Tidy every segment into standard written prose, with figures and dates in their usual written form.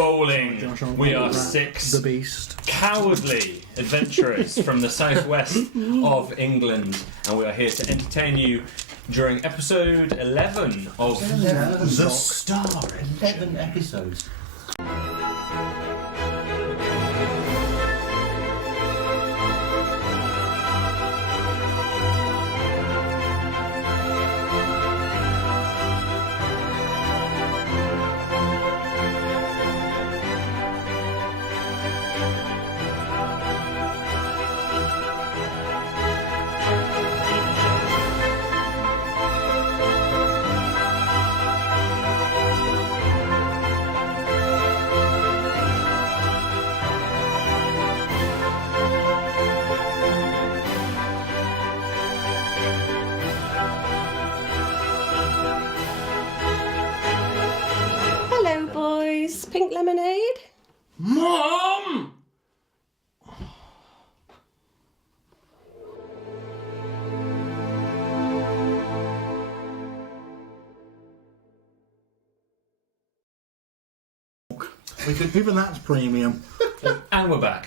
rolling. We are six the beast. cowardly adventurers from the southwest of England, and we are here to entertain you during episode 11 of The Star Engine. 11 episodes. Pink lemonade? Mom! Even that's premium. And we're back.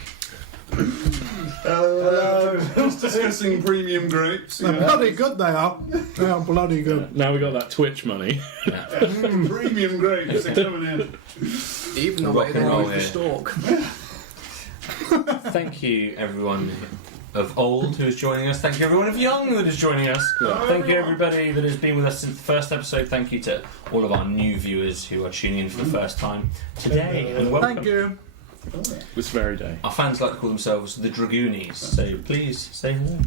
Hello. Just discussing premium grapes. They're bloody good, they are. They are bloody good. Now we got that Twitch money. Premium grapes are coming in. Even the way they like the stalk. Thank you, everyone of old who is joining us. Thank you, everyone of young that is joining us. Thank you, everybody that has been with us since the first episode. Thank you to all of our new viewers who are tuning in for the first time today. And welcome. Thank you. This very day. Our fans like to call themselves the Dragoonies, so please say hello.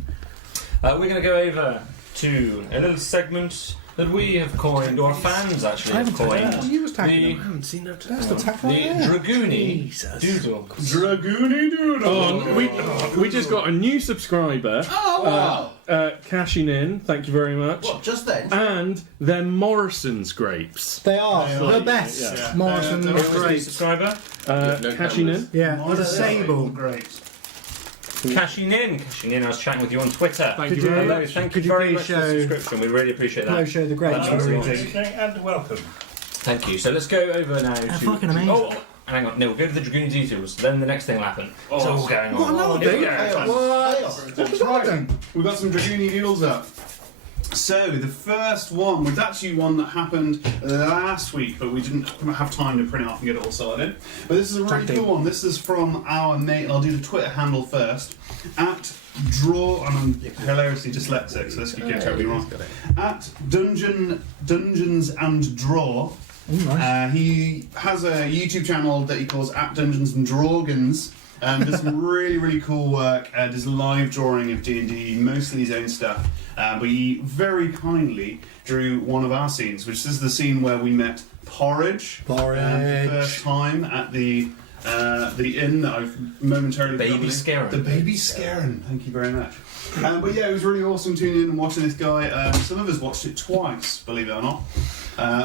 We're going to go over to a little segment that we have coined, or our fans actually have coined. You was tagging them. The I haven't seen no That's the tag right there. Dragoony Doodle. Dragoony Doodle. Oh, we just got a new subscriber. Oh, wow. Cashing in, thank you very much. What, just then? And they're Morrison's grapes. They are the best. Yeah. Morrison Who was the great. subscriber? Cashing in. Yeah, with a sable. Grapes. Cashing in. I was chatting with you on Twitter. Thank you Could very you- much. Thank Could you you very please much for the show- subscription. We really appreciate that. Hello, show the grapes. That's Really amazing. big. And welcome. Thank you. So let's go over now to... fucking amazing. Oh, hang on. No, we'll go to the Dragoony details. Then the next thing will happen. It's all going on. What, another Here we thing? go. That's right. We've got some Dragoony Doodles up. So, the first one was actually one that happened last week, but we didn't have time to print it off and get it all sorted. But this is a really cool one. This is from our mate, I'll do the Twitter handle first, at draw, and I'm hilariously dyslexic, so this could get terribly wrong, at Dungeons and Draw. Nice. He has a YouTube channel that he calls at Dungeons and Dragons. Does some really, really cool work. Does live drawing of D&D, mostly his own stuff. But he very kindly drew one of our scenes, which is the scene where we met Porridge. For the first time at the inn that I've momentarily Baby Scarin. The Baby Scarin. Thank you very much. But yeah, it was really awesome tuning in and watching this guy. Some of us watched it twice, believe it or not.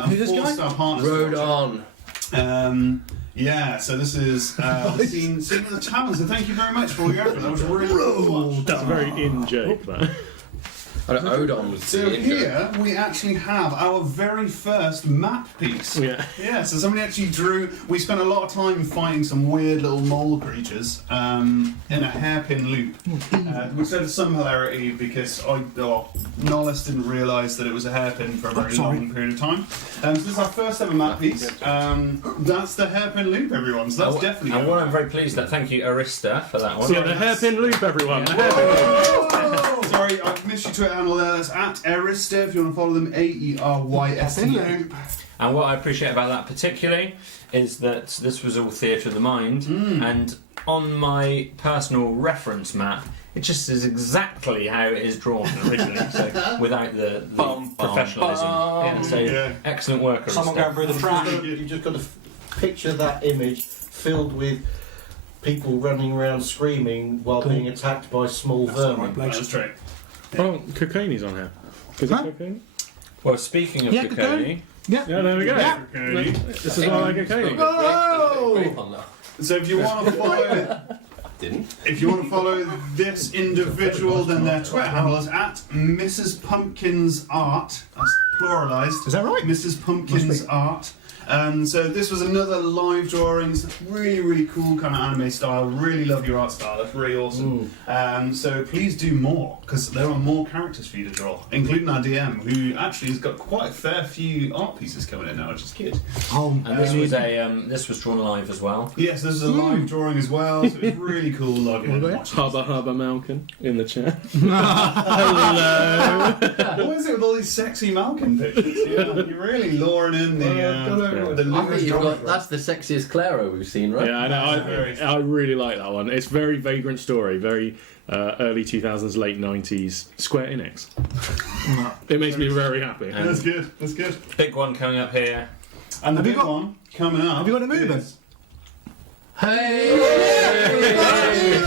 Who's this guy? Our partners Road watched it. on. Yeah, so this is the scene at the tavern, so thank you very much for all your effort. That was really cool to watch. That's a very in joke, that. Odon was So here we actually have our very first map piece. Yeah. Yeah, so somebody actually drew. We spent a lot of time fighting some weird little mole creatures in a hairpin loop, which had some hilarity because Nollis didn't realise that it was a hairpin for a very long period of time. So this is our first ever map piece. That's the hairpin loop, everyone. So that's definitely. And what I'm very pleased that. Thank you, Arista, for that one. So yeah, the hairpin loop, everyone. The hairpin loop. Sorry, I missed your Twitter handle there. That's at Arista if you want to follow them. AERYST. And what I appreciate about that particularly is that this was all theatre of the mind, and on my personal reference map, it just is exactly how it is drawn originally, so without the professionalism. Yeah, so excellent work. Someone going through the trash. You've just got to picture that image filled with people running around screaming while being attacked by small vermin. That's straight. Oh, Cocaine's on here. Is it cocaine? Well, speaking of cocaine, Yeah, there we go. Yeah. This is why I like cocaine. So if you want to follow, if you want to follow this individual, then their Twitter handle is at Mrs. Pumpkin's Art. That's pluralised. Is that right? Mrs. Pumpkin's Art. So this was another live drawings, really, really cool kind of anime style. Really love your art style. That's really awesome. So please do more, because there are more characters for you to draw, including our DM, who actually has got quite a fair few art pieces coming in now, which is good. And this was drawn live as well. Yes, this is a live drawing as well, so it's really cool logging in and watching. Hubba Malkin in the chat. Hello. What is it with all these sexy Malkin pictures? You're really luring in the I think Lewis you've got, drawing. that's the sexiest Claro we've seen, right? Yeah, I know. I really like that one. It's very Vagrant Story, very early 2000s, late 90s Square Enix. It makes me very happy. That's good. That's good. Big one coming up here. And the big one coming up. Have you got a movement? is- Hey!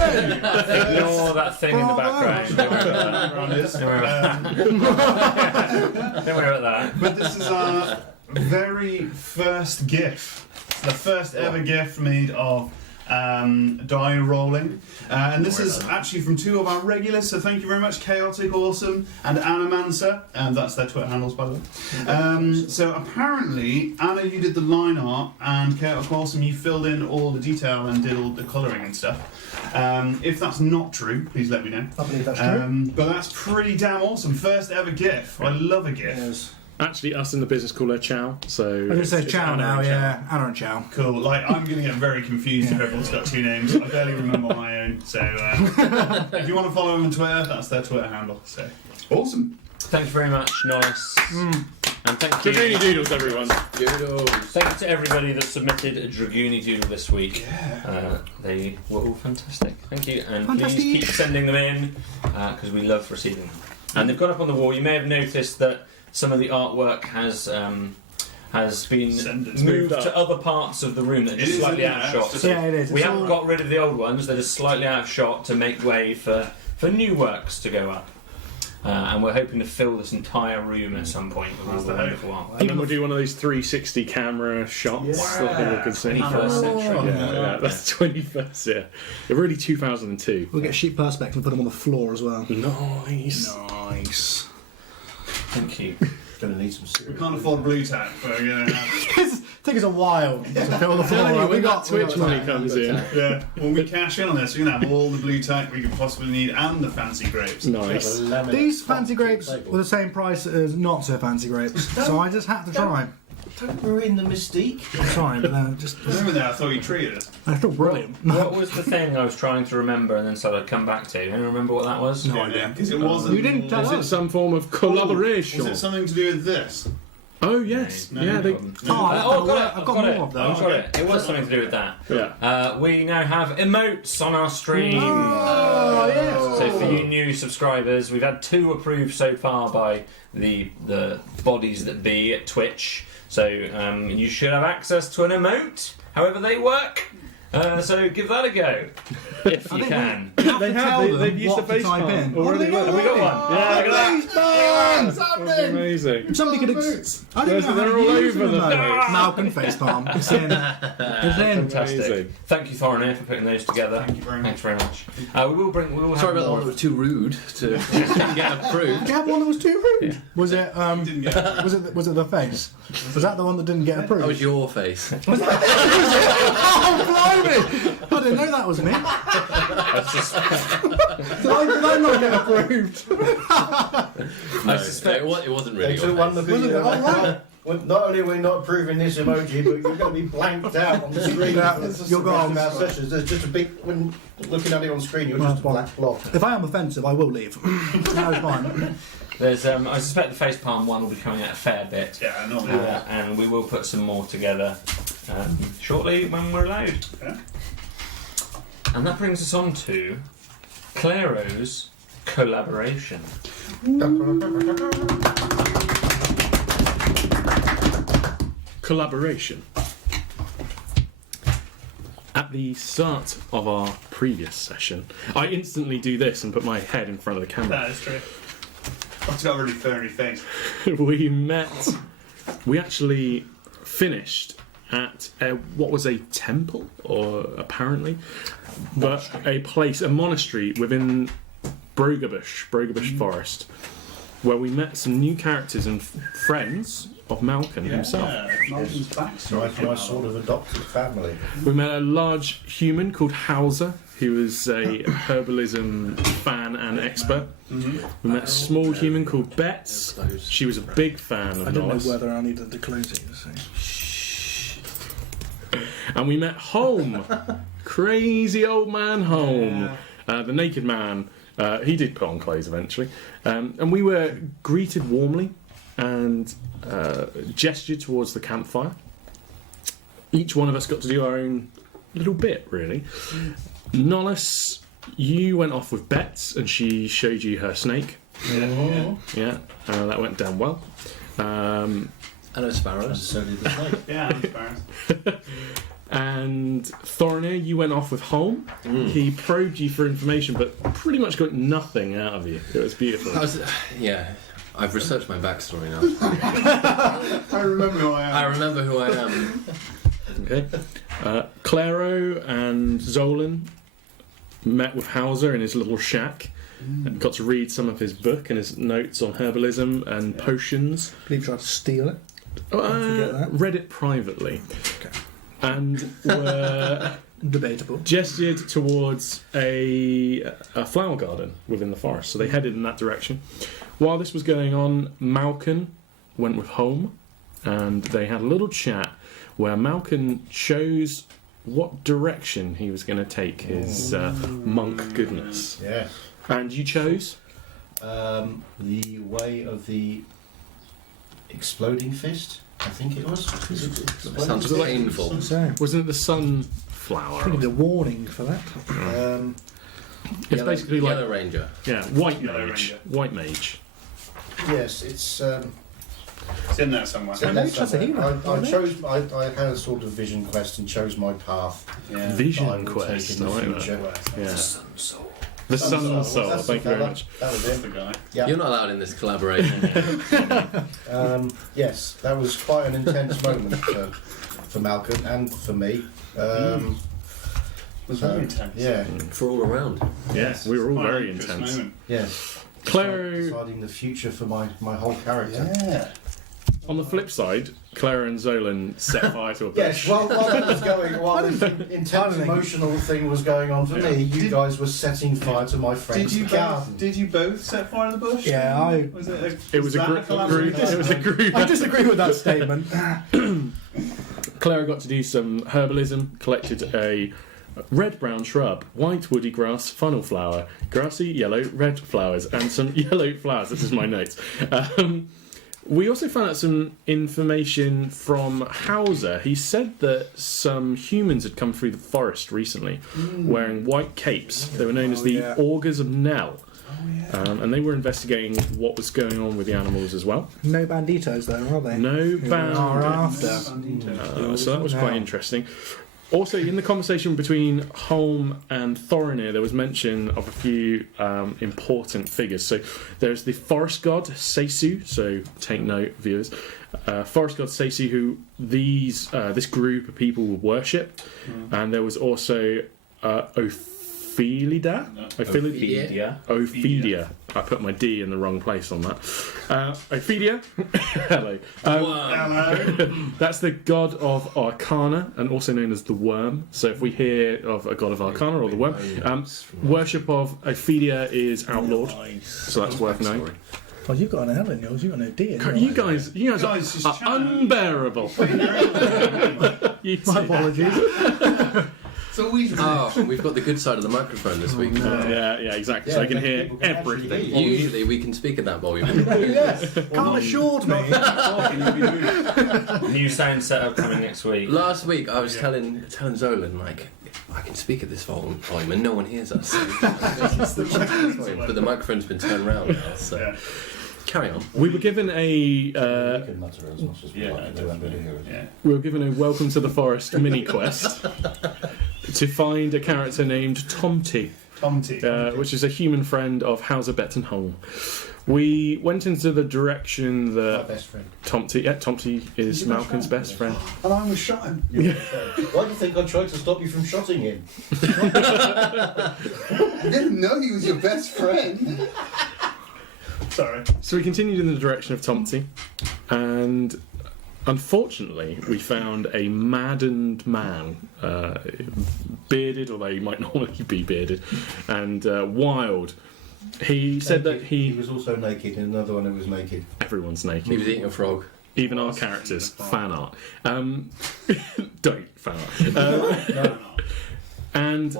Ignore that thing in the background. Don't worry about that. Around this. Don't worry about Don't worry about that. But this is our very first GIF. The first ever GIF made of die rolling. And this is actually from two of our regulars, so thank you very much, Chaotic Awesome and Animancer. And that's their Twitter handles, by the way. So apparently, Anna, you did the line art, and Chaotic Awesome, you filled in all the detail and did all the colouring and stuff. If that's not true, please let me know. I believe that's true. But that's pretty damn awesome. First ever GIF. I love a GIF. Yes. Actually, us in the business call her Chow. So I was going to say it's Chow Anna now, and Chow. yeah. Anna and Chow. Cool. Like, I'm going to get very confused if everyone's got two names. I barely remember my own. So, if you want to follow them on Twitter, that's their Twitter handle. So, awesome. Thank you very much, Norris. And thank you. Dragooni Doodles, everyone. Doodles. Thank you to everybody that submitted a Dragooni Doodle this week. They were all fantastic. Thank you, and Fantastic. please keep sending them in because we love receiving them. And they've gone up on the wall. You may have noticed that some of the artwork has been moved up. to other parts of the room that are It just is, slightly isn't out of it? shot. It's So Yeah, it is. we It's haven't all- got rid of the old ones; they're just slightly out of shot to make way for new works to go up. And we're hoping to fill this entire room at some point with all That's the the hope. wonderful art. And then we'll do one of those 360 camera shots that people can see. 21st century. Yeah, that's 21st, yeah. Really 2002. We'll get sheet perspex and put them on the floor as well. Nice. Nice. Thank you. Gonna need some We cereal. can't afford blue tack, but we're going to have. It takes us a while to fill the floor. Telling you, up. when that Twitch money time. comes in. Yeah, when we cash in on this, we're going to have all the blue tack we could possibly need and the fancy grapes. Nice. These fancy grapes were the same price as not so fancy grapes, so I just had to try. Don't ruin the mystique. Sorry, but they're just Remember that? I thought you treated us. they're still brilliant. What was the thing I was trying to remember and then said I'd come back to? Anyone remember what that was? No idea. Because it wasn't. You didn't tell Is it us. some form of collaboration? Was it something to do with this? Oh, yes. No, yeah, no they. problem. Oh, I've got it. I've got more of those. I've got it. It was something to do with that. Yeah. We now have emotes on our stream. Oh, yes. So for you new subscribers, we've had 2 approved so far by the bodies that be at Twitch. So you should have access to an emote, however they work. So give that a go if you can. They have. They've used the what to face type palm in. already. What Have we got one? Yeah, look at that. Face palm! Amazing. Somebody could. I didn't know how They're to all use over them. them. Malcolm face palm. It's in. It's in. Fantastic. Amazing. Thank you, Thorin, for putting those together. Thank you very much. Thanks very much. We will have Sorry about the more. one that was too rude to get approved. Did you have one that was too rude? Was it? Didn't get it. Was it the face? Was that the one that didn't get approved? That was your face. Oh, blimey! I didn't know that was me. I Did I not get approved? suspect it wasn't They really took your one face. of the video. Oh, right. Well, not only are we not approving this emoji, but you're going to be blanked out on the screen. Yeah, you're gone. Our sessions. There's just a big. When looking at it on screen, you're just a black blob. If I am offensive, I will leave. No, it's fine. There's, I suspect the facepalm one will be coming out a fair bit. Yeah, not And we will put some more together shortly when we're allowed. Yeah. And that brings us on to Claro's collaboration. Collaboration. At the start of our previous session, I instantly do this and put my head in front of the camera. That is true. I've got a really furry face. We actually finished at what was a temple, or apparently, but a place, a monastery within Brogabush Forest. where we met some new characters and friends of Malcolm himself. Malcolm's backstory. Nice sort of adopted family. We met a large human called Hauser, who was a herbalism fan and expert. We met a small human called Betts. She was a big fan of I didn't know Nollis. whether I needed to close it. So. And we met Holm, crazy old man Holm, the naked man. He did put on clothes eventually. And we were greeted warmly and gestured towards the campfire. Each one of us got to do our own little bit, really. Nollis, you went off with Betts and she showed you her snake. Yeah, that went down well. Hello, sparrows. So did the snake. Yeah, I'm embarrassed. And Thorinir, you went off with Holm. He probed you for information, but pretty much got nothing out of you. It was beautiful. I've researched my backstory now. I remember who I am. I remember who I am. Okay. Claro and Zolan met with Hauser in his little shack. And got to read some of his book and his notes on herbalism and potions. I believe you tried to steal it. forget that. Read it privately. Okay. And were Debatable. gestured towards a flower garden within the forest. So they headed in that direction. While this was going on, Malcolm went with Holm, and they had a little chat where Malcolm chose what direction he was going to take his monk goodness. Yeah. And you chose? The way of the exploding fist, I think it was. Was it exploding Sounds fist? painful. So, Wasn't it the sunflower? we need a warning for that. It's basically like Yellow Ranger. white Yellow mage. Ranger. White mage. Yes, it's. It's in there somewhere. I know, trust him. I had a sort of vision quest and chose my path. Yeah. that I Vision will quest. take in I the like that. future. Yeah. Soul. The sun Soul. soul. That's Thank the you very fella. much. That was That's it. the guy. Yeah. You're not allowed in this collaboration. Yes, that was quite an intense moment for Malcolm and for me. It was very intense. Yeah, For all around. Yes, we were all Quite very an interesting intense. moment. yes. Claire- Deciding the future for my whole character. Yeah. On the flip side, Clara and Zolan set fire to a Yes, bush. while that was going, while the intense emotional thing was going on for me, you guys were setting fire to my friend's garden. Did you both set fire to the bush? Yeah, I. Was it? It was a that group. collaboration? It was a group. I disagree with that statement. Clara got to do some herbalism, collected a red-brown shrub, white woody grass, funnel flower, grassy yellow red flowers, and some yellow flowers. This is my notes. We also found out some information from Hauser. He said that some humans had come through the forest recently wearing white capes. They were known as the Augurs of Nell. And they were investigating what was going on with the animals as well. No banditos, though, are they? No Who are bandits. after. So that was quite interesting. Also, in the conversation between Holm and Thorinir, there was mention of a few important figures. So there's the forest god Seisu. So take note, viewers. Forest god Seisu, who this group of people would worship, and there was also Ophelia. Ophelia. I put my D in the wrong place on that. Ophelia. Hello. That's the god of Arcana, and also known as the Worm. So if we hear of a god of Arcana or the Worm, worship of Ophelia is outlawed. So that's worth knowing. Well, you've got an L in yours, you've got no D in yours. You guys just are chat. unbearable. You My two. apologies. Oh, we've got the good side of the microphone this week. Yeah, exactly. So I can hear people can actually everything. hear you. Usually we can speak at that volume. Yes. Carl assured me. New sound setup coming next week. Last week I was telling Zolan, like, I can speak at this volume and no one hears us. But the microphone's been turned around now, so carry on. We were given a can mutter as much as we like to everybody hear it. Yeah. we were given a Welcome to the Forest mini quest to find a character named Tomty, which is a human friend of Hauser Betton Holm. We went into the direction My that best friend. Tomty is Malcolm's best friend. And I was shot him. Why do you think I tried to stop you from shotting him? I didn't know he was your best friend. Sorry. So we continued in the direction of Tomty, and unfortunately, we found a maddened man, bearded, although he might normally be bearded, and wild. He said that He was also naked, and another one who was naked. everyone's naked. He was eating a frog. Even our characters. Fan art. Don't fan art. No. And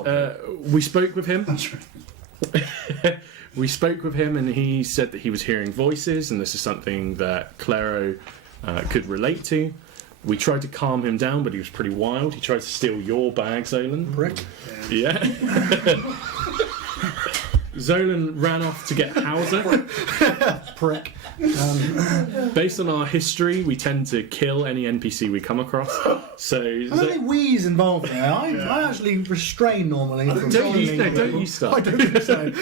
we spoke with him. That's right. We spoke with him, and he said that he was hearing voices, and this is something that Claro could relate to. We tried to calm him down, but he was pretty wild. He tried to steal your bag, Zolan. Prick. Yeah. Zolan ran off to get Hauser. Prick. Based on our history, we tend to kill any NPC we come across. So I don't think we's involved there. I actually restrain normally. From don't you I start. don't think so.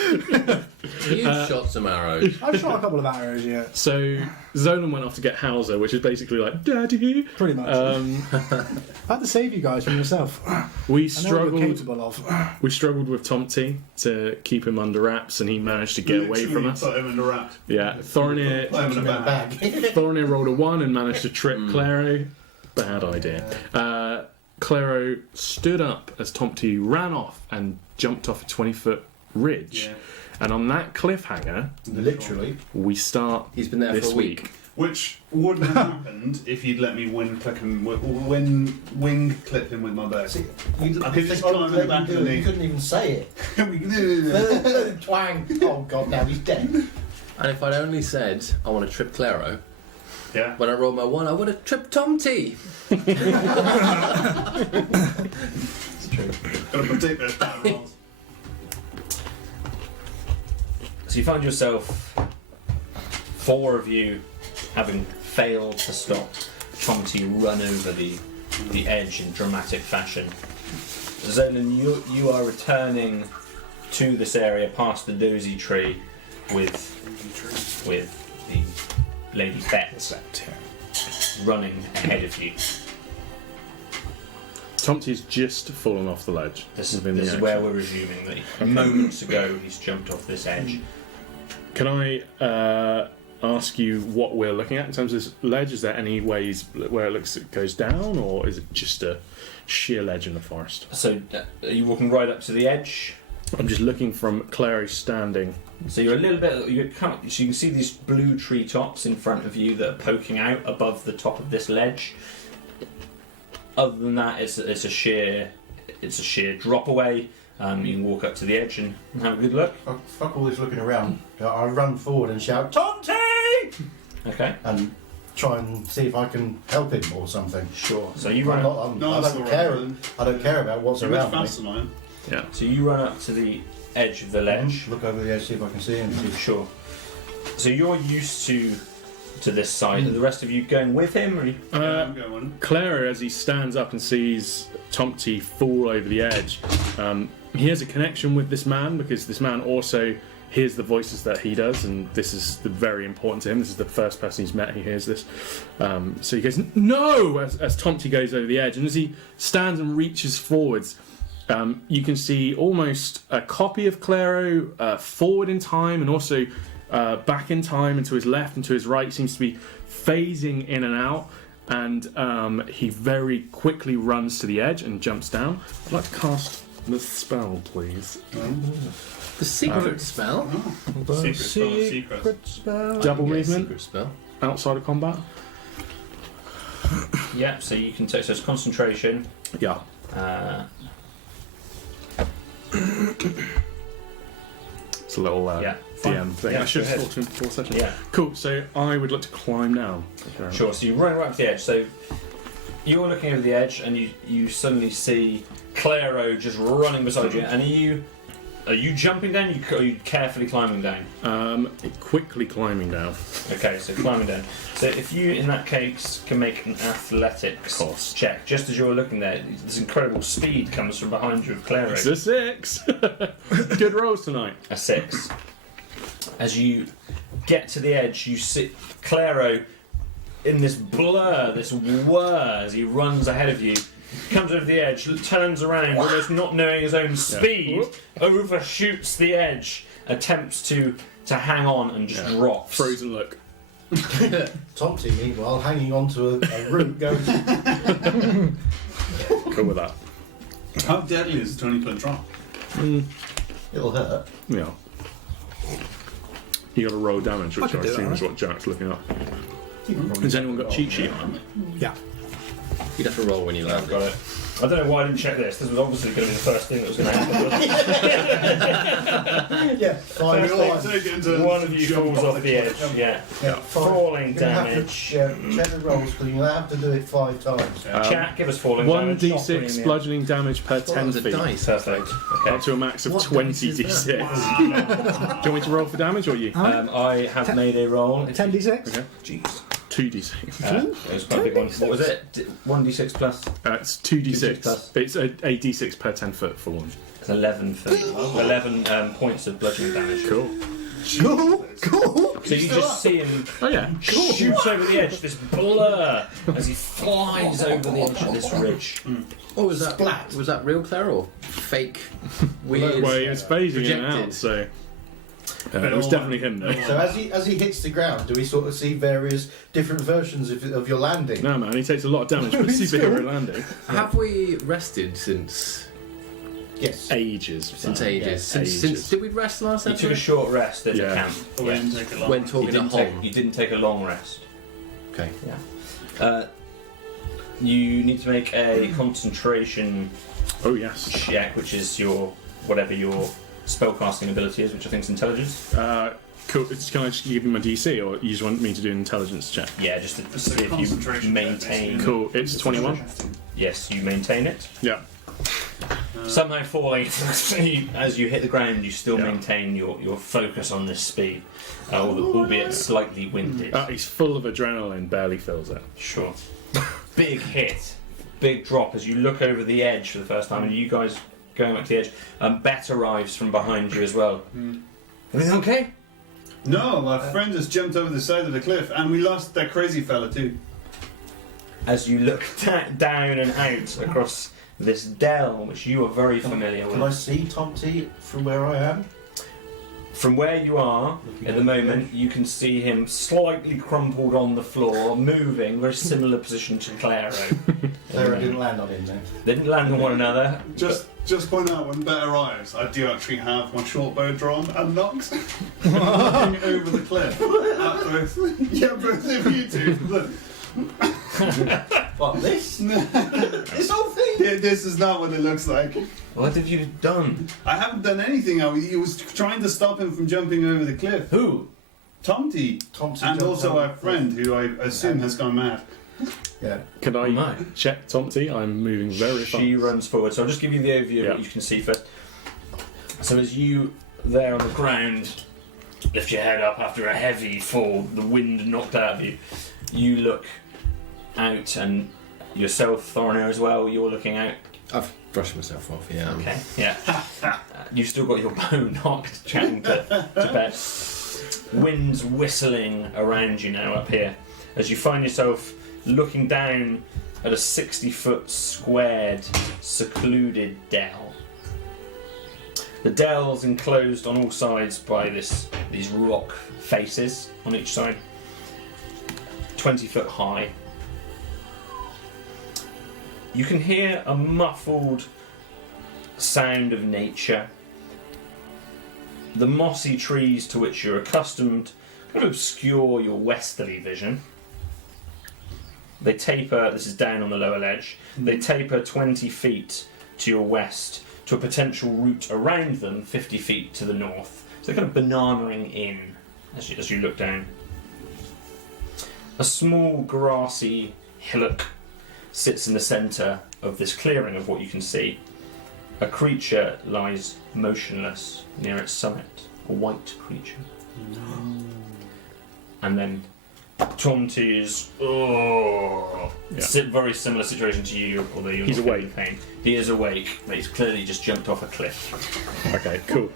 You shot some arrows. I've shot a couple of arrows, yeah. So Zolan went off to get Hauser, which is basically like Daddy. Pretty much. I had to save you guys from yourself. We I know what you're struggled. capable of. We struggled with Tomty to keep him under wraps, and he managed to get away from us. Put him in the wrap. Yeah, Thornir Put him in a bag. Thornir rolled a 1 and managed to trip Claro. Bad idea. Claro stood up as Tomty ran off and jumped off a 20-foot ridge. Yeah. And on that cliffhanger, Literally. we start He's been there this for a week. Which wouldn't have happened if you'd let me wing clip him with my bow. See, I could just climb in the back of the knee. You couldn't even say it. Twang. Oh god, now he's dead. And if I'd only said I want to trip Claro, Yeah. when I rolled my 1, I would have tripped Tomty. It's true. Gotta protect those power rolls. So you find yourself, 4 of you, having failed to stop Tomty run over the edge in dramatic fashion. Zolan, you are returning to this area past the dozy tree with the Lady Bet running ahead of you. Tomty's just fallen off the ledge. This is within the where action. we're resuming that moments ago he's jumped off this edge. Can I ask you what we're looking at in terms of this ledge? Is there any ways where it looks it goes down, or is it just a sheer ledge in the forest? So are you walking right up to the edge? I'm just looking from Claro standing. So you're a little bit. So you can see these blue treetops in front of you that are poking out above the top of this ledge. Other than that, it's a sheer drop away. You can walk up to the edge and have a good look. Fuck all this looking around. I run forward and shout, Tomty! Okay. And try and see if I can help him or something. Sure. So you I'm run. not, No, I that's don't all care. right. I don't care about what's You're much around me. faster than I am. Yeah. So you run up to the edge of the ledge. Look over the edge, see if I can see him. Sure. So you're used to this side. Are the rest of you going with him? Or are you... Yeah, I'm going. Claro, as he stands up and sees Tomty fall over the edge, he has a connection with this man because this man also hears the voices that he does, and this is very important to him. This is the first person he's met who hears this. So he goes, "No!" as Tomty goes over the edge, and as he stands and reaches forwards, you can see almost a copy of Claro forward in time and also back in time, and to his left and to his right. He seems to be phasing in and out, and he very quickly runs to the edge and jumps down. I'd like to cast the spell, please. The secret spell? Secret spell. Double Yeah, movement secret spell. outside of combat. Yeah. So you can take. So it's concentration. Yeah. It's a little Yeah. Fine. DM thing. Yeah, I should go have ahead. talked to him before session. Yeah. Cool. So I would like to climb down. Okay. Sure. So you run right up to the edge. So you're looking over the edge, and you suddenly see Claro just running beside you. And are you jumping down? Are you carefully climbing down? Quickly climbing down. Okay, so climbing down. So if you, in that case, can make an athletics Course. check, just as you're looking there, this incredible speed comes from behind you of Claro. It's a 6. Good rolls tonight. A 6. As you get to the edge, you see Claro in this blur, this whir, as he runs ahead of you. Comes over the edge, turns around, almost not knowing his own speed, overshoots the edge, attempts to to hang on and just drops. Frozen look. Tomty, meanwhile, hanging onto a root goes. Cool with that. How deadly is a 20-foot drop? It'll hurt. Yeah. You got to roll damage, which can I do assume that, is what Jack's looking up. You can probably Has anyone got cheat sheet on? Yeah. You'd have to roll when you land. I've got it. I don't know why I didn't check this. This was obviously going to be the first thing that was going to happen. Yeah, fine. Take it into One of you jump falls off off the edge. Yeah. Yeah, Falling You're gonna have damage. to check the rolls because you'll have to do it 5 times. Chat, give us falling damage. 1d6 bludgeoning damage per 10 the feet. dice. Perfect. Up Okay. to a max of What 20 dice is d6. that? Do you want me to roll for damage or you? I have made a roll. 10d6? Okay. Jeez. 2d6. It was quite a big one. What was it? 1d6 plus? It's 2d6. 2d6 plus. But it's a d6 per 10 foot for one. It's 11 for 11 points of bludgeoning damage. Cool. Cool. So you just see him Oh yeah. shoots over the edge, this blur, as he flies over the edge of this ridge. Oh, was that Splat. Was that real Claire or fake? Weird. Well, he was phasing in and projected. out, so it was definitely him though. So as he hits the ground, do we sort of see various different versions of your landing? No man, he takes a lot of damage for a superhero landing. Have we rested since Yes. Ages. ages? Yeah, Since did we rest last You took a episode? short rest at the Yeah. camp. But we didn't take it long. When You talking at didn't, home. you didn't take a long rest. Okay. You need to make a concentration Oh yes. check, which is your whatever your spellcasting ability is, which I think is intelligence. Cool. Can I just give you my DC, or you just want me to do an intelligence check? Yeah, just to It's a see if you concentration check, maintain. basically. Cool. It's 21. Yes, you maintain it. Yeah. Somehow falling as you hit the ground, you still Yeah. maintain your focus on this speed, albeit slightly winded. He's full of adrenaline. Barely feels it. Sure. Big hit, big drop as you look over the edge for the first time, and you guys going back to the edge. Bet arrives from behind you as well. Everything okay? No, our friend just jumped over the side of the cliff, and we lost that crazy fella too. As you look down and out across this dell, which you are very familiar Can I with. see Tomty from where I am? From where you are at the moment, you can see him slightly crumpled on the floor, moving, very similar position to Claro. Clara didn't land on him then. They didn't land on one another. Just point out when Bet arrives, I do actually have my short bow drawn and knocked looking over the cliff. Yeah, both of you two. Look. What, this? This whole thing? Yeah, this is not what it looks like. What have you done? I haven't done anything. He was trying to stop him from jumping over the cliff. Who? Tomty. Tomty And jumped also down. our friend, who I assume has gone mad. Yeah. Can I No. check Tomty? I'm moving very fast. She runs forward. So I'll just give you the overview of Yeah. what you can see first. So as you there on the ground lift your head up after a heavy fall, the wind knocked out of you. You look out, and yourself, Thornir, as well. You're looking out. I've brushed myself off. Yeah. Okay, yeah. You've still got your bow knocked, chatting to bed. Wind's whistling around you now up here as you find yourself looking down at a 60-foot squared, secluded dell. The dell's enclosed on all sides by these rock faces on each side, 20 foot high. You can hear a muffled sound of nature. The mossy trees to which you're accustomed could obscure your westerly vision. They taper, this is down on the lower ledge, they taper 20 feet to your west to a potential route around them 50 feet to the north. So they're kind of bananaing in as you look down. A small grassy hillock sits in the centre of this clearing of what you can see. A creature lies motionless near its summit, a white creature. And then Tomty is very similar situation to you, although you're He's not feeling awake. pain. He is awake, but he's clearly just jumped off a cliff. Okay, cool.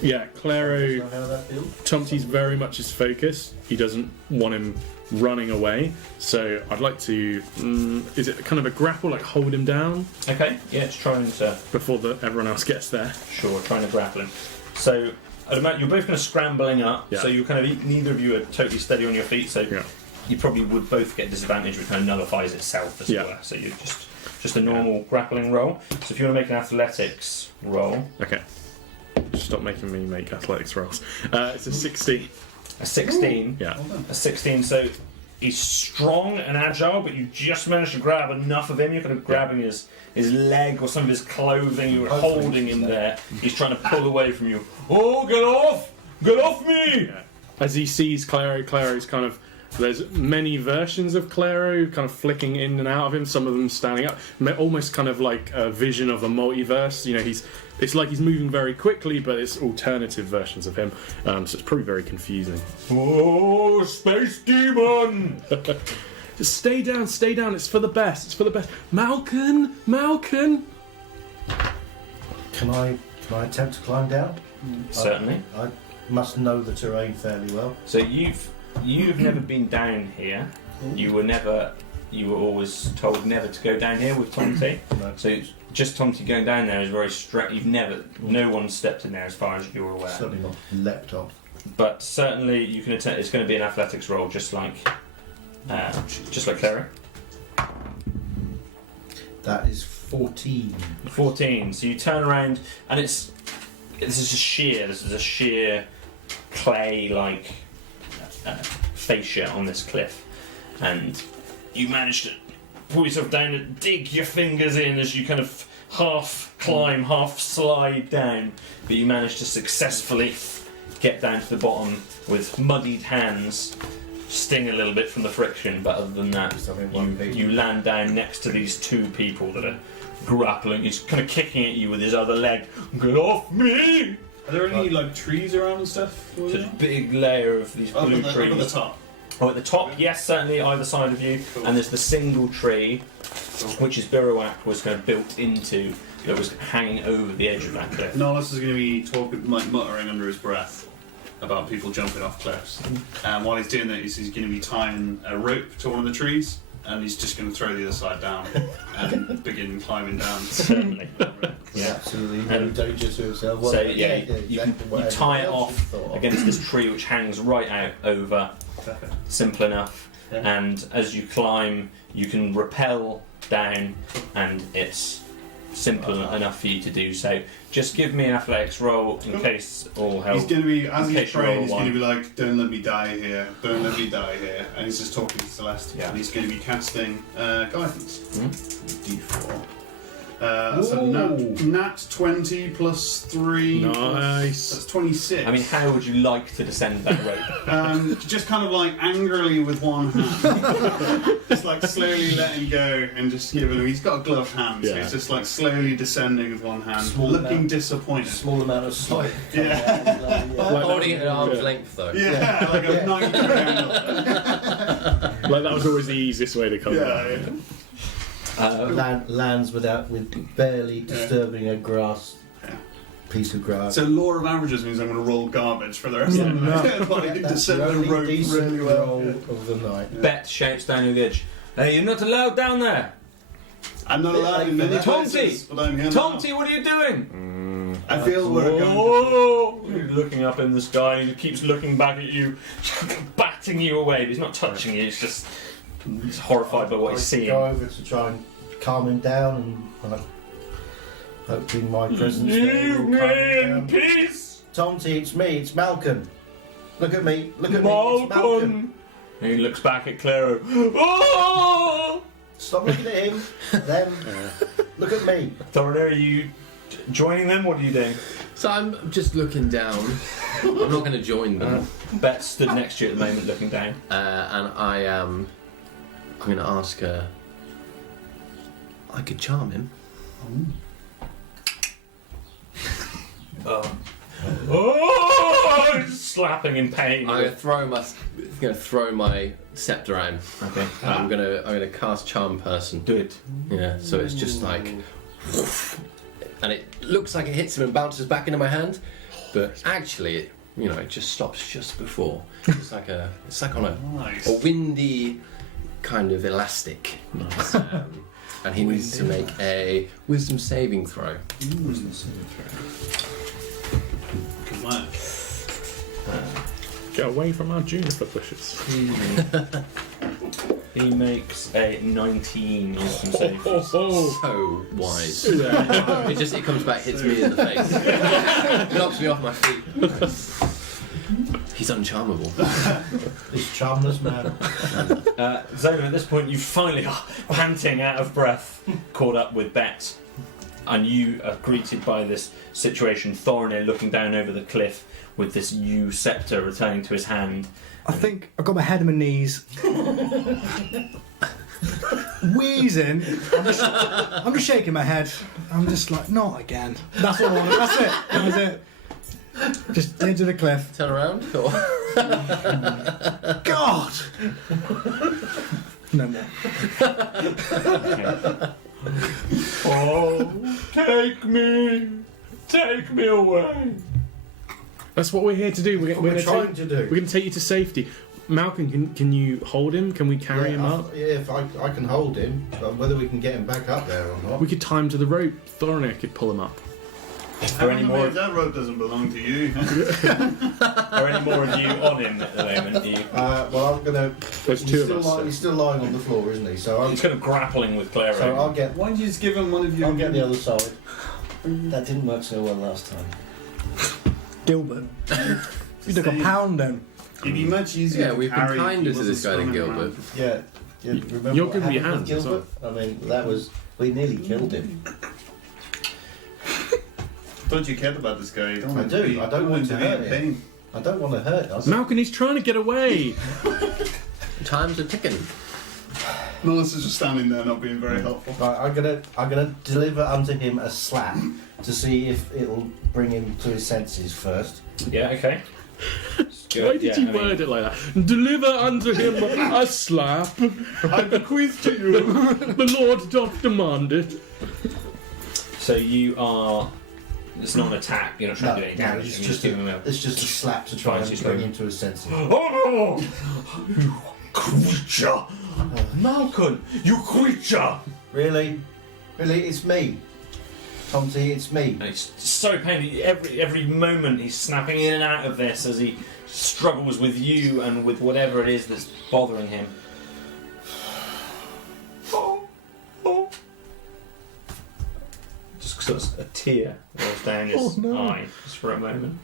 Yeah, Claro. Know how that feels? Tomty's very much his focus. He doesn't want him running away. So I'd like to. Is it kind of a grapple, like hold him down Okay, yeah, it's trying to before everyone else gets there? trying to grapple him. So I'd imagine you're both kind of scrambling up, Yeah. so you're kind of neither of you are totally steady on your feet, so Yeah. you probably would both get disadvantage, which kind of nullifies itself as Yeah. it were. So you're just a normal grappling roll. So if you want to make an athletics roll, Okay. Stop making me make athletics rolls. It's a 16. a 16, Yeah. a 16. So he's strong and agile, but you just managed to grab enough of him. You're kind of grabbing his leg or some of his clothing. You were holding him there. He's trying to pull away from you. Oh, get off! Get off me! Yeah. As he sees Claro's kind of. There's many versions of Claro kind of flicking in and out of him, some of them standing up, almost kind of like a vision of a multiverse. You know, it's like he's moving very quickly, but it's alternative versions of him, so it's probably very confusing. Oh, space demon! Just stay down, it's for the best, Malkin! Can I attempt to climb down? Certainly. I must know the terrain fairly well. So you've never been down here. You were always told never to go down here with Tomty. No. So just Tomty going down there is very strict. No one stepped in there as far as you're aware. Certainly not leapt off. But certainly you can attempt. It's going to be an athletics roll, just like Clara. That is 14. 14. So you turn around, and this is a sheer clay like fascia on this cliff, and you manage to pull yourself down and dig your fingers in as you kind of half climb, half slide down, but you manage to successfully get down to the bottom with muddied hands, sting a little bit from the friction, but other than that, you land down next to these two people that are grappling. He's kind of kicking at you with his other leg. Get off me! Are there any like trees around and stuff? Such a big layer of these blue trees. Up at the top. Oh, at the top, yes, certainly either side of you. Cool. And there's the single tree, which is Birawak was kind of built into, that was hanging over the edge of that cliff. Nollis is going to be talking, like muttering under his breath about people jumping off cliffs. And while he's doing that, he's going to be tying a rope to one of the trees, and he's just going to throw the other side down and begin climbing down. Certainly. Yeah, absolutely. And No danger to himself. So Well, yeah, you tie it everyone else off thought. against this tree which hangs right out over. Perfect. Simple enough. Yeah. And as you climb, you can rappel down, and it's simple enough for you to do so. Just give me an athletics roll in case all hell. He's going to be, as in he's case you roll praying, a he's going to one. be like, "Don't let me die here, don't let me die here," and he's just talking to Celeste. Yeah. And he's going to be casting guidance. Mhm. D4. That's a nat 20 plus 3. Nice. That's 26. I mean, how would you like to descend that rope? Just kind of like angrily with one hand. Just like slowly letting go and just giving him. He's got a gloved hand, so Yeah. he's just like slowly descending with one hand, Small looking amount. disappointed. Small amount of sight. Yeah. Like Holding it at arm's yeah. length though. Yeah, like a 90 candle. Like that was always the easiest way to come Yeah, down. yeah. Lands with barely disturbing a grass Yeah. piece of grass. So law of averages means I'm going to roll garbage for the rest of the night. Like, That's descend the the only rope decent really well. roll Yeah. of the night. Bet shouts down the edge. Hey, you're not allowed down there. I'm not allowed in many places, but I'm here now. Tomty, what are you doing? I feel we're going to... Oh, he's looking up in the sky. He keeps looking back at you, batting you away. But he's not touching you. He's horrified by what he's seeing. Go over to try and calm him down, and hoping my presence there Leave will me calm in him down. peace, Tomty, it's me, it's Malcolm. Look at me, it's Malcolm. Malcolm. And he looks back at Claro. Oh! Stop looking at him, them. Look at me. Thorne, are you joining them? What are you doing? So I'm just looking down. I'm not going to join them, Bet stood next to you at the moment, looking down. and I'm going to ask her. I could charm him. Oh! He's slapping in pain. I'm going to throw my scepter at him. Okay. I'm gonna cast Charm Person. Do it. Yeah, so it's just like, and it looks like it hits him and bounces back into my hand, but actually, it just stops just before. It's like on Nice. a windy kind of elastic. Nice. And he needs to make a Wisdom saving throw. Good work. Get away from our juniper bushes. He makes a 19 wisdom save. So wise. It comes back, hits me in the face. Knocks me off my feet. He's uncharmable. This charmless man. Zola, at this point, you finally are panting out of breath, caught up with Bet, and you are greeted by this situation. Thorinir looking down over the cliff with this yew sceptre returning to his hand. I think I've got my head on my knees. Wheezing. I'm just shaking my head. I'm just like, not again. That's all I want. That's it. That was it. Just into the cliff. Turn around? Or... God! No more. Oh, take me away. That's what we're here to do. We're We're trying to do. We're going to take you to safety. Malcolm, can you hold him? Can we carry him up? Yeah, if I can hold him, but whether we can get him back up there or not. We could tie him to the rope. Thorinir could pull him up. Are any more? If that rope doesn't belong to you. Are any more of you on him at the moment? Well, I'm gonna. There's two of us. He's still lying on the floor, isn't he? So He's kind of grappling with Claire. So I'll get. Why don't you just give him one of you? I'll get the other side. That didn't work so well last time. Gilbert. You took a pound then. It'd be much easier. Yeah, to we've been carry if kinder he to this guy wasn't than swimming Gilbert. around. Yeah. Remember You're what good with your happened hands, Gilbert? I mean, that was. We nearly killed him. Thought you cared about this guy. You don't I want do. To be, I don't want to be in hurt him. pain. I don't want to hurt us. Malcolm, he's trying to get away. Time's a ticking. Melissa is just standing there, not being very helpful. Right, I'm gonna deliver unto him a slap to see if it'll bring him to his senses first. Yeah, okay. Why did you word it like that? Deliver unto him a slap. I bequeath to you. The Lord doth demand it. So you are. It's not an attack. You're not trying to do any damage. it's You're just giving him a. it's just a slap to try Tries and to bring go. him to his senses. Oh, you creature! Malcolm, you creature! Really, it's me, Tomty. It's me. And it's so painful. Every moment he's snapping in and out of this as he struggles with you and with whatever it is that's bothering him. Just sort of a tear rolls down his eye just for a moment.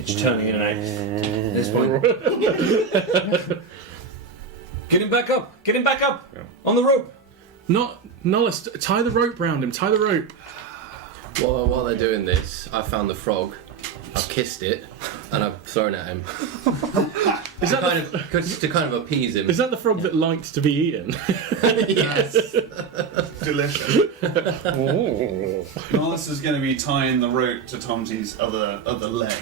It's turning in and out. At this point. Get him back up! Get him back up! Yeah. On the rope! Not Nollis, tie the rope round him. Tie the rope. While they're doing this, I've found the frog, I've kissed it, and I've thrown at him. Is that to kind of appease him. Is that the frog that liked to be eaten? Yes. Delicious. Melissa is going to be tying the rope to Tomty's other leg.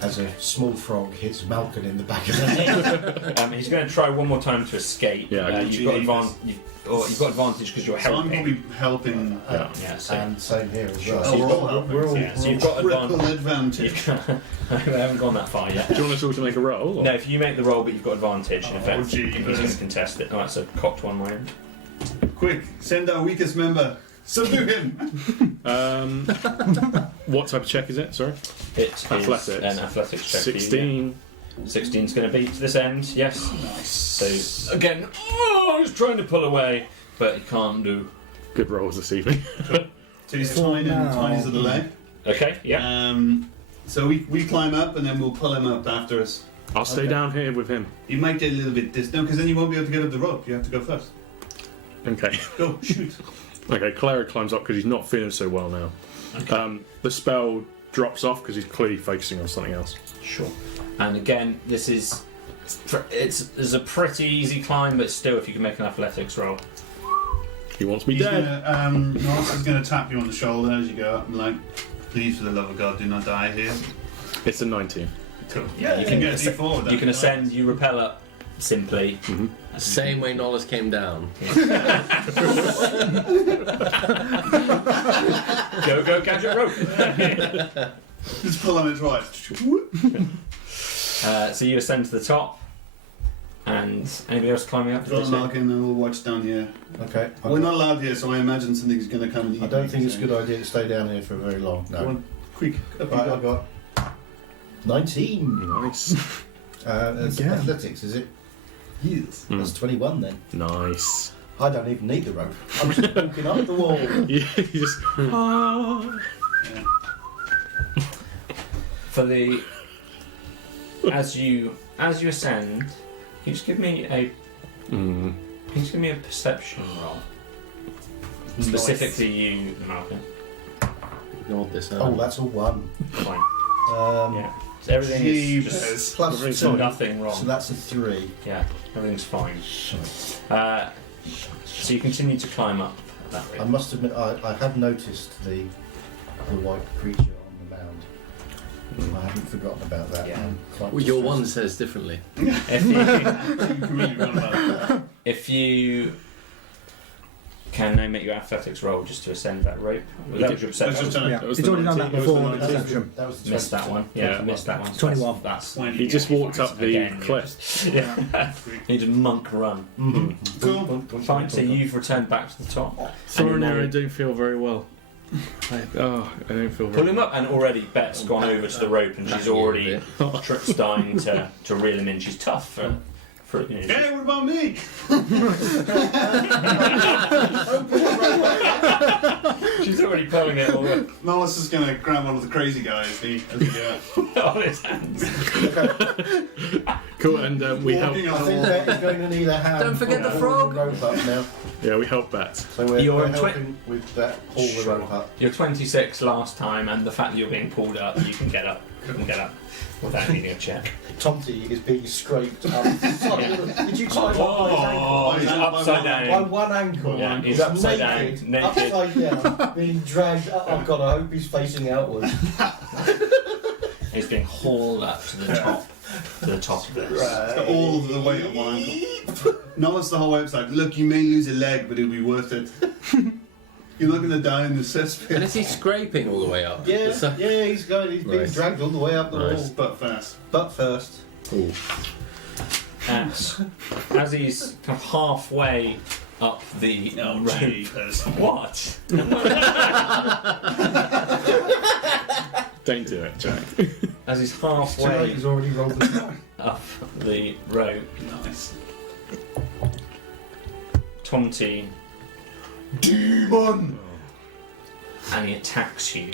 As a small frog hits Malcolm in the back of the head. He's going to try one more time to escape. Yeah, you've got advantage because you're So I'm helping. probably helping. Yeah, so, And same here as well. Oh, we're all helping. We're all, yeah, so you've got Triple advantage. advantage. I haven't gone that far yet. Do you want us all to make a roll? Or? No, if you make the roll, but you've got advantage, in effect, gee, he's going to contest it. Alright, so cocked one way. Quick, send our weakest member. Subdue him. What type of check is it? Sorry. It is Athletics. an athletics check. 16. 16 is going to beat to this end, yes. Nice. So, again, he's trying to pull away, but he can't do. Good rolls this evening. So he's tying him, ties to the leg. Okay, yeah. So we climb up and then we'll pull him up after us. I'll stay down here with him. You might get a little bit distant because then you won't be able to get up the rope. You have to go first. Okay. Go, shoot. Okay, Clara climbs up because he's not feeling so well now. Okay. The spell drops off because he's clearly focusing on something else. Sure. And again, this is. It's a pretty easy climb, but still, if you can make an athletics roll. He wants me He's dead. Norris is going to tap you on the shoulder as you go up and like, please for the love of God, do not die here. It's a 19. Cool. Yeah, you can get a D4 with that. You can ascend, you rappel up simply. Mm-hmm. Same way Nollis came down. Go, gadget rope. Just pull on it twice. So you ascend to the top. And anybody else climbing up? Got a marking and we'll watch down here. Okay. We're not allowed here, so I imagine something's going to come and eat I don't me, think it's a so- good idea to stay down here for very long. Come No. on, quick. Up you Right, go. I've got 19. Nice. That's Again. athletics, is it? Yes. Mm. That's 21 then. Nice. I don't even need the rope. I'm just walking up the wall. Yeah, you just. Ah. For the as you ascend, can you just give me a perception roll? Specifically you, Malcolm. Ignored this. Oh, that's a 1. Fine. Um, Yeah. So everything is Jeepers. just Plus so 2. nothing wrong. So that's a 3. Yeah, everything's fine. So you continue to climb up that I way. must admit, I have noticed the white creature on the mound. I haven't forgotten about that. Yeah. I'm quite Well, your distressed. one says differently. If you, Really run about. if you can now make your athletics roll just to ascend that rope. That was your Let's just perception. turn it. Yeah, That was he's the already done that 19. before. That with was the perception. That was the Missed that 20. one. Yeah, missed that one. 21. That's He just walked up the Again, cliff. yeah. You did monk run. Mhm. Cool. Fine. So you've returned back to the top. Sorry, And no, now- I don't feel very well. I don't feel Pull very him up, and already Bet's gone over to the rope, and she's already starting to reel him in. She's tough for you know. Hey, what about me? She's already pulling it all up Nollis is going to grab one of the crazy guys as he on his hands. cool, and we help. walking I on the think wall. that is going to need a hand. Don't forget the pulling frog. rope up now. Yeah, we help Bet. So we're You're helping with that. Pull the Sure. rope up. You're 26 last time, and the fact that you're being pulled up, you can get up. You can get up without needing a check. Tomty is being scraped up. Did you tie him up by his ankle? Oh, He's he's upside By down. one ankle. Yeah, he's He's upside naked, down. Naked. upside down, being dragged. Oh God, I hope he's facing outwards. He's being hauled up to the top. To the top of this. It's got all of the weight on one ankle. Nollis the whole way upside. Look, you may lose a leg, but it'll be worth it. You're not going to die in the cesspit. And is he scraping all the way up? Yeah, So- yeah, he's going. He's being Nice. dragged all the way up the Nice. wall. But fast. But first, As he's kind of halfway up the rope. jeepers. What? Don't do it, Jack. As he's tonight halfway he's already rolled the die. up the rope, Nice. Tomty, Demon. and he attacks you.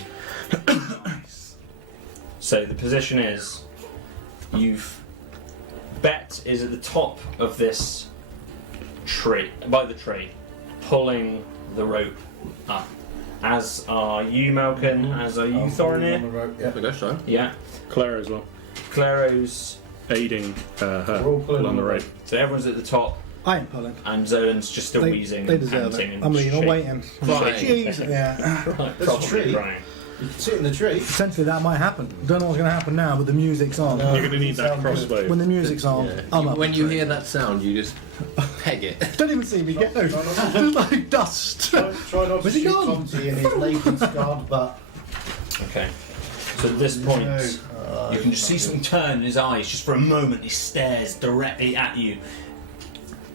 Nice. So the position is, Bet is at the top of this tree, by the tree, pulling the rope up. As are you, Malcolm, as are you, On Thorinir. the rope, yeah. I guess so. Yeah. Clara as well, Claro's, aiding her We're all pulling along the rope. so everyone's at the top, I ain't pulling. and Zolan's just still wheezing They and deserve panting it. and I'm leaving. I'm shaking. waiting. Crying. Jeez. Yeah. Like, There's a probably tree. crying. You can sit in the tree. Potentially that might happen. Don't know what's going to happen now, but the music's on. No. You're going to need that Sound good. crossbow. When the music's on, Yeah. I'm up. When you hear that sound, you just peg it. Don't even see me get no. Just like dust. Try not to Where's he shoot gone? Tomty in his naked, scarred butt. Okay. So at this point, No. you can just see something turn in his eyes. Just for a moment, he stares directly at you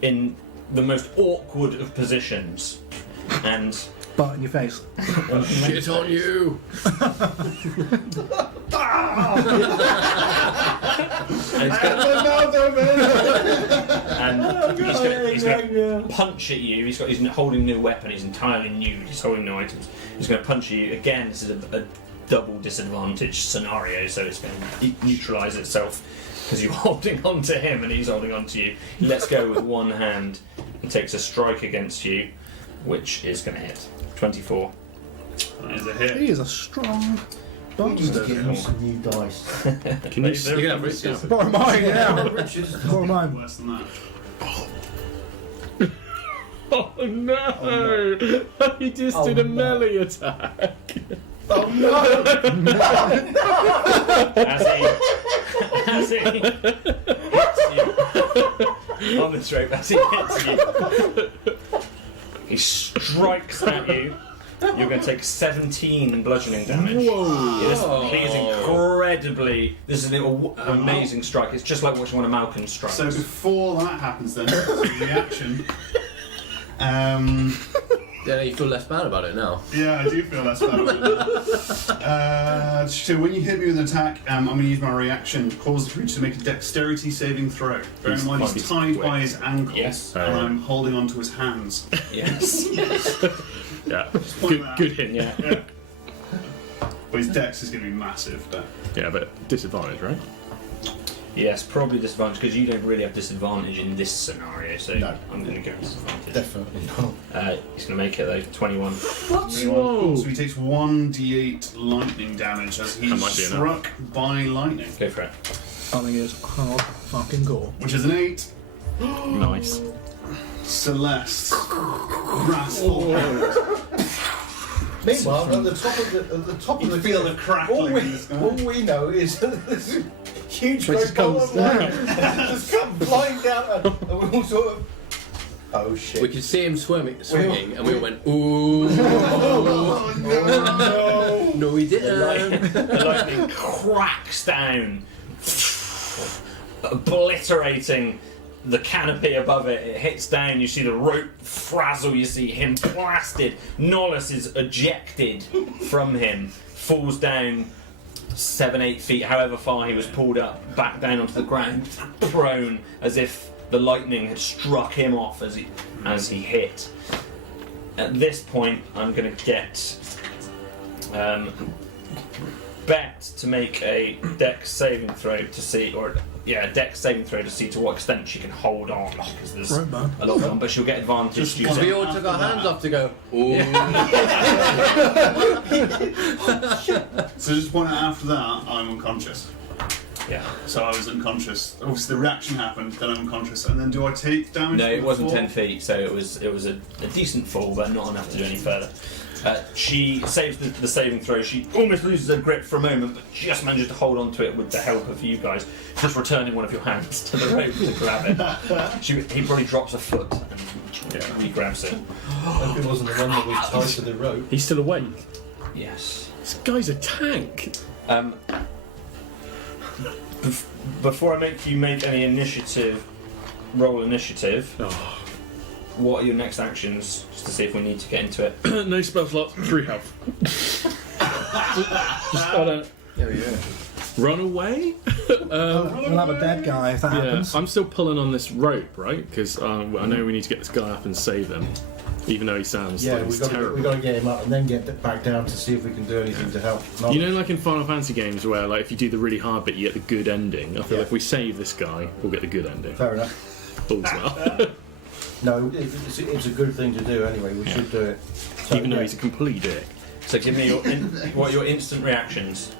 in the most awkward of positions, and Butt in your face. Shit on you! and he's going to punch at you. He's holding a new weapon. He's entirely nude. He's holding no items. He's going to punch at you again. This is a double disadvantage scenario, so it's going to neutralise itself because you're holding on to him and he's holding on to you. He lets go with one hand and takes a strike against you, which is going to hit. 24. That is a hit. He is a strong We need to bastard. get him some new dice. Can you You can have Rich now. Borrow mine, yeah. Richard. Borrow mine. Worse than that. Oh no! He just Oh, did a no. melee attack. Oh no! As he hits you on the rope, as he hits you, he strikes at you You're going to take 17 bludgeoning damage. Whoa! He is incredibly. This is an amazing strike. It's just like watching one of Malcolm's strikes. So before that happens, then reaction. Yeah, you feel less bad about it now. Yeah, I do feel less bad about it. So when you hit me with an attack, I'm going to use my reaction to cause the creature to make a dexterity saving throw. Bear in mind he's tied by his ankles, Yes. and I'm holding onto his hands. Yes. Yeah. point that Good out. hint, yeah. Yeah. But his dex is going to be massive. But Yeah, but disadvantage, right? Yes, probably disadvantage because you don't really have disadvantage in this scenario. So No. I'm going to go disadvantage. Definitely not. He's going to make it though. 21. Whoa! So he takes 1d8 lightning damage as That he's might be enough. struck by lightning, Go for it. I think it's hard fucking gore. which is an 8. Nice. Celeste, wrathful hand. Meanwhile, at the top of You the feel the all crackling we, in the sky. all we know is that this huge Which great ball comes of light just come flying down, and we all sort of, oh shit. We could see him swinging, and we all went, ooh. Oh no! No, we didn't. The lightning cracks down, obliterating the canopy above it. It hits down. You see the rope frazzle. You see him blasted. Nollis is ejected from him, falls down 7-8 feet, however far he was pulled up, back down onto the ground, prone, as if the lightning had struck him off as he hit. At this point, I'm going to get Bet to make a dex saving throw to see, dex saving throw to see to what extent she can hold on, because there's Right, man. a lot on, but she'll get advantage. Because we all took our hands off to go, ooh. So just point out after that, I'm unconscious. Yeah. So I was unconscious. Obviously the reaction happened, then I'm unconscious. And then do I take damage? No, from it the wasn't fall? 10 feet, so it was a decent fall, but not enough to do any further. She saves the saving throw. She almost loses her grip for a moment, but just manages to hold on to it with the help of you guys, just returning one of your hands to the rope to grab it. He probably drops a foot and he grabs it. Hope it wasn't the one that we tied to the rope. He's still awake. Yes. This guy's a tank. Before I make you make any roll initiative, what are your next actions, just to see if we need to get into it? No spell slots, 3 health. just I don't There we go. run away. We'll have a dead guy if that Yeah, happens. I'm still pulling on this rope, right? Because I know we need to get this guy up and save him, even though he sounds Yeah, like he's terrible. we got to get him up and then get back down to see if we can do anything to help. You know, like in Final Fantasy games, where like if you do the really hard bit, you get the good ending. I feel if we save this guy, we'll get the good ending. Fair enough. All's well. No, it's a good thing to do anyway. We should do it. So, Even though he's a complete dick. So give me what are your instant reactions?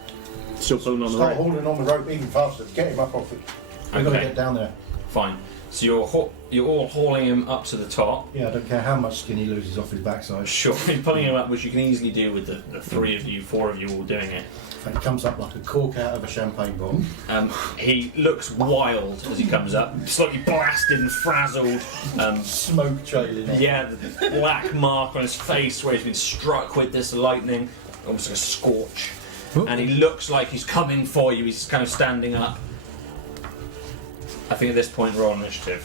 Still pulling on the start rope. holding on the rope even faster. Get him up off it. We've got to Okay. get down there. Fine. So you're all hauling him up to the top. Yeah, I don't care how much skin he loses off his backside. Sure. You're pulling him up, which you can easily do with the 3 of you, 4 of you all doing it. He comes up like a cork out of a champagne bomb. He looks wild as he comes up, slightly blasted and frazzled. Smoke trailing off. Yeah, the black mark on his face where he's been struck with this lightning, almost like a scorch. And he looks like he's coming for you. He's kind of standing up. I think at this point roll initiative.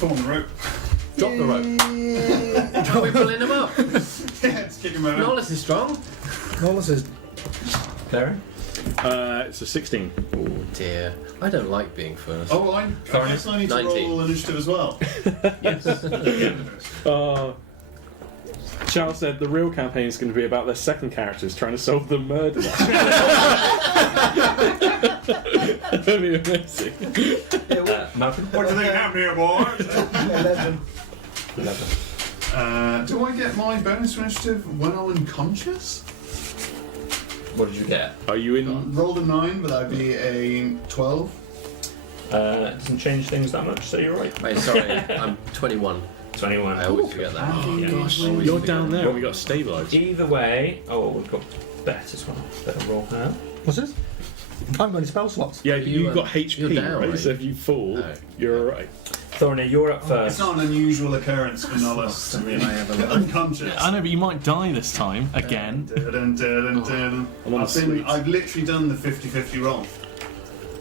Pull on the rope. Drop the rope. Are we pulling him up? Yeah, let's kick him over. Nollis is strong. Nollis is Clary? It's a 16. Oh dear. I don't like being first. Oh, I guess I need to 19. roll initiative as well. Yes. Charles said the real campaign is going to be about their second characters trying to solve the murder. That'd be amazing. Malcolm? What do you think happened here, boys? 11. Do I get my bonus initiative when I'm unconscious? What did you get? Are you in? Rolled a 9, but that'd be a 12. It doesn't change things that much, so you're right. Wait, sorry, I'm 21. 21. I always forget that. Gosh. You're down there. We got to stabilise. Either way, we've got Bet as well. Better roll now. what's this? I'm going to spell slots. Yeah, but you've got HP, you're down, right? right? So if you fall, No. you're alright. Thorny, you're up It's first. not an unusual occurrence for Nollis to be unconscious. I know, but you might die this time again. I've literally done the 50-50 roll.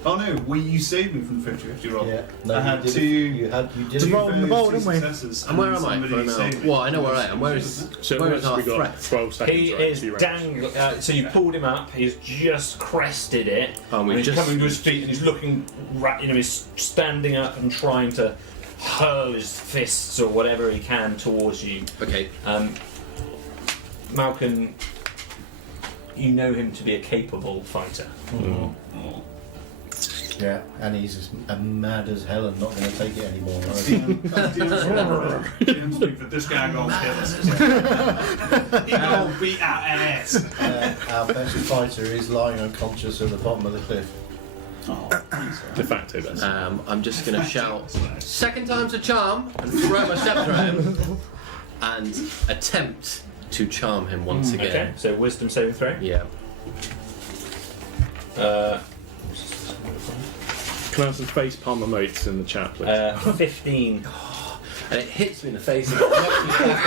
Oh no, you saved me from the 50-50 roll. Yeah. No, I had you two. You did Just it. roll in the bowl, didn't we? And where am I right now? Well, I know where I am. Where is So where is our we got threat? 12 seconds. He right, is 2 rounds. dangling. So you pulled him up. He's just crested it. Oh, and he's coming to his feet, and he's looking. He's standing up and trying to hurl his fists or whatever he can towards you. Okay. Malcolm, you know him to be a capable fighter. Yeah, and he's as mad as hell and not going to take it anymore. DM's speak for this guy gonna kill us. He gonna beat our ass. Our best fighter is lying unconscious at the bottom of the cliff. De facto, that's I'm just going to shout, second time's a charm, and throw my scepter at him, and attempt to charm him once again. Okay, so wisdom saving throw. Yeah. Can I have some face palm emotes in the chat, please? 15. And it hits me in the face and knocks me back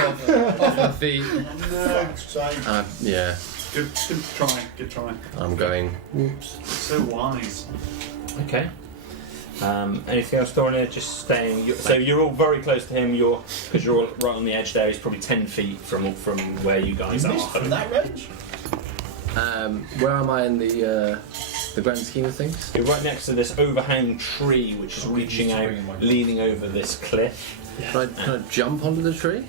off my feet. Yeah, Good try. I'm going. So wise. Okay. Anything else, Thorny? Just staying. So you're all very close to him. Because you're all right on the edge there. He's probably 10 feet from where you guys are. From that range? Where am I in the grand scheme of things? You're right next to this overhang tree, which is reaching out, leaning over this cliff. Can I jump onto the tree?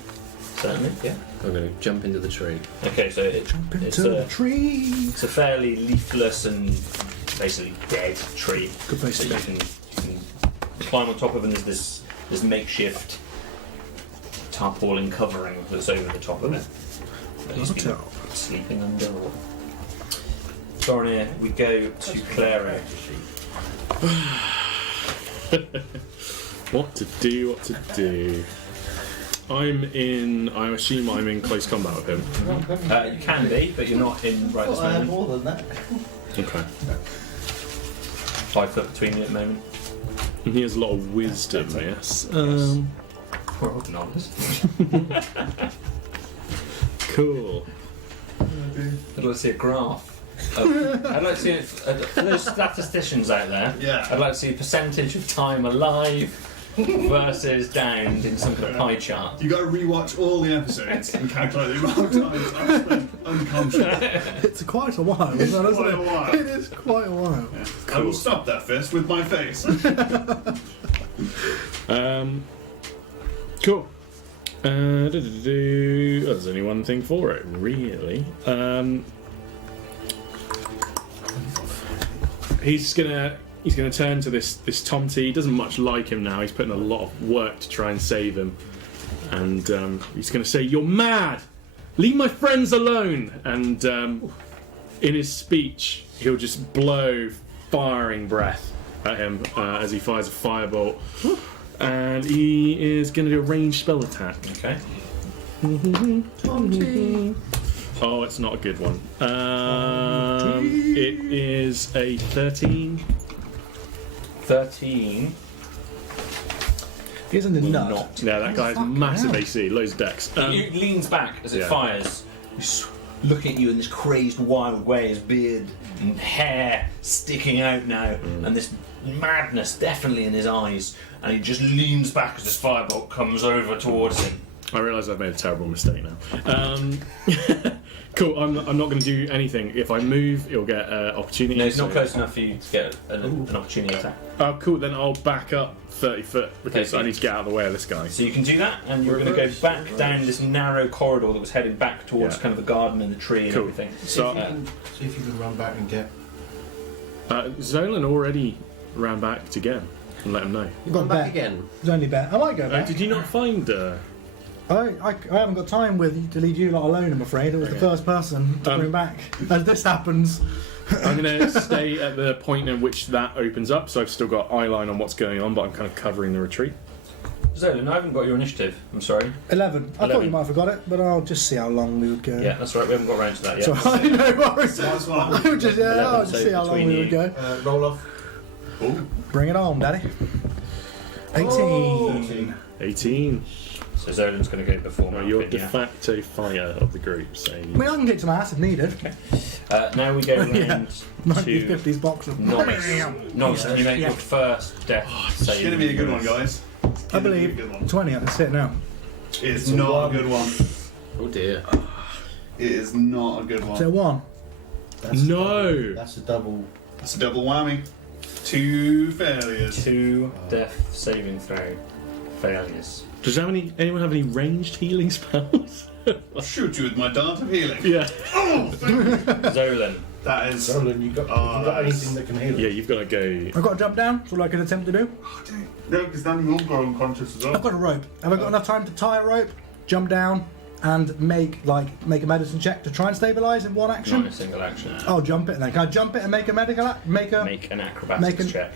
Certainly, yeah. I'm going to jump into the tree. Okay, so it's Into the tree. it's a fairly leafless and basically dead tree. Good place to that be. you can climb on top of, and there's this makeshift tarpaulin covering that's over the top of it. That he's been sleeping under. Thorny, we go to Clara. What to do? I assume I'm in close combat with him. You can be, but you're not in right this I had moment. more than that. Okay. 5 foot between you at the moment. And he has a lot of wisdom, yes. We're all novice. Cool. I'd like to see a graph. I'd like to see for those statisticians out there. Yeah. I'd like to see a percentage of time alive versus downed in some kind of pie chart. You got to rewatch all the episodes and calculate the amount of time I've spent unconscious. It's quite a while, isn't Quite a it? while. It is quite a while. Yeah. I will stop that fist with my face. Cool. There's only one thing for it, really. He's gonna turn to this Tomty. He doesn't much like him now. He's putting a lot of work to try and save him, and he's gonna say, "You're mad! Leave my friends alone!" And in his speech, he'll just blow firing breath at him as he fires a firebolt, and he is gonna do a ranged spell attack. Okay. Oh, it's not a good one. It is a 13. 13. He isn't a Will nut. not. Yeah, that guy's Fucking massive hell. AC, loads of dex. He leans back as it yeah. fires. He's looking at you in this crazed, wild way, his beard and hair sticking out now, and this madness definitely in his eyes. And he just leans back as this firebolt comes over towards him. I realise I've made a terrible mistake now. Cool, I'm not going to do anything. If I move, it'll get opportunity. No, it's not so- close enough for you to get an opportunity attack. Oh, cool, then I'll back up 30 foot because 30 I need to get out of the way of this guy. So you can do that, and you're going to go back down this narrow corridor that was heading back towards Yeah. kind of the garden and the tree and Cool. everything. So, See if you can run back and get. Zolan already ran back to get him and let him know. You've got I'm a back bet. again. There's only bet. I might go back. Did you not find... I haven't got time to leave you lot alone, I'm afraid. I was the first person to bring back. As this happens. I'm going to stay at the point in which that opens up, so I've still got eye line on what's going on, but I'm kind of covering the retreat. Zolan, I haven't got your initiative. I'm sorry. 11. I thought 11. you might have forgot it, but I'll just see how long we would go. Yeah, that's right. We haven't got round to that yet. So I no worries. That's what I'm I'll just, I'll just so see how long between we would you. go. Roll off. Bring it on, Daddy. 18. 18. So Zolan's going to go before Well, Malkin, you're yeah. de facto fire of the group, so I mean, I can kick some ass if needed. Now we go round Yeah. to 1950s box of. Novice. Novice, can you make Yeah. your first death It's save? going to be a good one, guys. It's I gonna be a believe good one. 20. I can sit now. It's not a good one. Oh dear. It is not a good Is it one. a 1? No! That's a double. It's a double whammy. 2 failures. 2 death saving throw failures. Does anyone have any ranged healing spells? I'll shoot you with my dart of healing. Yeah. Zolan. That is. Zolan, you got anything that can heal? Yeah, you've got to go. I've got to jump down. That's all I can attempt to do. No, because then you'll go unconscious as I've well. got a rope. Have I got enough time to tie a rope, jump down, and make a medicine check to try and stabilise in one Not action? a single action. I'll jump it then. Can I jump it and make a medical Make an acrobatics Make an- check.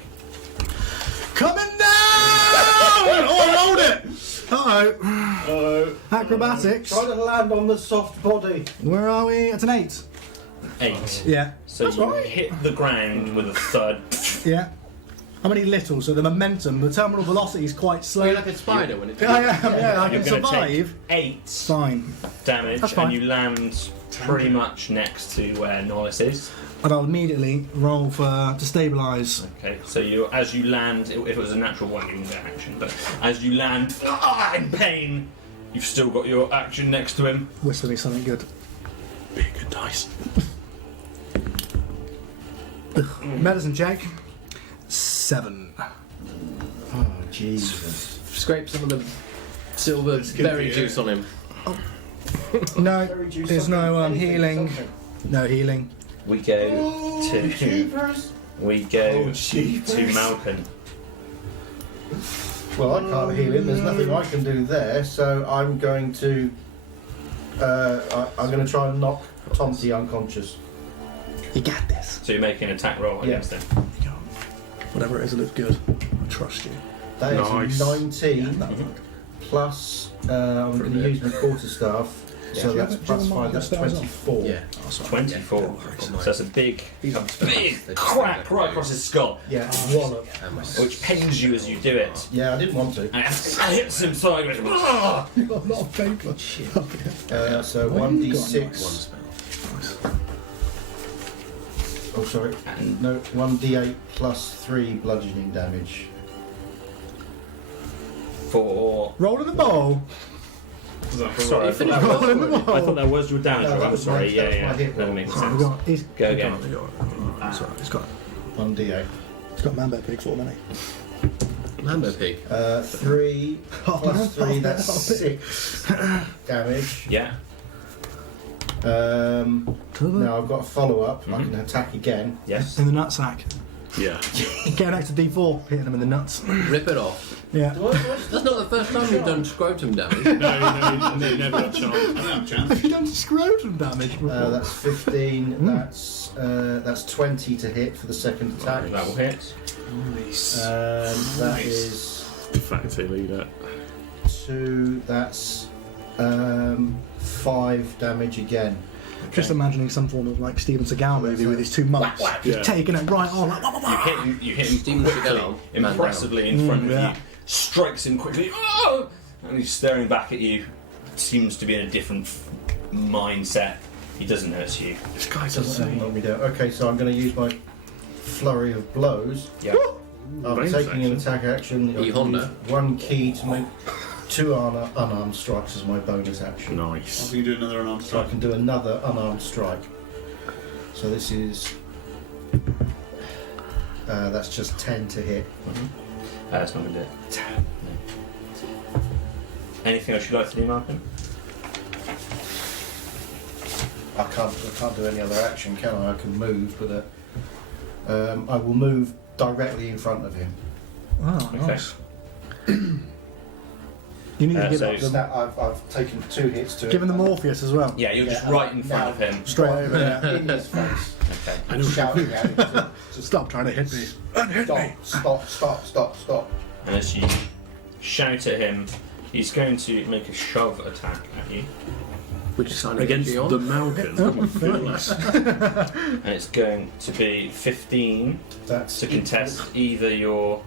coming down? Oh, I rolled it. Uh-oh. Acrobatics. Try to land on the soft body. Where are we? It's an 8. 8. Yeah. So That's you right. hit the ground with a thud. Yeah. I'm only little, so the momentum, the terminal velocity is quite slow. You're like a spider when it's. Yeah, I am. Yeah, I You're can going to survive. take 8 Fine. damage, That's fine. and you land pretty much next to where Nollis is. And I'll immediately roll to stabilise. Okay, so as you land, if it was a natural one, you can get action. But as you land, in pain, you've still got your action next to him. Whisper me something good. Be a good dice. Medicine check. 7. Oh, Jesus. Scrape some of the silver berry juice on him. No, Berry juice, there's no something, anything, healing. something. No healing. We go to Jeepers. to Malkin. Well, I can't heal him. There's nothing I can do there, so I'm going to. I'm going to try and knock Tomty unconscious. You got this. So you're making an attack roll Yeah. against him. Whatever it is, it looks good. I trust you. That is Nice. 19 plus. I'm going to use my quarterstaff, so Yeah. that's Do you plus have 5. That's stars on? 24. Yeah. 24. So that's a big They're crack right across his skull, Yeah, wallop. And my which pains you as you do it. Yeah, I didn't want to. And it hits him sideways. Ah! You've got a lot of paper. So Well, you've got 1d6. one spell. Oh, sorry. And No, 1d8 plus 3 bludgeoning damage. for Rolling the ball. sorry, I finished thought Rolling the that ball. was your damage No, roll. that I'm was sorry. my- Yeah, that was yeah. my hit That roll. makes We've sense. got, he's, Go again. That's right. He's got 1d8. Mambo Pig for money. Lambo pig. 3 Oh, plus 3, no. that's 6 damage. Yeah. Now I've got a follow up. I can attack again. Yes. In the nutsack. Yeah. Get an extra D4, hitting him in the nuts. Rip it off. Yeah. That's not the first time you've done scrotum damage. No, never got a chance. I don't have a chance. Have you done scrotum damage before? That's 15. That's 20 to hit for the second attack. That will hit. That is De facto leader. 2. That's 5 damage again. Just imagining some form of like Steven Seagal movie with his 2 monks Yeah. just taking it right on. Like, You hit him Steven quickly, Seagal, man impressively in front of yeah. you. Strikes him quickly. "Ah!" And he's staring back at you. Seems to be in a different mindset. He doesn't know it's you. this guy's Doesn't knock insane. me down. Okay, so I'm going to use my flurry of blows. Yeah. After Bonus taking an action. attack action, Are you I can Honda? use 1 key to make 2 unarmed strikes as my bonus action. Nice. So you do another unarmed So I strike. can do another unarmed strike. So this is. That's just 10 to hit. That's not going to do it. Anything else you'd like to do, Malcolm? I can't do any other action, can I? I can move, but I will move directly in front of him. Oh, Okay. nice. You need to give, so- it, I've taken 2 hits to give him the it. Morpheus as well. Yeah, you're just right in front of him. Straight over there. In his face. Okay. I know. Shouting at him to Stop trying to hit me. Unhit me. stop. And as you shout at him, he's going to make a shove attack at you. Which sign Against on? the Malkin. Oh, nice. And it's going to be 15 That's to contest either your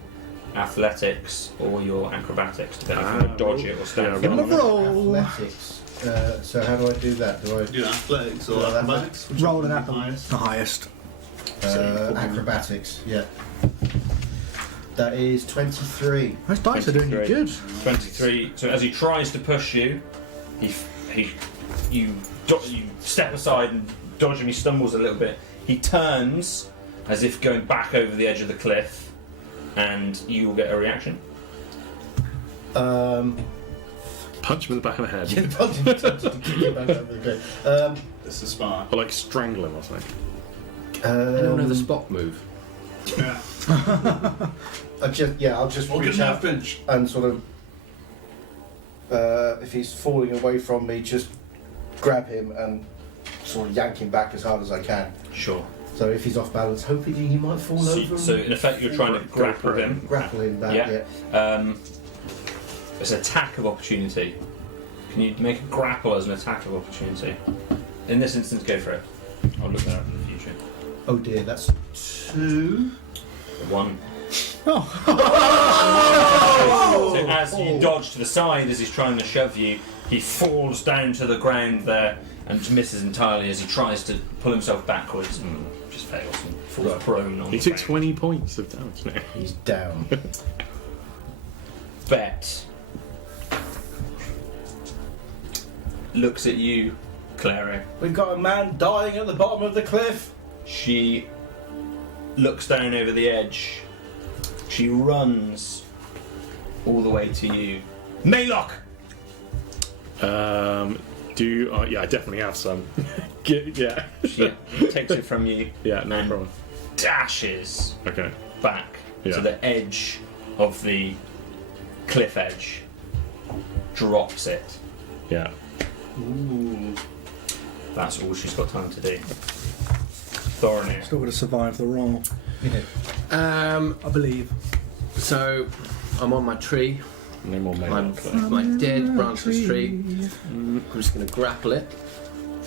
athletics or your acrobatics, depending if you want to dodge it or stand. Yeah, firm. roll. Athletics. So how do I do that? Do I Do athletics or Yeah, acrobatics? Roll an Whichever apple. highest. The highest. acrobatics? Yeah. That is 23. Those dice are doing you 23. good. 23. So as he tries to push you, you step aside and dodge him. He stumbles a little bit. He turns as if going back over the edge of the cliff, and you will get a reaction. Punch him in the back of the head. It's a spar. Or like strangle him or something. Anyone know the spot move? Yeah. I'll just Well, good reach enough, out Finch. and sort of, if he's falling away from me, just grab him and sort of yank him back as hard as I can. Sure. So if he's off balance, hopefully he might fall over. So in effect, you're trying to grapple him. Grapple him back. Yeah. Yeah. It's an attack of opportunity. Can you make a grapple as an attack of opportunity? In this instance, go for it. I'll look that up in the future. Oh dear, that's 2. 1. Oh. So as you dodge to the side as he's trying to shove you, he falls down to the ground there and misses entirely as he tries to pull himself backwards and just fails and falls prone on He the took ground. 20 points of damage now. He's down. Bet looks at you, Clara. We've got a man dying at the bottom of the cliff. She looks down over the edge. She runs all the way to you. Maylock! Yeah, I definitely have some. Yeah. She takes it from you, Yeah, no problem. dashes Okay. back Yeah. to the edge of the cliff edge, drops it. Yeah. Ooh. That's all she's got time to do. Thorinir. Still would have survived the roll, I believe. So I'm on my tree, No more my, Maylock. my dead branchless tree. I'm just going to grapple it.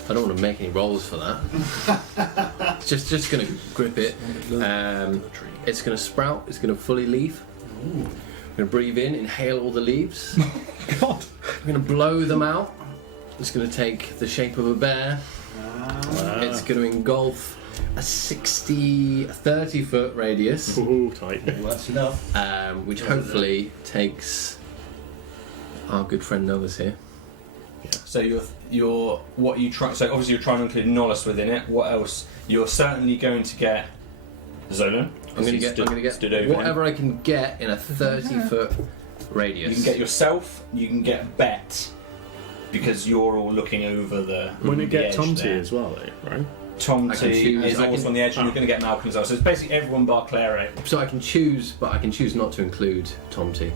I don't want to make any rolls for that. just going to grip it. It's going to sprout. It's going to fully leaf. I'm going to breathe in, inhale all the leaves. God. I'm going to blow them out. It's going to take the shape of a bear. It's going to engulf a 30-foot radius, Ooh, tight. Well, that's enough. which hopefully takes our good friend Novus here. So you're what you try. So obviously you're trying to include Nolus within it. What else? You're certainly going to get Zolan. I'm going to get stood over him. whatever I can get in a 30-foot radius. You can get yourself. You can get Bet because you're all looking over the. When you the get edge Tomty there. as well, though, right? Tom I can T choose- is I also can- on the edge, and you're going to get Malcolm as well. So it's basically everyone bar Claire. So I can choose, but I can choose not to include Tomty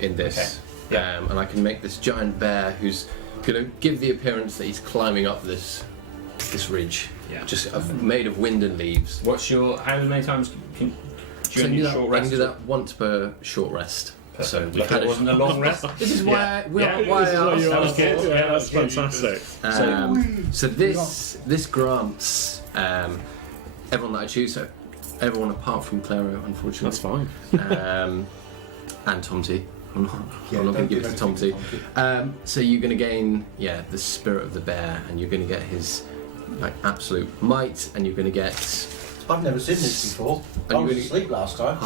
in this. Okay. Yeah. And I can make this giant bear who's going to give the appearance that he's climbing up this ridge, Yeah. just made of wind and leaves. What's your? How many times can So you I can need do a that, short I rest? can do that once per short rest. Perfect. So we've Like had it wasn't a long rest. This is why Yeah. why Yeah. I This is what asked. you That was asked. good. Yeah, Yeah, that's that was fantastic. So this grants everyone that I choose, so everyone apart from Claro, unfortunately. That's fine. And Tomty. I'm not Yeah, going to don't give it to anything Tomty. So you're going to gain, the spirit of the bear, and you're going to get his absolute might, and you're going to get. I've never seen this before. I And was you're asleep last time.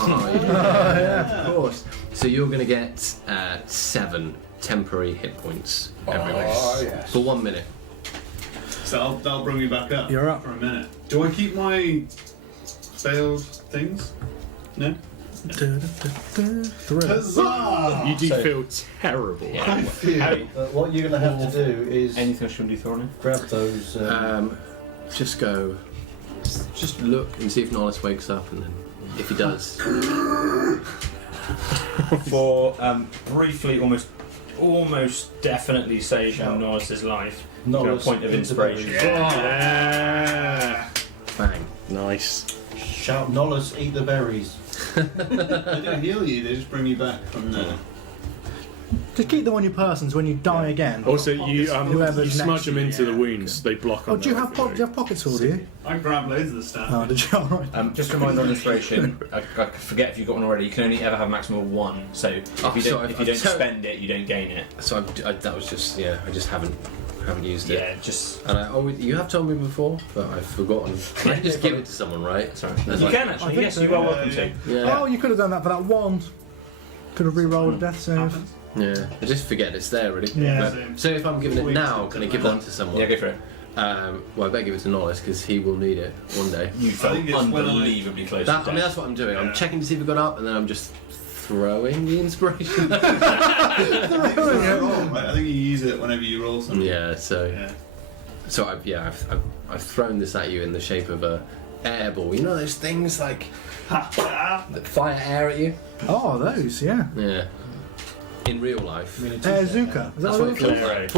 Yeah, of course. So you're going to get 7 temporary hit points every week Oh, yes. for 1 minute. So that'll bring me back up. You're up. For a minute. Do I keep my failed things? No? Thrill. Huzzah! You do So- feel terrible. Yeah. I feel. How- What you're going to have to do is Anything else you want to do, Thorinir? grab those. Just go, just look and see if Nollis wakes up, and then if he does, For briefly, almost definitely save Norris's life. You're a point of inspiration. Yeah. bang. Nice. Shout, Nollis, eat the berries. They don't heal you, they just bring you back from there. Just keep them on your person so when you die again. Also, you Whoever's smudge next them to you, into the yeah. wounds. They block on Oh, do you there, have if you pockets all, do you? I grabbed loads of the stuff. Oh, did you? Alright. Just a reminder on inspiration, I forget if you've got one already, you can only ever have a maximum of one, so if you don't spend it, you don't gain it. So that was just I just haven't used it. Yeah, just... And you have told me before, but I've forgotten. I can just give it to someone, right? Sorry. That's You like- can I actually, think yes, so, you are yeah. welcome to. Yeah. Oh, you could have done that for that one. Could have re-rolled a death save. Yeah. I just forget it's there, really. Yeah. But, so if I'm giving it now, can I give one to someone? Yeah, go for it. Well, I better give it to Nollis because he will need it one day. You felt think it's when I- unbelievably close I to mean, that's what I'm doing. I'm checking to see if it got up, and then I'm just throwing the inspiration. I think you use it whenever you roll something. Yeah. So Yeah. I've thrown this at you in the shape of a air ball. You know those things like that fire air at you? Oh, those, yeah. Yeah. In real life. Zuka. Is that That's what what it it feels Claro. like.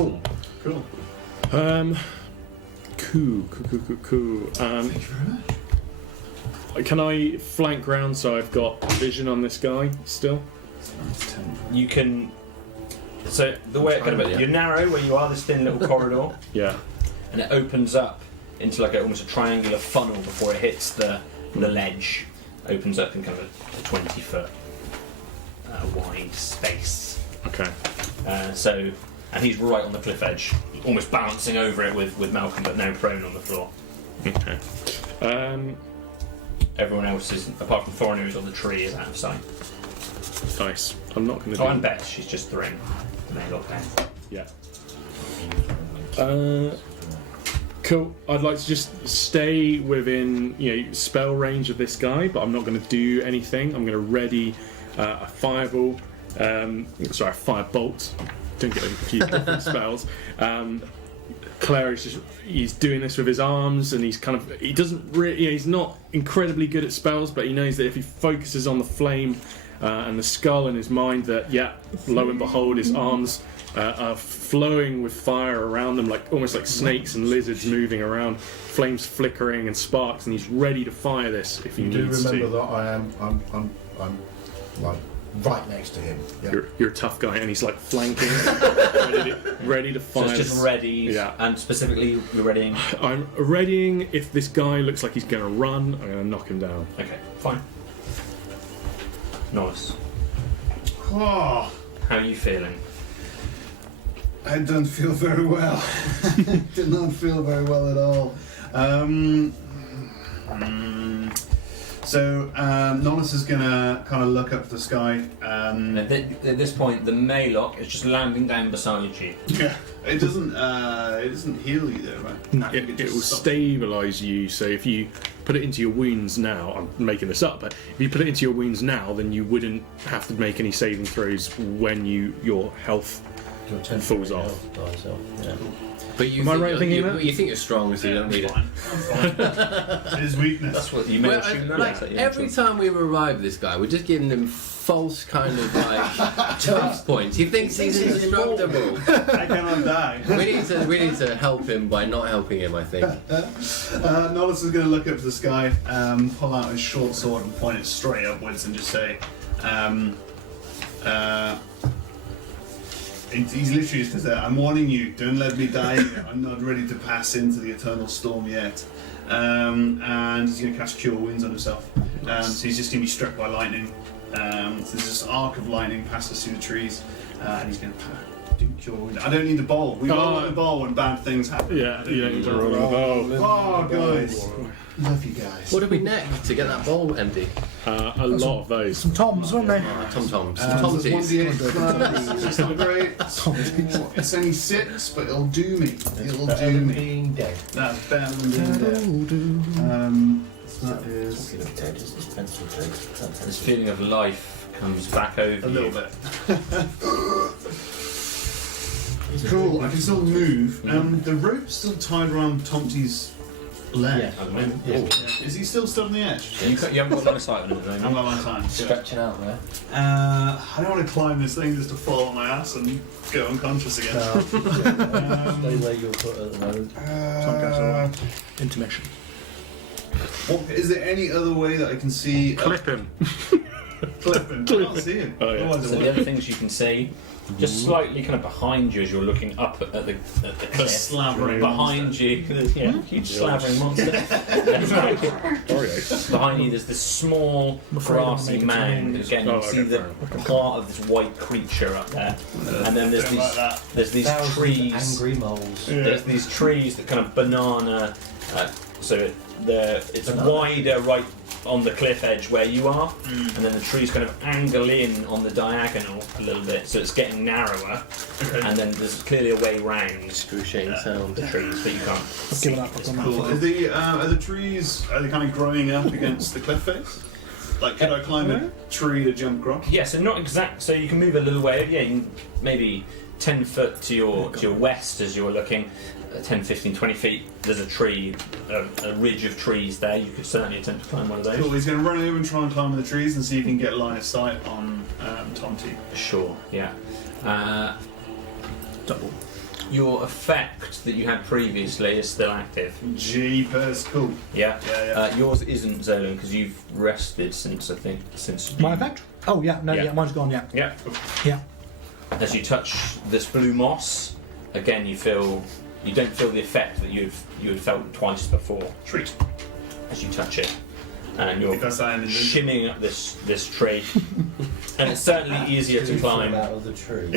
Boom. Cool. Cool. Can I flank round so I've got vision on this guy still? You can... So, the way it kind of... Yeah. You're narrow where you are, this thin little corridor, Yeah. and it opens up into like almost a triangular funnel before it hits the ledge. Opens up in kind of a 20-foot wide space. Okay. And he's right on the cliff edge, almost balancing over it with Malcolm, but now prone on the floor. Okay. Everyone else is, apart from Thorn, who's on the tree, is out of sight. Nice. I'm not going to. Oh, and Beth, she's just thrown the mail down. Yeah. Cool. I'd like to just stay within spell range of this guy, but I'm not going to do anything. I'm going to ready a fireball. A firebolt. Don't get confused with different spells. Claire is he's doing this with his arms, and he doesn't really, he's not incredibly good at spells, but he knows that if he focuses on the flame and the skull in his mind, that lo and behold, his arms are flowing with fire around them, almost like snakes and lizards moving around, flames flickering and sparks, and he's ready to fire this if he You do needs remember to. that I'm like right next to him. Yeah. You're a tough guy, and he's flanking, ready to fire. So it's just this. ready, Yeah. and specifically you're readying. I'm readying if this guy looks like he's going to run, I'm going to knock him down. Okay, fine. Nice. Oh, How are you feeling? I don't feel very well. Did not feel very well at all. So Nollis is gonna kind of look up the sky. And at this point, the Maylock is just landing down beside you. Yeah, it doesn't heal you though, right? No, I think it just will stops. stabilise you. So if you put it into your wounds now, I'm making this up, but if you put it into your wounds now, then you wouldn't have to make any saving throws when your health falls off. Yeah. But you Am I think right you're, thinking you, that? you think you're strong, so you don't need it. I'm fine. His weakness. That's what you may Well, assume that. like, every time we revive this guy, we're just giving him false kind of trust points. He thinks he's indestructible. I cannot die. we need to help him by not helping him, I think. Nollis is going to look up to the sky, pull out his short sword and point it straight upwards and just say, he's literally just said, I'm warning you, don't let me die here. I'm not ready to pass into the eternal storm yet. And he's going to cast Cure Wounds on himself. So he's just going to be struck by lightning. So there's this arc of lightning passes through the trees, and he's going to do Cure Wounds. I don't need the bowl. We roll the bowl when bad things happen. Yeah, you don't need to roll a bow. Oh, guys. Love you guys. What do we neck to get that bowl empty? A lot of those. Some toms, weren't they? Tom-toms. There's Tomsies. 1d8. It's not great. It's only 6, but it'll do me. It'll do me. Being dead. That's better than being dead. So that is Talking of dead, is this pencil joke? This feeling of life comes back over a you. little bit. Cool, I can still move. The rope's still tied around Tomty's leg. At the moment. Is he still stood on the edge? You haven't got line of sight on it at the I haven't moment. got my time. Good. Stretching out there. I don't want to climb this thing just to fall on my ass and go unconscious again. Stay where you're put at the moment. Intermission. Is there any other way that I can see? Clip him. Clip him. I can't see him. Oh, yeah. Otherwise it So the won't. other things you can see, just slightly kind of behind you as you're looking up at the cliff. Slavering Behind you, there's huge slavering monster. Behind you, there's this small afraid I'm grassy making mound. noise. Again, you can see the part of this white creature up there, and then there's these trees. Angry moles. There's these trees that kind of banana. It's wider right on the cliff edge where you are, and then the trees kind of angle in on the diagonal a little bit, so it's getting narrower. And then there's clearly a way round Excruciating sound. the trees, but you can't. I've given up. I've gone that Cool. far. Are the trees kind of growing up against the cliff face? Like, could I climb a tree to jump across? Yeah, so not exact. So you can move a little way. Yeah, you can maybe 10 foot to your west as you're looking. 10, 15, 20 feet, there's a tree, a ridge of trees there. You could certainly attempt to climb one of those. Cool, he's going to run over and try and climb the trees and see if he can get line of sight on Tonti. Sure, yeah. Double. Your effect that you had previously is still active. Jeepers, cool. Yeah? Yeah. Yours isn't, Zolan, because you've rested since. My effect? Oh, yeah. No, Yeah. yeah, mine's gone, yeah. Yeah. Yeah. As you touch this blue moss, again you don't feel the effect that you had felt twice before. Treat. As you touch it, and you're Because I am invincible. shimming up this tree, and it's certainly easier to climb. out of the tree.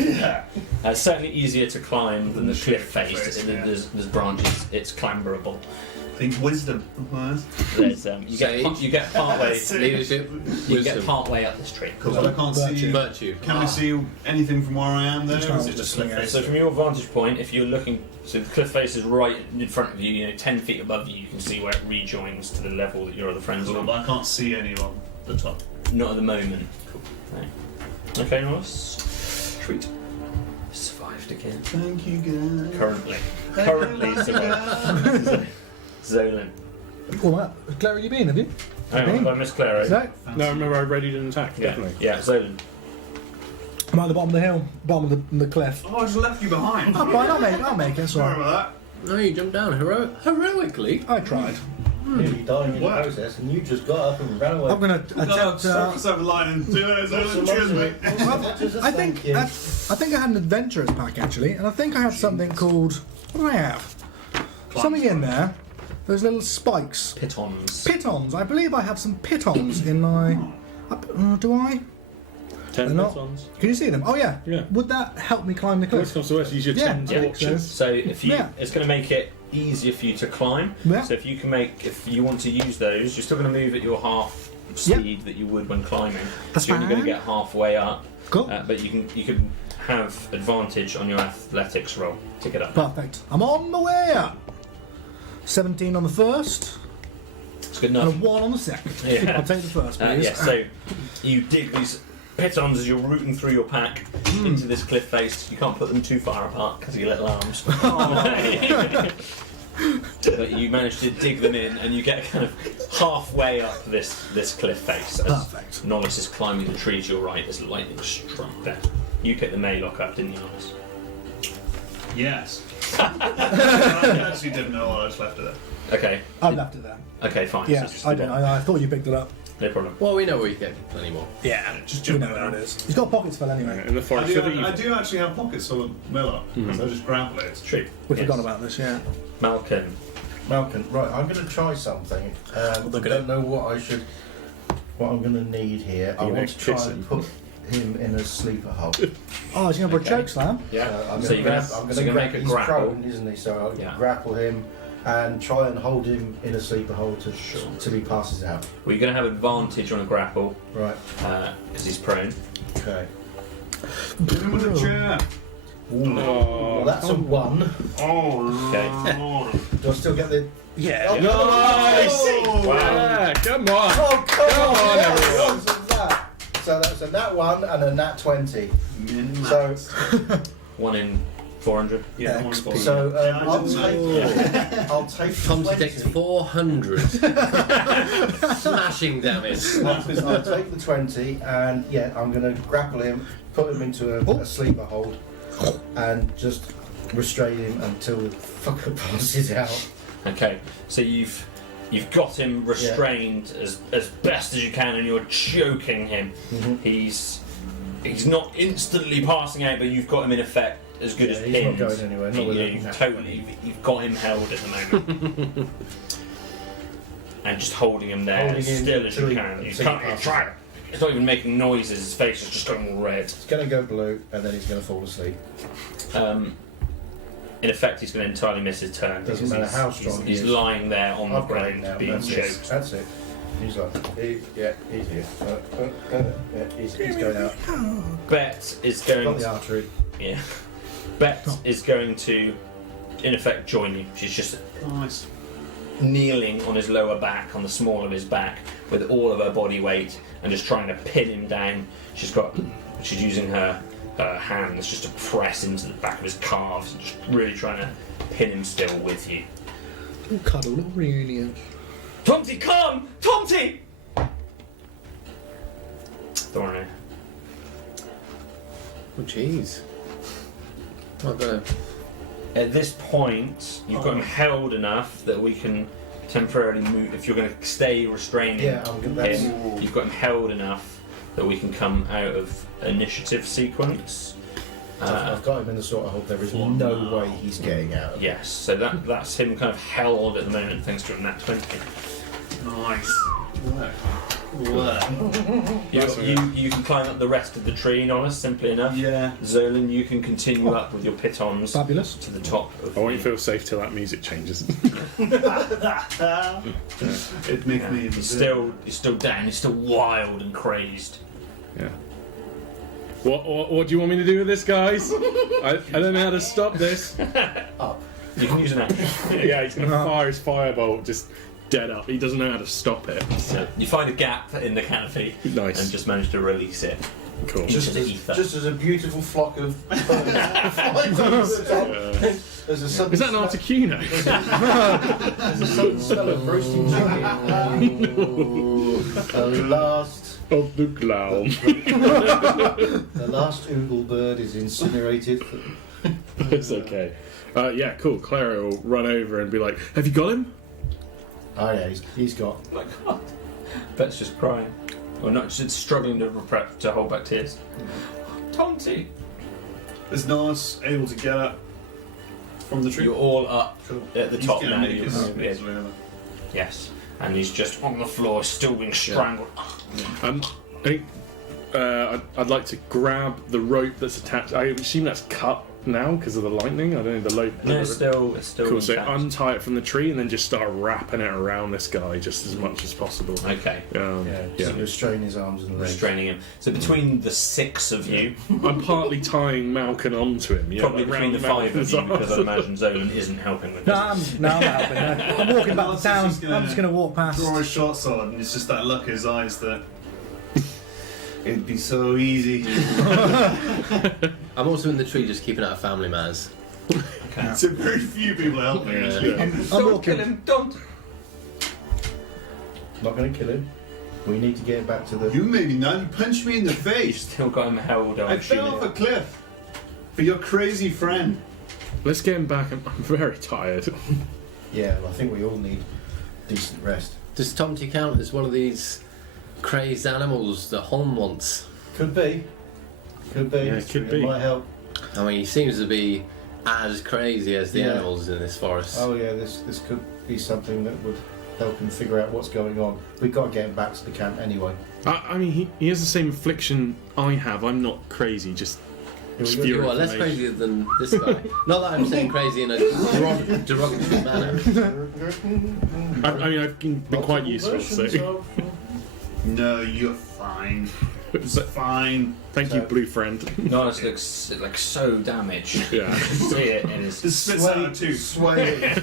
It's certainly easier to climb than the cliff face. Yeah. There's branches. It's clamberable. Think wisdom. There's you get part way. Leadership. You get Wisdom. part way up this tree. Cool. But I can't see. Virtue. Can I see anything from where I am there? Or is it Just just swing cliff it. face? So from your vantage point, if you're looking, so the cliff face is right in front of you. 10 feet above you, you can see where it rejoins to the level that your other friends are Cool, on. but I can't see anyone at the top. Not at the moment. No. Okay, nice. Treat. Survived again. Thank you, guys. Currently survived. Zolan. Oh, wow. Claire, you been, have you? Hang on, Miss Claro. No? No, remember I readied an attack, Yeah, definitely. yeah, Zolan. I'm at the bottom of the hill, bottom of the cliff. Oh, I just left you behind. Oh, fine, I'll make it, it's Sorry alright. about No, you jumped down heroically. I tried. Nearly dying in the Wow. process, and you just got up and ran away. I'm going to that. attempt. Stop us over the line in 2 minutes. Cheers, mate. I think I had an adventurer's pack actually, and I think I had something called. What do I have? Something in there. Those little spikes. Pitons. Pitons. I believe I have some pitons in my. Do I? 10 They're not- pitons. Can you see them? Oh yeah. Yeah. Would that help me climb the Worst cliff? comes to worst, use your Yeah, 10 yeah. torches. So if you, Yeah. it's going to make it easier for you to climb. Yeah. So if you want to use those, you're still going to move at your half speed that you would when climbing. That's so you're only going to fine. get halfway up. Cool. But you can have advantage on your athletics roll to get up. Perfect. I'm on the way up. 17 on the first, It's good and a enough. 1 on the second. Yeah. I'll take the first, please. Yeah, so you dig these pitons as you're rooting through your pack into this cliff face. You can't put them too far apart because of your little arms. But you manage to dig them in, and you get kind of halfway up this cliff face. As Perfect. Nollis is climbing the tree to your right. There's lightning struck there. You picked the Maylock up, didn't you, Nollis? Yes. I actually didn't know I just left it there. Okay. I left it there. Okay, fine. Yeah, So it's just I the did. one. I thought you picked it up. No problem. Well, we know where you get plenty more. Yeah, Just you jump know down. where it is. He's got pockets full anyway. In the I forest do, of evil. I do actually have pockets full of Miller, so I just grapple it. True. We Yes. forgot about this, yeah. Malcolm. Malcolm, right, I'm going to try something. I don't know what I'm going to need here. I You're want gonna to try kiss and him. put him in a sleeper hole. Oh, he's going to put a Okay. choke slam? Yeah. I'm So going you're to gonna, I'm so going you're to gonna make a he's grapple. prone, isn't he? So I'll Yeah. grapple him and try and hold him in a sleeper hole till he passes out. Well, you're going to have advantage on a grapple Right. because he's prone. Okay. Hit him with a chair. Well, that's a 1. Oh, Okay. Lord. Do I still get the? Yeah. Oh, Nice! Yeah, come on! Oh, come on, yes! everyone. What's that? So that's a nat 1 and a nat 20. Min So, max. 1 in 400. Yeah, XP. 1 so Yeah, I I'll didn't take. I'll take Tom's 20. takes 400. Smashing damage. I'll take the 20 and yeah, I'm going to grapple him, put him into a sleeper hold, and just restrain him until the fucker passes out. Okay, so you've got him restrained as best as you can, and you're choking him. Mhm. He's He's not instantly passing out, but you've got him in effect as good as he's pinned. not going anywhere. Not with You've got him held at the moment. And just holding him there Holding as him still as you until can. he- You until he can't passes try. out. It's not even making noises. His face is just going all red. He's going to go blue, and then he's going to fall asleep. In effect, he's going to entirely miss his turn. Doesn't because matter he's- how strong he he's is. lying there on the I've got him ground, now. being That's it. choked. That's it. He's like, yeah, he's here. Yeah, he's going out. Bet is Got going. the artery. Yeah. Bet is going to, in effect, join you. She's just Nice. kneeling on his lower back, on the small of his back, with all of her body weight, and just trying to pin him down. She's using her hands just to press into the back of his calves, and just really trying to pin him still with you. Cuddle reunion. Tomty, come! Tomty! Thorny. Oh, jeez. Not gonna. At this point, you've got him held enough that we can temporarily move. If you're going to stay restraining Yeah, I'm gonna. That's, him, you've got him held enough that we can come out of initiative sequence. I've got him in the sort of hold. There is no way he's getting out. Yes, so that's him kind of held at the moment thanks to a nat 20. Nice. Work. You can climb up the rest of the tree, Nollis, simply enough. Yeah. Zolan, you can continue up with your pitons Fabulous. to the top of I won't the- feel safe till that music changes. It makes Yeah. me. You're still down, you're still wild and crazed. Yeah. What do you want me to do with this, guys? I don't know how to stop this. Up. You can use an action. Yeah, he's gonna fire his firebolt just dead up. He doesn't know how to stop it. So you find a gap in the canopy Nice. and just manage to release it. Cool. Just the as, ether. just as a beautiful flock of birds flies over the top. There's a sudden Is that an smell- Articuno? There's a sudden smell of roasting chicken. The last, Of the clown. the last oogle bird is incinerated. It's okay. Yeah, cool. Clara will run over and be like, "Have you got him?" Oh yeah, he's got. Oh my god. Bet's just crying. Or not, she's struggling to hold back tears. Tomty! Is Nice able to get up from the tree? You're all up Cool. at the He's top gonna now. make his- Yeah. Yes. And he's just on the floor, still being strangled. I think I'd like to grab the rope that's attached. I assume that's cut now because of the lightning. I don't know the rope. No, it's still Cool. So intact. untie it from the tree and then just start wrapping it around this guy just as much as possible. Okay. Yeah, so restrain his arms and legs. Restraining him. So between the 6 of you, I'm partly tying Malkin onto him. Yeah, probably like between round the mouth 5 and of you, arms. because I imagine Zolan isn't helping with No, this. I'm not helping. No. I'm walking back to town. I'm just going to walk past. Draw his short sword, and it's just that look in his eyes that it'd be so easy. I'm also in the tree just keeping out of family matters. So very few people help me. Yeah. Actually. Yeah. I'm Don't walking. kill him, don't! Not going to kill him. We need to get him back to the. You maybe not. You punched me in the You've face. still got him held on. I fell off a cliff for your crazy friend. Let's get him back. I'm very tired. Yeah, well, I think we all need decent rest. Does Tomty count as one of these crazed animals that Holm wants? Could be. Could be. Yeah, it could be. Might help. I mean, he seems to be as crazy as the Yeah. animals in this forest. Oh yeah, this could be something that would help him figure out what's going on. We've got to get him back to the camp anyway. I mean, he has the same affliction I have. I'm not crazy, just Here we go. Spewing You are less information. crazy than this guy. Not that I'm saying crazy in a derogatory manner. I mean, I've been quite useful, so. No, you're fine. It's fine. Thank you, blue friend. Nihilus looks like so damaged. Yeah. You can see it in his. Just spits out a tooth. Sway.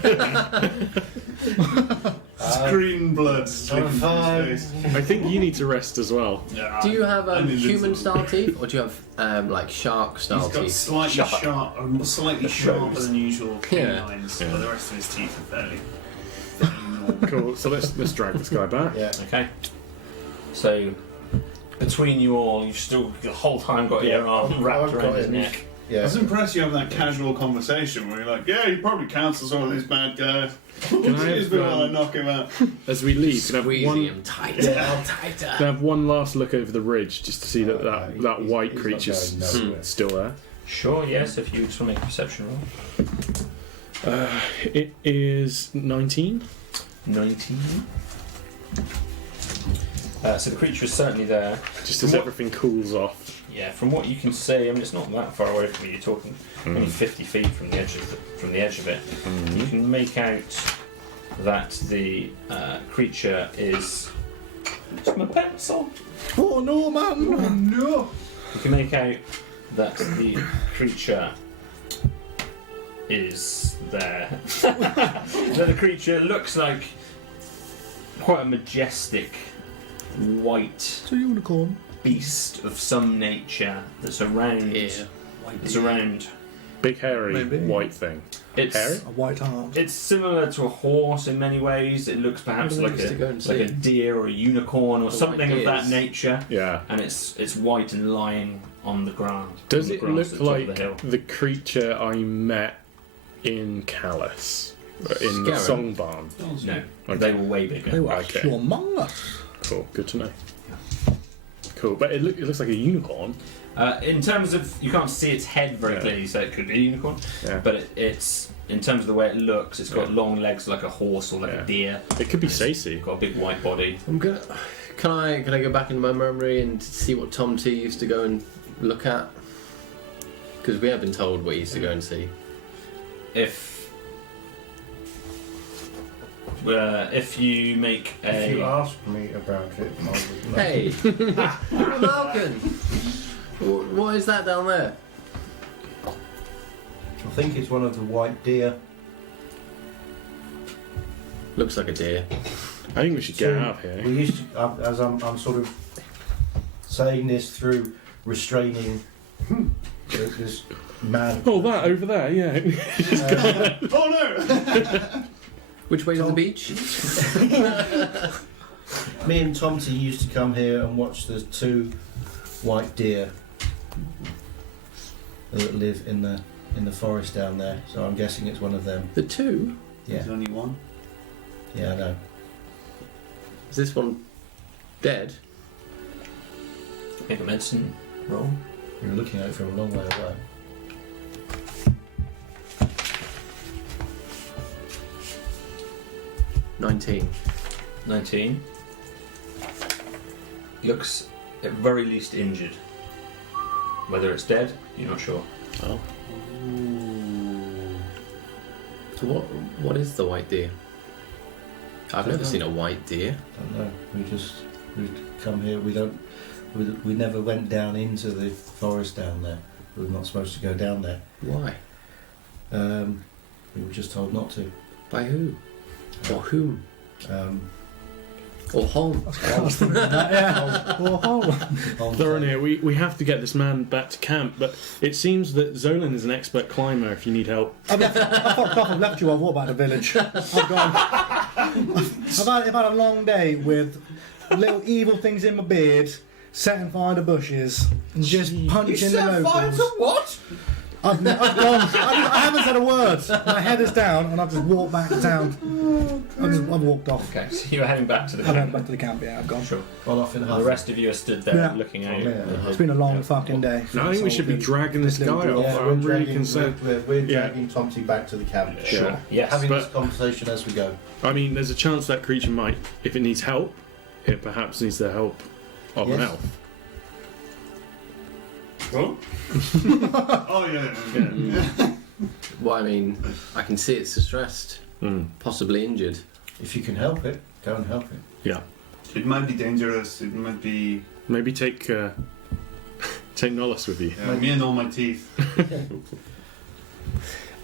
Green blood I'm slipping from his face. I think you need to rest as well. Yeah, Do you have I'm invincible. human style teeth, or do you have like shark style He's got teeth? slightly slightly sharper than usual Yeah. canines, Yeah. but the rest of his teeth are fairly normal. Cool. So let's drag this guy back. Yeah. Okay. So between you all, you've still the whole time got your arm wrapped I've around got his him. neck. Yeah. I was impressed you have that casual conversation where you're like, yeah, he probably counts as one of these bad guys. Can I Excuse me have, while I knock him out. as we leave, can I have Squeezing one? him tighter, tighter. Can I have one last look over the ridge just to see that that white he's not creature's going nowhere. still there? Sure, yes, if you just want to make a perception roll. It is 19. 19. So the creature is certainly there. Just as everything cools off. Yeah, from what you can see, I mean, it's not that far away from you. You're talking only 50 feet from the edge of it. You can make out that the creature is. It's my pencil. Oh no, man! No! You can make out that the creature is there. That the creature looks like quite a majestic white It's a unicorn. beast of some nature that's around. Yeah. It's around. Big hairy Maybe. white thing. It's Hairy? A white heart. it's similar to a horse in many ways. It looks perhaps What do like we used to go and a see? deer or a unicorn or The something white of that deers. nature. Yeah. And it's white and lying on the ground. Does on the it grass look at the top of like the hill. the creature I met in Callus? In the Scarab? Song Barn? No, Okay. they were way bigger. They were Okay. humongous. Cool, good to know. Cool, but it looks like a unicorn. In terms of, you can't see its head very Yeah. clearly, so it could be a unicorn. Yeah. But it's in terms of the way it looks, it's got Yeah. long legs like a horse or like Yeah. a deer. It could be It's Sacy. got a big white body. I'm gonna. Can I go back in my memory and see what Tom T used to go and look at? Because we have been told what he used to go and see. If you make If you a ask me about it, I would know. Hey, Malcolm, what is that down there? I think it's one of the white deer. Looks like a deer. I think we should get out of here. We used to, as I'm sort of saying this through restraining this man. Oh, that over there, yeah. Oh no! Which way to the beach? Me and Tomty used to come here and watch the two white deer that live in the forest down there. So I'm guessing it's one of them. The two? Yeah, There's only one. yeah, I know. Is this one dead? make a medicine roll. You were looking at it from a long way away. $19. 19. Looks at very least injured. Whether it's dead, you're not sure. Oh. So what is the white deer? I've never seen a white deer. Don't know. We come here. We never went down into the forest down there. We were not supposed to go down there. Why? We were just told not to. By who? Or whom? Or home? I was thinking that, yeah. Oh, Thorinir, we have to get this man back to camp, but it seems that Zolan is an expert climber if you need help. I fucked off. I've left you. I've walked back to the village. I've gone. I've had a long day with little evil things in my beard, setting fire to bushes, and just punching the locals. what? I've gone. I haven't said a word. My head is down, and I've just walked back to town. I've walked off. Okay, so you're heading back to the I went camp. back to the camp. Yeah, I've gone. Sure. Gone off in a The huff. rest of you are stood there Yeah. looking out. Yeah. It's been a long fucking day. No, I think we should be dragging this guy off. Yeah, I'm really concerned. We're Yeah. dragging Tomty back to the camp. Sure. Yes. Having But- this conversation as we go. I mean, there's a chance that creature might, if it needs help, it perhaps needs the help of an Yes. elf. What? Oh yeah. Well, I mean, I can see it's distressed, Mm. possibly injured. If you can help it, go and help it. Yeah. It might be dangerous. It might be. Maybe take Nollis with you. Me and all my teeth.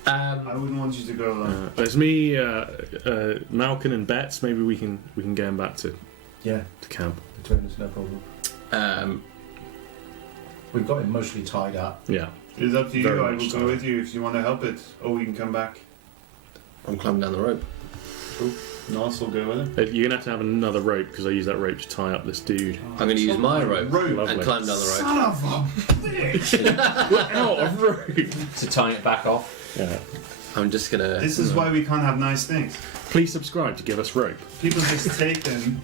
I Um, wouldn't want you to go alone. There's me, Malkin, and Betts. Maybe we can get him back to Yeah, camp. between us, no problem. We've got him mostly tied up. Yeah. It's up to you. Very I much will so. go with you if you want to help it, or we can come back. I'm climbing down the rope. Nice, we'll go with it. You're going to have another rope because I use that rope to tie up this dude. I'm going to use my rope Lovely. and climb down the rope. Son of a bitch! We're out of rope! To tie it back off. Yeah. I'm just going to... This is why we can't have nice things. Please subscribe to give us rope. People just take them.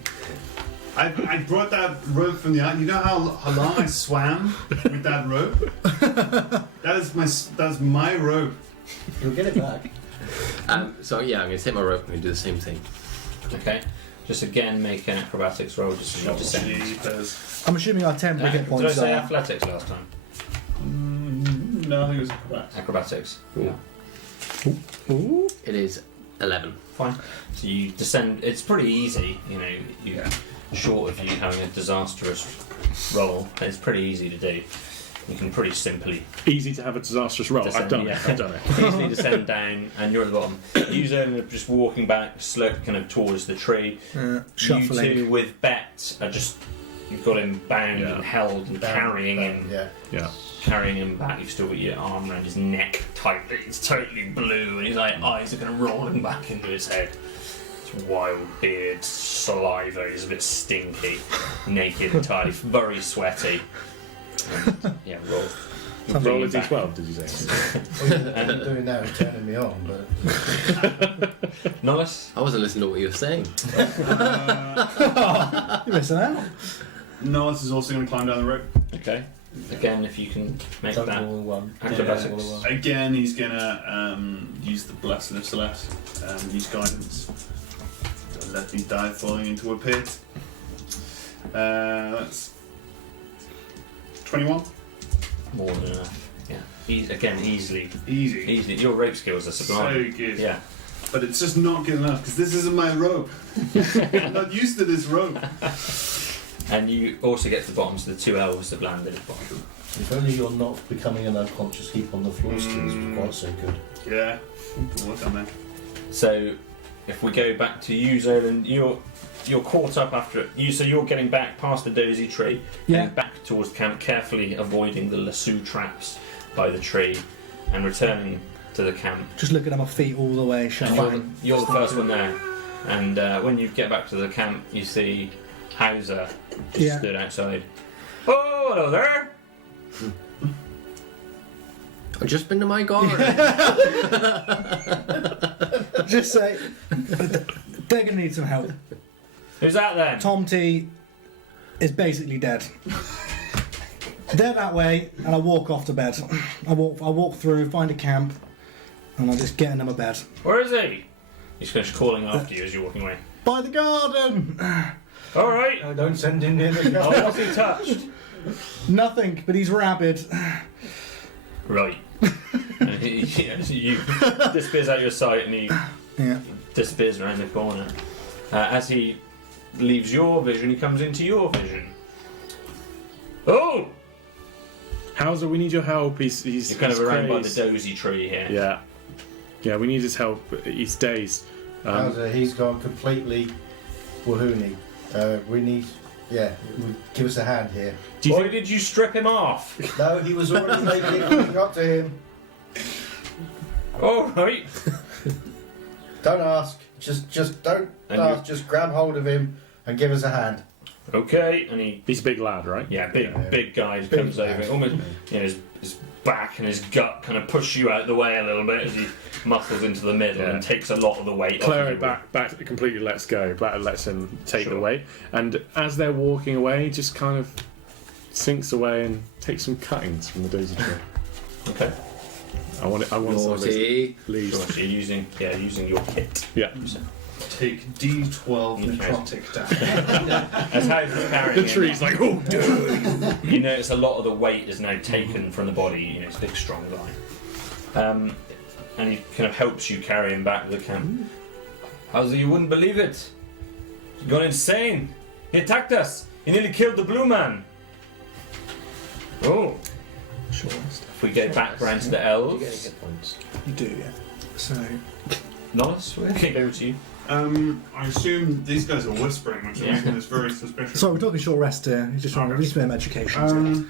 I brought that rope from the island. You know how long I swam with that rope? That's my rope. You'll get it back. So yeah, I'm going to take my rope and I'm going to do the same thing. Okay. Just again make an acrobatics roll just as you descend. Jeepers. I'm assuming our 10 hit Did I points say are. athletics last time? No, I think it was acrobatics. Acrobatics. Cool. Yeah. Ooh. It is 11. Fine. So you descend. It's pretty easy, you know. Short of you having a disastrous roll, it's pretty easy to do. You can pretty simply Easy to have a disastrous roll. Descend, I've done yeah. it. I've done it. easily descend down, and you're at the bottom. You Zolan are just walking back, slope kind of towards the tree. Shuffling. You two with Bet are just you've got him bound Yeah. and held and carrying him. Yeah. Yeah. Carrying him back, you've still got your arm around his neck tightly. It's totally blue, and his eyes are kind of rolling back into his head. It's wild beard, saliva. He's a bit stinky, naked entirely, very sweaty. And, yeah, roll. You're Roll a bringing back- d12, did you say? What you're doing now is turning me on, but Nice. I wasn't listening to what you were saying. You're missing out. Nolas is also going to climb down the rope. Okay. Again, if you can make that all in one. acrobatics. Again, he's going to use the Blessing of Celeste, use guidance. Don't let me die falling into a pit. That's 21. More than enough. Yeah. Easily. Easy. Your rope skills are sublime. So good. Yeah. But it's just not good enough because this isn't my rope. I'm not used to this rope. And you also get to the bottom, so the two elves have landed at the bottom. If only you're not becoming an unconscious heap on the floor skills was quite so good. Yeah. We'll work on that. So, if we go back to you, Zolan, you're caught up after it. So you're getting back past the dozy tree, Yeah. getting back towards camp, carefully avoiding the lasso traps by the tree, and returning to the camp. Just looking at my feet all the way, And showing. you're the first one there. And when you get back to the camp, you see Hauser just Yeah. stood outside. Oh, hello there. I've just been to my garden. Just say, they're going to need some help. Who's that then? Tom T is basically dead. They're that way, and I walk off to bed. I walk through, find a camp, and I just get in them a bed. Where is he? He's finished calling after you as you're walking away. By the garden! All right. No, don't send him near the Oh, garden. what's he touched? Nothing, but he's rabid. Right. And you disappears out of your sight, and he Yeah. disappears around the corner. As he leaves your vision, he comes into your vision. Oh! Hauser, we need your help. He's You're kind of he's around by the crazed. dozy tree here. Yeah. Yeah, we need his help. He's dazed. He's gone completely wahoony. We need, give us a hand here. Do you Why think did you strip him off? No, he was already naked when we got to him. All right. Don't ask. Just don't And ask. Just grab hold of him and give us a hand. Okay. And he, he's a big lad, right? big guy Big comes lad. over. Almost, his back and his gut kind of push you out of the way a little bit as he muscles into the middle Yeah. and takes a lot of the weight off Claro you. back completely lets go, back lets him take Sure. the weight, and as they're walking away, just kind of sinks away and takes some cuttings from the dozy tree. Okay. I want some of those Naughty. leaves. Sure. So you're using your kit. Yeah. Take D12 Okay. necrotic damage. As Hauser's carrying The him, tree's like, oh, dude. you notice a lot of the weight is now taken from the body. You know, it's a big, strong guy. And he kind of helps you carry him back to the camp. Hauser, you wouldn't believe it. He's gone insane. He attacked us. He nearly killed the blue man. Oh. Sure. If we go back round to the elves. You do, yeah. So, Nice. We'll kick over to you. I assume these guys are whispering, which Yeah. is very suspicious. sorry, we're talking short rest here. He's just trying to reach some education.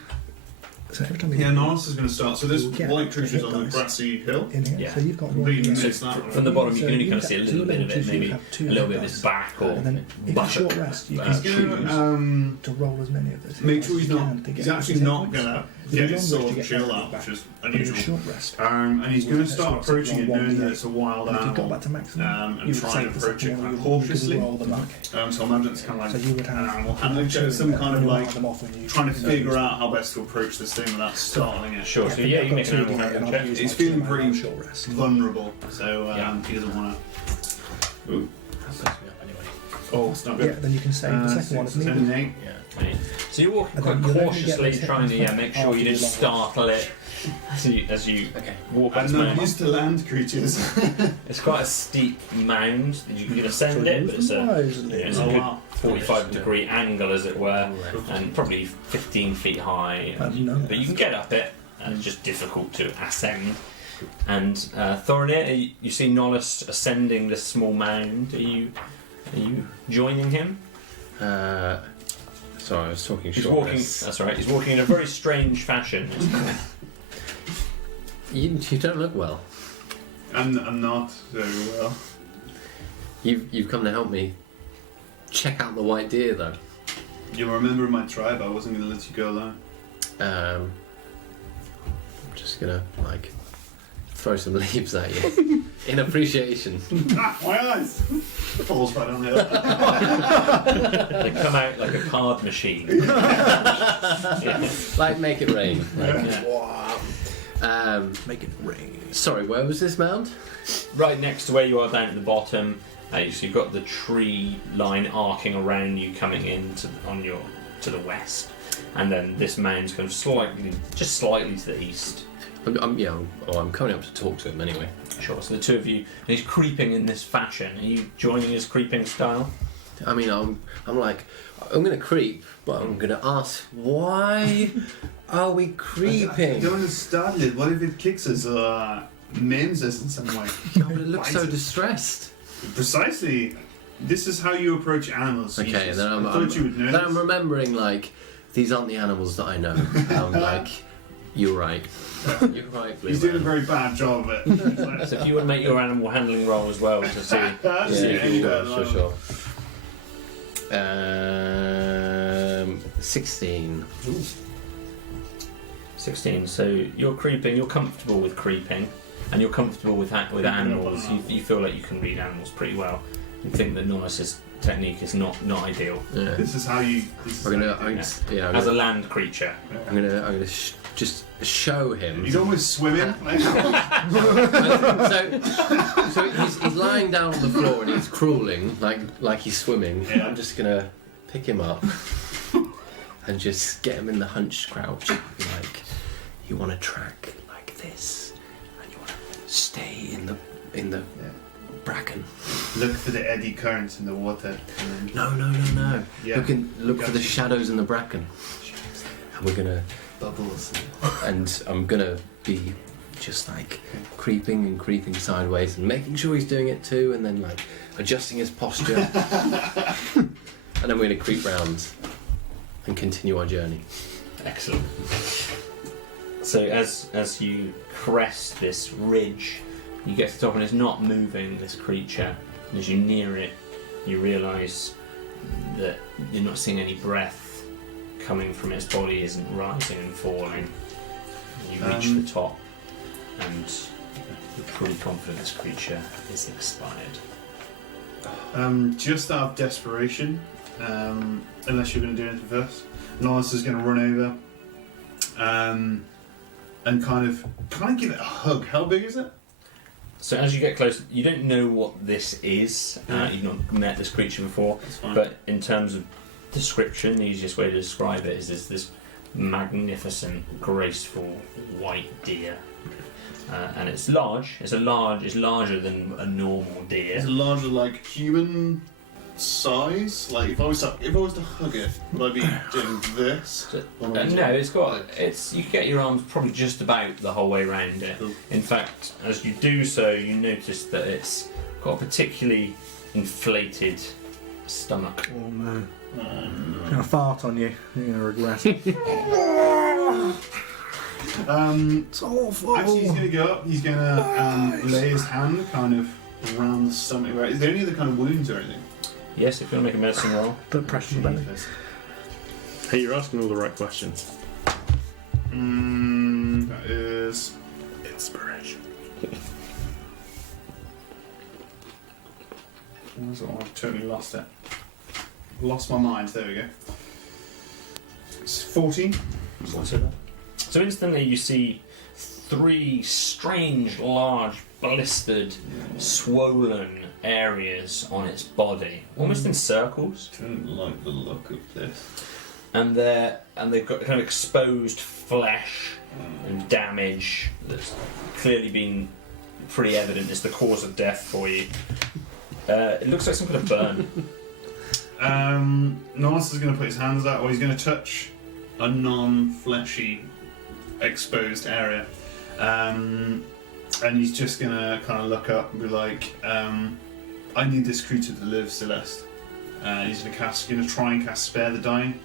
So every time you Yeah, Norris is going to start. So this You'll get white a creature's hit on the dice. grassy hill. in here, Yeah. so you've got one. Completely Yeah. missed that one. From the bottom, you So can only you kind of get see a two little bit of level it, twos, maybe you have two a little bit of dice. his back or And then in a buttock. short rest, you can He's choose going to to roll as many of those. make sure he's as you not. can to He's get actually hit not points. going to With get a his long sword rest, and you get shield everything out, back. which is But in a unusual. short rest, And he's going to start That's approaching it, one knowing that D8. it's a wild if you've got animal, that to maximum, and you would trying say to the approach it second kind one of you could cautiously. roll them back. So I imagine it's kind of So like you would have an animal handling check, some kind of you like line them off and you trying to know, figure out how best to approach this thing without startling it. Sure, so yeah, you can make an animal handling check. He's feeling pretty short rest. vulnerable, so Yeah. he doesn't want to. Ooh, That puts me up anyway. oh, it's not Yeah, good. then you can save the second one if It's needed. only an 8. Yeah. So you're walking And quite then you'll only get cautiously, those hit trying to points make back sure you after didn't your long startle it as you Okay. walk on I'm this not mound. used to land creatures. It's quite a steep mound that you can ascend So it, but it's a, wisely. it's a Oh, good wow. 45-degree angle, as it were, Alright. and probably 15 feet high. I didn't know that. But you can get up it, and it's just difficult to ascend. And Thorinir, you see Nollis ascending this small mound. Are you joining him? Sorry, I was talking He's short walking. rest. That's right. He's walking in a very strange fashion. You don't look well. I'm not very well. You've come to help me check out the white deer, though. You'll remember my tribe. I wasn't going to let you go alone. I'm just gonna like throw some leaves at you in appreciation. Ah, my eyes! Falls right on the hill. They come out like a card machine. Yeah. Like make it rain. Like, Yeah. Make it rain. sorry, where was this mound? Right next to where you are, down at the bottom, so you've got the tree line arcing around you, coming in to the west, and then this mound's kind of just slightly to the east. I'm coming up to talk to him anyway. Sure. So the two of you, and he's creeping in this fashion. Are you joining his creeping style? I mean, I'm gonna creep, but I'm gonna ask, why are we I creeping? don't understand it. What if it kicks us or maims us in some way? No, but it looks so distressed. Precisely. This is how you approach animals. Okay, Jesus. then I I'm thought you would know then I'm this. remembering like these aren't the animals that I know. And I'm like, you're right. You're right, Blue He's doing a Man. very bad job of it. So if you want to make your animal handling roll as well to see. That's Yeah, any sure, better. sure. 16. 16. So you're creeping. You're comfortable with creeping, and you're comfortable with animals. You feel like you can read animals pretty well. You think that Norris's technique is not ideal Yeah. This is how you. This is I'm gonna, how you do it. yeah, as a land creature. I'm gonna just show him. He's almost swimming. so he's lying down on the floor and he's crawling like he's swimming. Yeah. I'm just gonna pick him up and just get him in the hunched crouch. Like, you want to track like this, and you want to stay in the bracken. Look for the eddy currents in the water. And then No. Yeah. Look for the shadows in the bracken. And we're gonna. bubbles. And I'm gonna be just like creeping sideways and making sure he's doing it too, and then like adjusting his posture. And then we're gonna creep round and continue our journey. Excellent. So as you crest this ridge, you get to the top and it's not moving, this creature. And as you near it, you realise that you're not seeing any breath coming from its body, isn't rising and falling. And you reach the top, and you're pretty confident this creature is expired. Just out of desperation, unless you're going to do anything first, Lawrence is going to run over and kind of give it a hug. How big is it? So as you get close, you don't know what this is. You've not met this creature before. That's fine. But in terms of description, the easiest way to describe it is this magnificent, graceful white deer, and it's large. It's larger than a normal deer. Is it larger, like human size? Like if I was to hug it, would I be doing this? Or would I be No, doing- you can get your arms probably just about the whole way around it. Cool. In fact, as you do so, you notice that it's got a particularly inflated stomach. Oh no. I'm gonna fart on you. You're gonna regret. It's awful. Actually, he's going to go up. He's going to lay his hand kind of around the stomach. Right? Is there any other kind of wounds or anything? Yes, if you want to make a medicine roll. Don't press the belly. Hey, you're asking all the right questions. That is Inspiration. I've totally lost it. Lost my mind. There we go. It's 14. So instantly you see 3 strange, large, blistered, swollen areas on its body, almost in circles. Don't like the look of this. And they've got kind of exposed flesh and damage that's clearly been pretty evident as the cause of death for you. It looks like some kind of burn. Norris is going to put his hands out, or he's going to touch a non-fleshy exposed area, and he's just going to kind of look up and be like, "I need this creature to live, Celeste." He's going to try and cast Spare the Dying.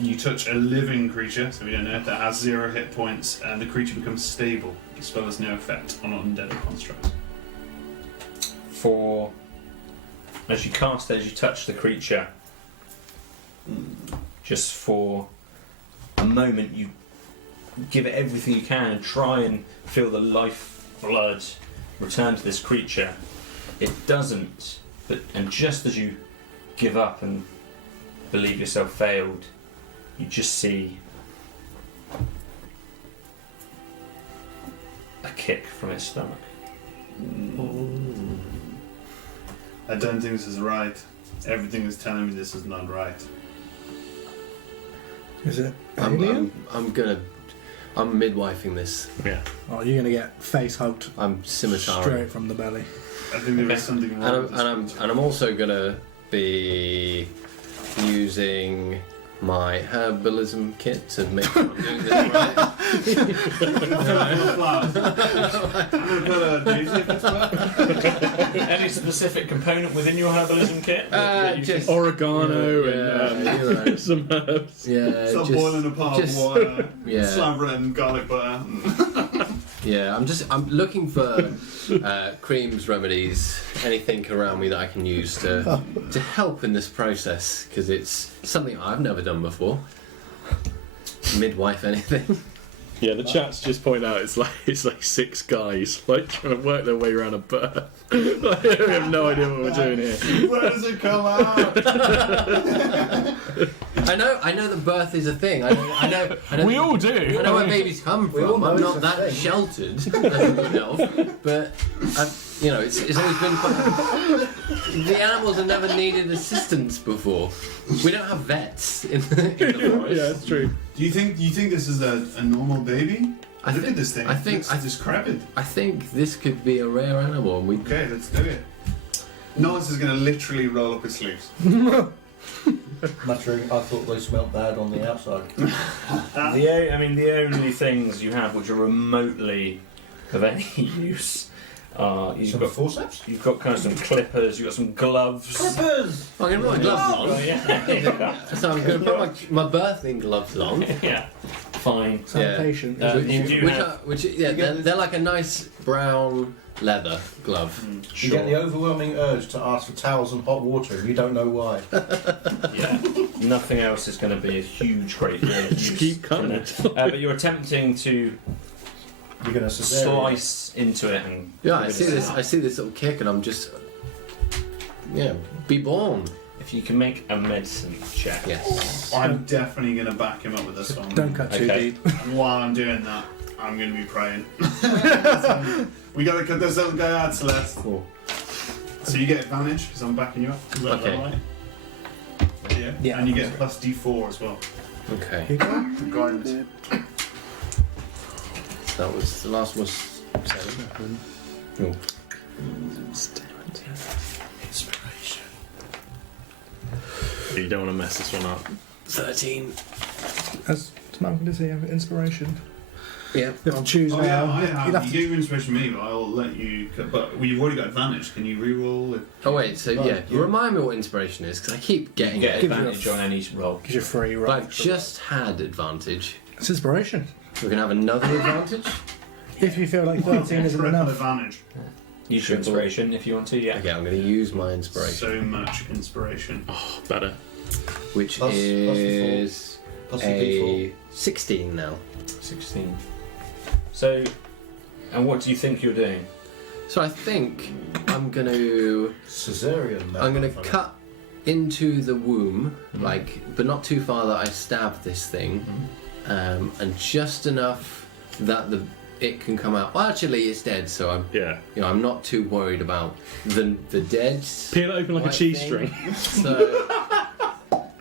You touch a living creature, so we don't know, that has 0 hit points, and the creature becomes stable. The spell has no effect on undead constructs. As you cast it, as you touch the creature, just for a moment you give it everything you can and try and feel the life blood return to this creature. It doesn't, and just as you give up and believe yourself failed, you just see a kick from its stomach. I don't think this is right. Everything is telling me this is not right. Is it? I'm alien? I'm midwifing this. Yeah. Oh, you're gonna get face hugged I'm scimitar. straight from the belly. I think there is something wrong with this creature. And I'm also gonna be using my herbalism kit to make sure I'm doing this right. I'm going to put a daisy if it's work. Any specific component within your herbalism kit? that you Just Oregano yeah, and some herbs. yeah, Start just, boiling a pot of just- water, yeah. slather it in garlic butter. yeah. I'm looking for creams, remedies, anything around me that I can use to help in this process, because it's something I've never done before. Midwife anything. Yeah, the chat's just point out it's like 6 guys like trying to work their way around a birth. Like, we have no idea what we're doing here. Where does it come out? I know that birth is a thing. I know We all do. I know where babies come We all from. know I'm it's not a that thing. sheltered as a good elf, but it's always been quite. The animals have never needed assistance before. We don't have vets in the forest. Yeah, it's true. Do you think this is a normal baby? Look at this thing. I think It's decrepit. I think this could be a rare animal, and we. Okay, let's do it. Noz is going to literally roll up his sleeves. Muttering, I thought they smelled bad on the outside. The only things you have which are remotely of any use are Some forceps? you've got kind of some clippers, you've got some gloves. Clippers! I'm going to put my gloves Oh, on. yeah. So I'm going to put my birthing gloves on. Yeah. Fine. Sanitation. You do have- They're like a nice brown leather glove. You get the overwhelming urge to ask for towels and hot water and you don't know why. Yeah. Nothing else is going to be a huge, great deal of use. Just keep coming. But you're attempting to You're going to slice into it and Yeah, I give see it a this. snap. I see this little kick, and I'm just, be born. If you can make a medicine check. Yes. I'm definitely going to back him up with this one. Don't cut too Okay. deep. And while I'm doing that, I'm going to be praying. We got to cut this little guy out, Celeste. Cool. So you get advantage because I'm backing you up. Is that Okay. right? Yeah. Yeah. And you get plus D4 as well. Okay. You go. For guidance. That was the last one was 7. Oh. Inspiration. You don't want to mess this one up. 13. As Malcolm does he have inspiration? Yeah. You have to choose Oh now. yeah, I You'll have. have You to- gave inspiration to me, but I'll let you. But you've already got advantage. Can you re-roll? Oh wait. So Right, yeah, yeah. remind me what inspiration is, because I keep You getting get it. Give you advantage a- on any roll. Because you're free, But right? I've just had advantage. It's inspiration. We're going to have another advantage. If you feel like 13 isn't Triple enough. advantage. Use your inspiration if you want to, yeah. Okay, I'm going to use my inspiration, So much inspiration. Oh, better. which Plus the is Plus the a 16 now. 16. So, and what do you think you're doing? So I think I'm going to Caesarean. cut into the womb, but not too far that I stab this thing, and just enough that it can come out. Well, actually, it's dead, so I'm not too worried about the dead. Peel it open like a white cheese thing. string. So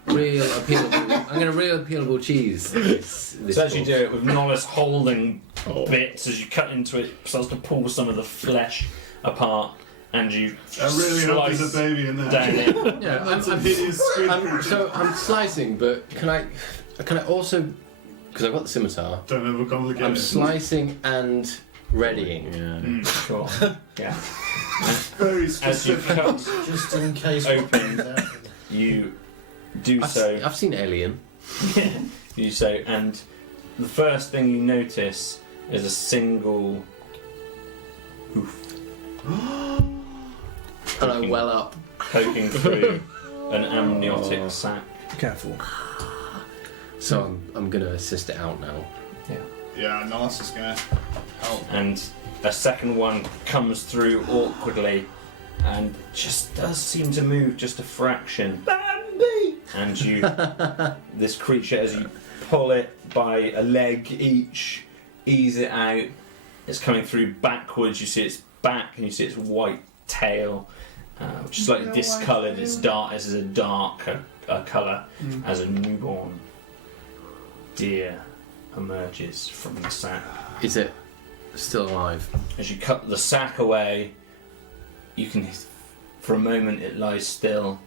real appealable. I'm going to real appealable cheese. This So as you book. do it with Nollis holding bits, as you cut into it, starts to pull some of the flesh apart, and you I really hope slice there's a baby in there. down it. Yeah, That's a hideous squid creature. I'm slicing, but can I also, because I've got the scimitar, Don't overcomplicate I'm it. slicing and readying. Yeah. Sure. Yeah. Very As you specific. cut, Just in case. Open. you do so. I've seen Alien. You so, and the first thing you notice is a single hoof And I well up. poking through an amniotic sac. Careful. So I'm going to assist it out now. Yeah, Nollis is gonna help. And a second one comes through awkwardly and just does seem to move just a fraction. Bambi! And you, this creature, as you pull it by a leg each, ease it out, it's coming through backwards. You see its back and you see its white tail, which is slightly discoloured. It's dark. This is a darker colour as a newborn deer emerges from the sack. Is it still alive? As you cut the sack away, you can, for a moment, it lies still,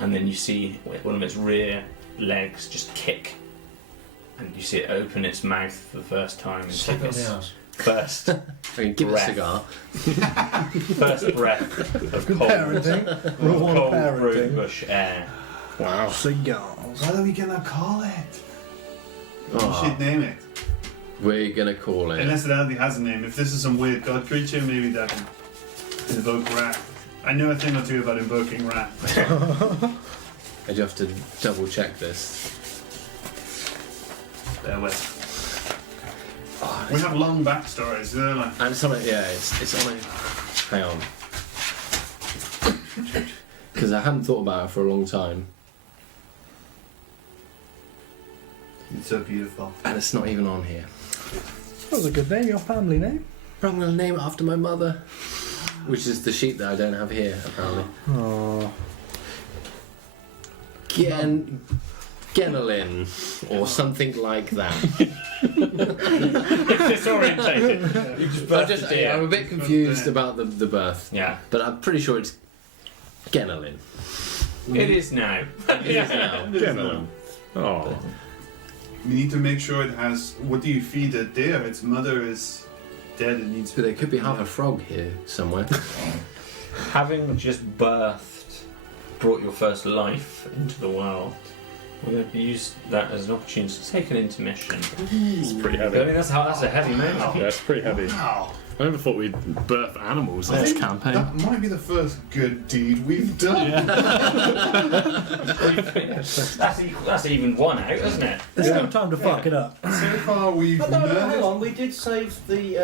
and then you see one of its rear legs just kick, and you see it open its mouth for the first time and Slap take it in the its house. first, I mean, give it a Breath. cigar. first breath of Good cold, parenting. Rule one of cold parenting. rosebush air. Wow. Cigars. What are we gonna call it? We Oh, should name it. we're going to call it. Unless it already has a name. If this is some weird god creature, maybe that can invoke wrath. I know a thing or two about invoking wrath. I do have to double check this. There we Oh, We have long backstories, they're like. and it's on it. Yeah, it's on it. Hang on. Because I hadn't thought about it for a long time, It's so beautiful. and it's not even on here. That was a good name, your family name. But I'm going to name it after my mother, which is the sheep that I don't have here, apparently. Oh. Genelin, or something like that. It's disorientated. You just birthed a deer. I'm a bit confused about the birth, Yeah, but I'm pretty sure it's Genelin. it is now. It is now. Genelin. Oh. We need to make sure it has. What do you feed a deer? Its mother is dead. It needs. But there could be half a frog here somewhere. Having just brought your first life into the world, we're going to use that as an opportunity to take an intermission. It's pretty I heavy. mean, that's a heavy moment. Yeah, it's pretty heavy. Wow. I never thought we'd birth animals in I this think campaign. that might be the first good deed we've done. That's even one out, isn't it? There's no time to fuck it up. So far, we've But no, hang murdered. on. We did save the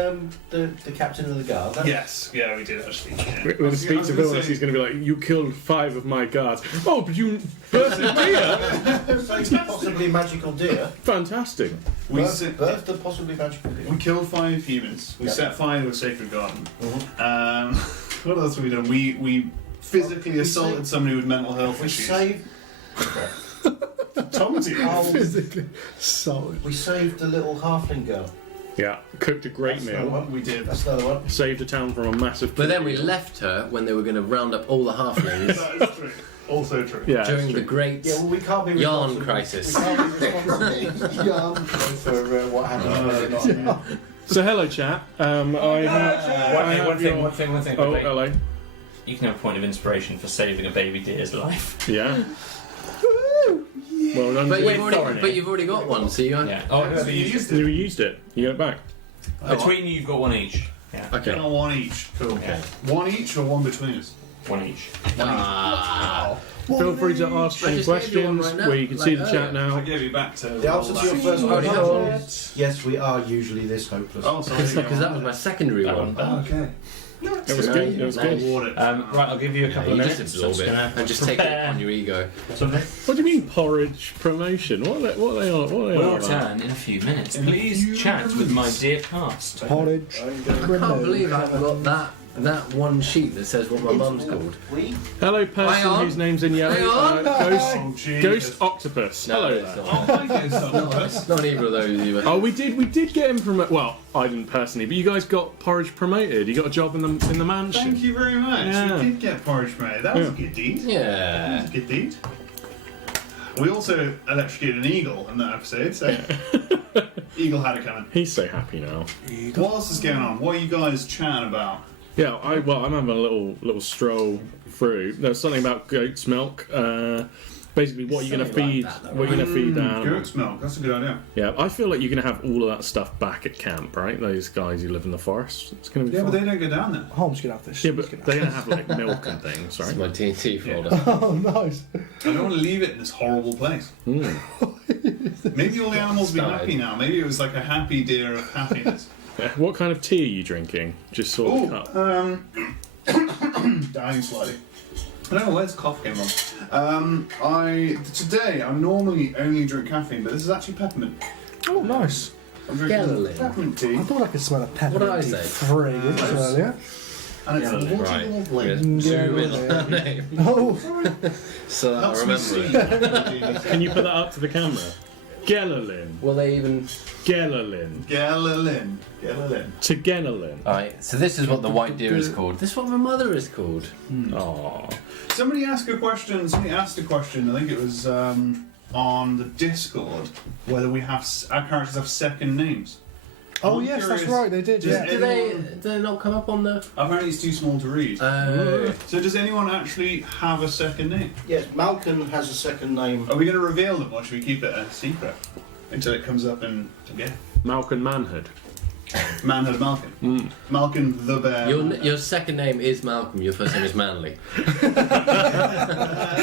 captain of the guard. That- Yes, yeah, we did actually. Yeah. When he speaks to Villainous, he's going to be like, "You killed 5 of my guards." Oh, but you birthed a deer. Saved a possibly magical deer. Fantastic. We Birthed a possibly magical deer. We killed 5 humans. We Yep. set fire to a sacred garden. Mhm. What else have we done? We physically assaulted saved- somebody with mental health We issues. saved. Tomty. Oh, Physically solid. we saved the little halfling girl. Yeah, cooked a great That's another meal. one. We did. That's another one. Saved a town from a massive. But then we left her when they were going to round up all the halflings That is true. Also true. Yeah, during it's the true. great Yeah, well, we can't be yarn responsible. crisis. We can't be responsible yarn for what happened. Not- So hello, chat. I have. One thing. Oh, Wait. hello. You can have a point of inspiration for saving a baby deer's life. Yeah. Well done. But Jake. you've already got one, so you. Yeah. Oh, Have you used You it? used it. You get it back. Between you, you've got one each. Yeah. Okay. Get on one each. Cool. Okay. One each or one between us? One each. Ah. Feel free to ask I any just gave you one questions. right now, where you can like see the earlier. chat I now. gave you back to. The answer to your first already have question one. is yes, we are usually this hopeless. Oh, sorry. Because that was my secondary That one. one. Oh, okay. It was good. It was good. Award it. Right, I'll give you a couple You of just minutes. absorb Just it gonna and just take it prepare on your ego. something. What do you mean porridge promotion? What are they on? What are they We'll on about? return in a few minutes. In a Please few chat with minutes. my dear cast. Porridge. I can't believe I've got that one sheet that says what my mum's called. Hello, person Hang on. whose name's in yellow. Hang on. Oh, Jesus. Ghost Octopus. Hello it's there. not. Oh, I guess so. It's not either of those either. Oh, we did get him promoted. Well, I didn't personally, but you guys got porridge promoted. You got a job in the mansion. Thank you very much. Yeah. We did get porridge made. That was a Yeah. good deed. That Yeah. was a good deed. We also electrocuted an eagle in that episode, so eagle had it coming. He's so happy now. What else is going on? What are you guys chatting about? Yeah, I'm having a little stroll through. There's something about goat's milk. Basically, what you're going to Something feed, like that, though, what you're going to feed the animal. Goat's milk. That's a good idea. Yeah, I feel like you're going to have all of that stuff back at camp, right? Those guys who live in the forest. It's going to be Yeah, fun. but they don't go down there. Holmes could have this. Yeah, but they're going to have like milk and things, It's right? my TNT folder. Oh, nice. I don't want to leave it in this horrible place. Maybe all the animals will be happy now. Maybe it was like a happy day of happiness. Yeah. What kind of tea are you drinking? Just sort of cup. Dying slightly. I don't know where this cough came from. Today I normally only drink caffeine, but this is actually peppermint. Oh, nice. I'm drinking Gallon. peppermint tea, I thought I could smell a pepper. What did I say? Free earlier. and it's Right. lovely. We're gonna zoom in on that name. Oh, So that I Helps me remember it. see. Can you put that up to the camera? Gellerlin. Will they even... Gellerlin. Gallelin. To Genelin. Alright, so this is what the white deer is called. This is what my mother is called. Aww. Somebody asked a question. Somebody asked a question. I think it was on the Discord whether our characters have second names. oh I'm yes, that's curious. right. They did. Does Yeah. anyone- Do they not come up on the... Apparently, it's too small to read. So, does anyone actually have a second name? Yes, Malcolm has a second name. Are we going to reveal them, or should we keep it a secret until it comes up in again? Malcolm Manhood. Manhood Malcolm. Malcolm the Bear. Your second name is Malcolm, your first name is Manly.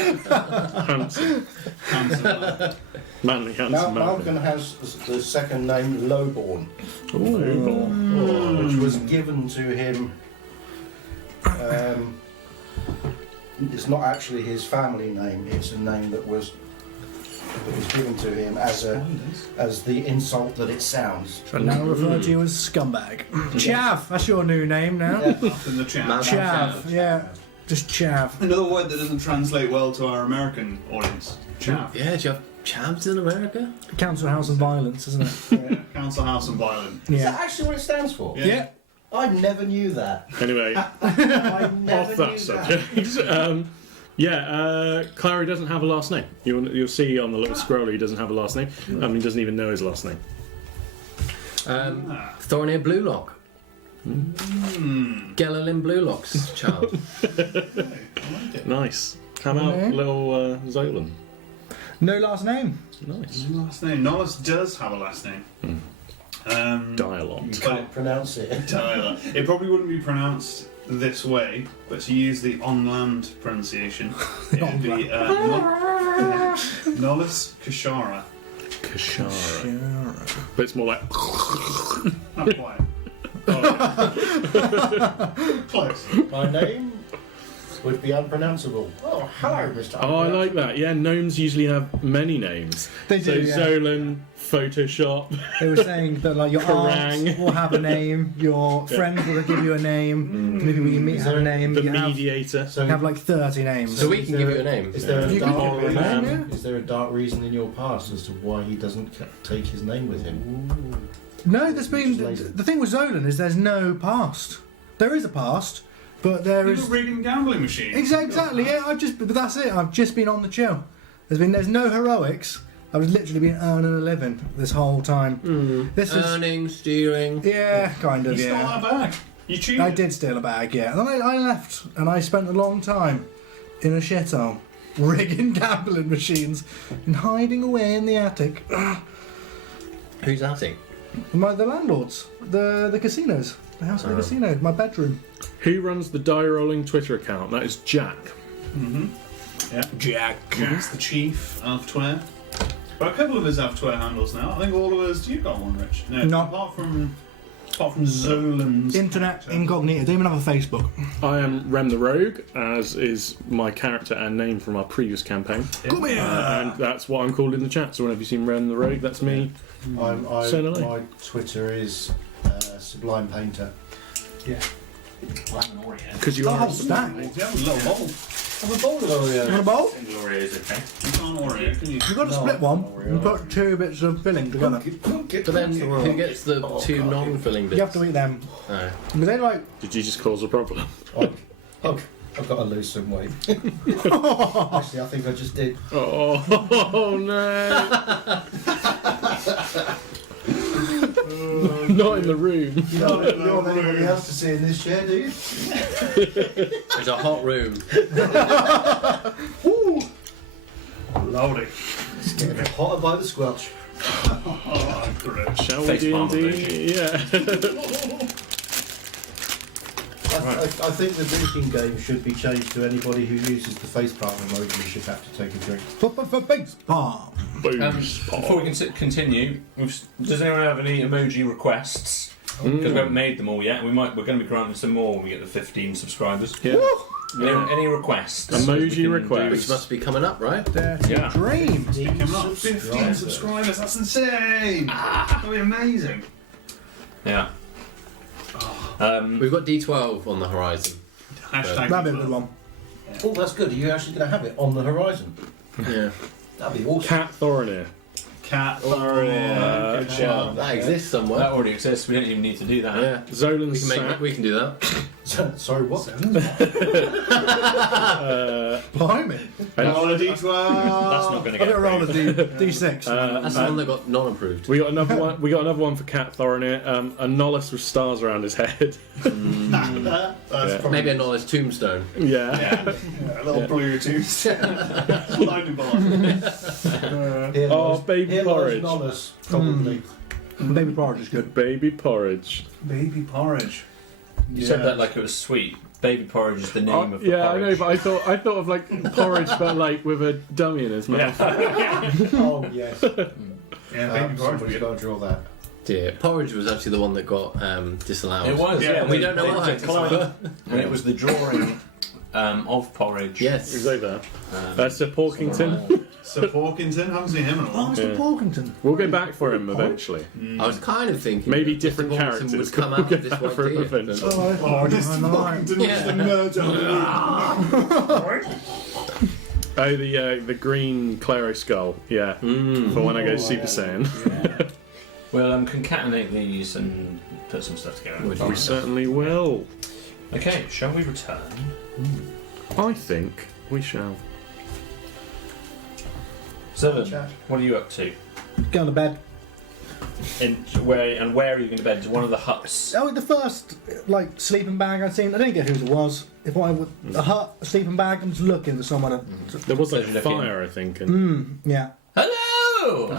Handsome. Handsome man. Manly, handsome Malcolm man. has the second name Lowborn, which was given to him. It's not actually his family name. It's a name that was given to him as the insult that it sounds. Now referred to you as scumbag. Chav, that's your new name now. Up in the chat. Chav, yeah. Just Chav. Another word that doesn't translate well to our American audience. Chav. Yeah, do you have chavs in America? Council House and Violence, isn't it? Yeah. Council House and Violent. Is Yeah. that actually what it stands for? Yeah. I never knew that. Anyway, I never off knew that subject. Clary doesn't have a last name. You'll see on the little scroller he doesn't have a last name. I mean, he doesn't even know his last name. Thornir Bluelock. Gellerlin Bluelock's child. Nice. How about Okay. little Zolan? No last name. Nice. Last name. Nollis does have a last name. Dialogue. Can't pronounce it. Tyler. It probably wouldn't be pronounced this way, but to use the on-land pronunciation, it would be Nollis Kashara. Kashara. But it's more like. Not quite. Close. My name would be unpronounceable. Oh, hello, Mr. Oh, I like that. Yeah, gnomes usually have many names. They So do, yeah. Zolan, Photoshop. They were saying that like your Kerrang. aunt will have a name, your friends will give you a name, maybe when you meet have a name. The You have, mediator. So, have like 30 names. So we can give you a name. is there a You can dark give it a name, reason? yeah. Is there a dark reason in your past as to why he doesn't take his name with him? No, there's been Just lazy. the thing with Zolan is there's no past. There is a past, but there He's is a rigging gambling machine. exactly. Yeah, but that's it. I've just been on the chill. There's no heroics. I've literally been earning a living this whole time. This is Earning, stealing. yeah, kind You of stole yeah. our bag. You cheated. I did steal a bag, yeah. And then I left, and I spent a long time in a shithole. rigging gambling machines and hiding away in the attic. Who's attic? The landlords, the casinos, the house of the casino, my bedroom. Who runs the die rolling Twitter account? That is Jack. Yeah. Jack. He's the chief Avtware. But a couple of his Avtware handles now. I think all of us. You've got one, Rich. No. No. Apart from Zolan's Internet character. incognito. Don't even have a Facebook. I am Rem the Rogue, as is my character and name from our previous campaign. Come here. And that's what I'm called in the chat. So whenever you see Rem the Rogue, that's me. Say hello. My Twitter is Sublime Painter. I'm an Oreo. Because you Oh, are. stack. Yeah, a little bowl. I'm a bowl of Oreo. You want a bowl? Single Oreo is okay. You can't Oreo, can you? You've got to split one and put 2 bits of filling together. But then who gets the 2 non-filling bits? You have to eat them. Oh. But they like. Did you just cause a problem? I've got to lose some weight. Actually, I think I just did. Oh, no. Not in the room. You don't want anybody else to see in this chair, do you? It's a hot room. Lovely. It's getting hotter by the squelch. Oh, great. Shall we Facepalm D&D? Yeah. I think the drinking game should be changed to anybody who uses the facepalm emoji should have to take a drink. Face palm. Before we can continue, does anyone have any emoji requests? Because we haven't made them all yet. We're going to be granting some more when we get the 15 subscribers. Yeah. Any requests? Emoji We can requests. Which must be coming up, right? Dirty Yeah. dream. Coming up, 15 subscribers. That's insane. That'll be amazing. do. Yeah. We've got D12 on the horizon. Hashtag. That'd be a good one. Oh, that's good. Are you actually going to have it on the horizon? Yeah. That'd be awesome. Cat Thorinir. Cat. Good job. That exists somewhere. That already exists. We don't even need to do that. Yeah. Zolan We can make. Sack. We can do that. Sorry, what? Blimey. Roll a D12. That's not going to I've get got to roll a approved. D6. That's the one that got non-approved. We got another one. We got another one for Cat Thorinir. A Nollis with stars around his head. That's probably Maybe a knowledge tombstone. Yeah. Yeah, a little blue too. Lightning bolt. Oh, baby porridge. Nollis, probably. Baby porridge is good. Baby porridge. Baby porridge. You said that like it was sweet. Baby porridge is the name of the yeah, porridge. I know, but I thought of like porridge, but like with a dummy in his mouth. Oh, yes. Yeah, baby porridge. Somebody's got to draw that. Dear. Porridge was actually the one that got disallowed. It was, Yeah, yeah. And we don't know they why. declined. And it was the drawing of porridge. Yes. He's over there. That's Sir Porkington. Sir Porkington, haven't seen him in a Oh, while. Mr. Porkington. We'll go back for him eventually. I was kind of thinking Maybe that different Mr. Wilson characters would come will out of get this that white for deer. eventually. but- Oh, Mr. Porkington was the murder. Oh, the green Claro skull. Yeah. For when I go Super Saiyan. We'll concatenate these and put some stuff together. We certainly will. Okay, shall we return? I think we shall. Seven, what are you up to? Going to bed. Where are you going to bed? To one of the huts? Oh, the first sleeping bag I'd seen. I didn't get whose it was. If I would a hut, a sleeping bag, I'm just looking for someone. There was like So you're looking- fire, I think. And Yeah. Hello!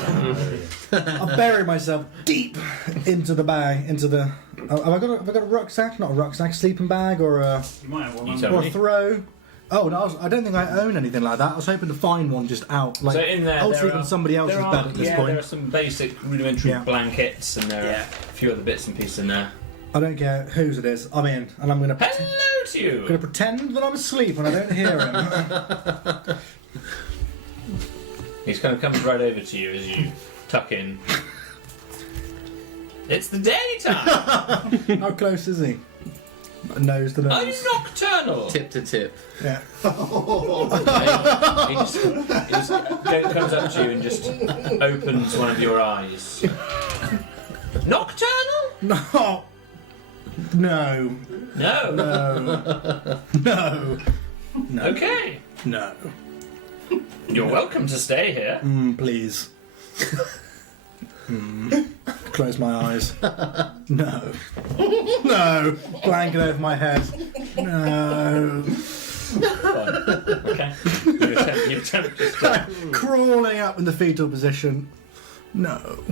I bury myself deep into the bag. Into the. Have I got a rucksack? Not a rucksack. Sleeping bag or a You might have one. You tell or me. a throw. Oh, no, I don't think I own anything like that. I was hoping to find one just out. Like, So in there, I was there sleeping are- on somebody else's there are, bed at this yeah, point. there are some basic rudimentary Yeah. blankets, and there are a few other bits and pieces in there. I don't care whose it is. I'm in, and I'm going to Hello to you! pretend that I'm asleep when I don't hear him. He's kind of comes right over to you as you tuck in. It's the daytime! How close is he? Nose to Are you nose. nocturnal? Tip to tip. Yeah. He just comes up to you and just opens one of your eyes. Nocturnal? No. No. No. No. No. Okay. No. You're welcome to stay here. Please. Close my eyes. No. No. Blanket over my head. No. Fine. Okay. You attempt to Crawling up in the fetal position. No.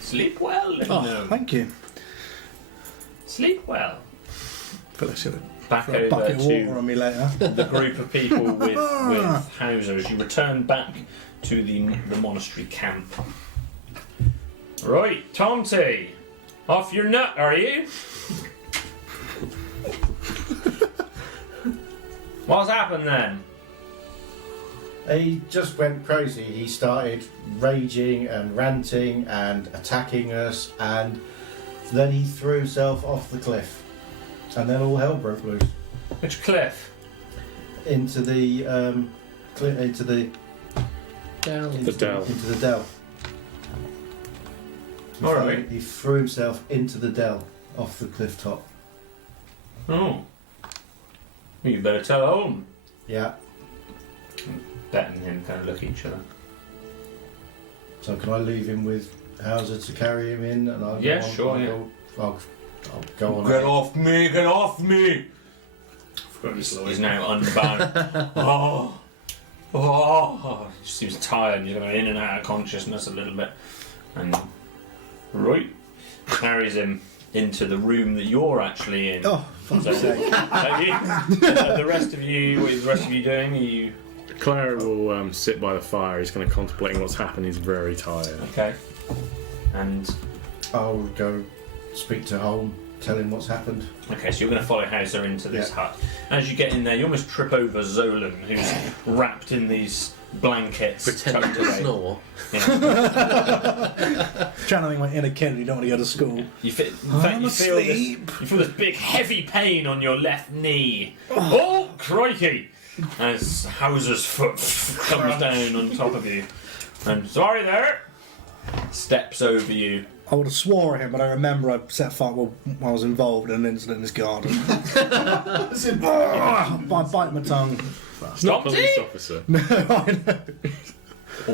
sleep well. Oh, No. thank you. Sleep well. Feel I should have Back put a over bucket of water to on me later. the group of people with Hauser as you return back to the monastery camp. Right, Tomty, off your nut, are you? What's happened then? He just went crazy. He started raging and ranting and attacking us, and then he threw himself off the cliff, and then all hell broke loose Which cliff? into the into the Down. into dell. into the dell. All right. He threw himself into the dell off the cliff top. Oh. Well, you better tell home. Yeah. Bet and him kind of look at each other. So can I leave him with Hauser to carry him in? And I'll Yeah, go on, sure, I'll go on. Get off me! Get off me! He's now unbound. Oh. He seems tired. He's going in and out of consciousness a little bit. And right, carries him into the room that you're actually in. Oh, fuck's So, sake. the rest of you, what is the rest of you doing? Are you Clara will sit by the fire. He's kind of contemplating what's happened. He's very tired. okay? And I'll go speak to Holm, tell him what's happened. okay, so you're going to follow Hauser into this Yeah. hut. As you get in there, you almost trip over Zolan, who's wrapped in these blankets, Pretending tucked to away. snore. Channeling my inner kid, you don't want to go to school. You in fact, I'm you feel this. asleep. You feel this big, heavy pain on your left knee. Oh, crikey! As Hauser's foot comes down on top of you, and sorry there, steps over you. I would have swore at him, but I remember I set fire. Well, I was involved in an incident in this garden. I bite my tongue. It's not a Tomty? police officer. No, I know.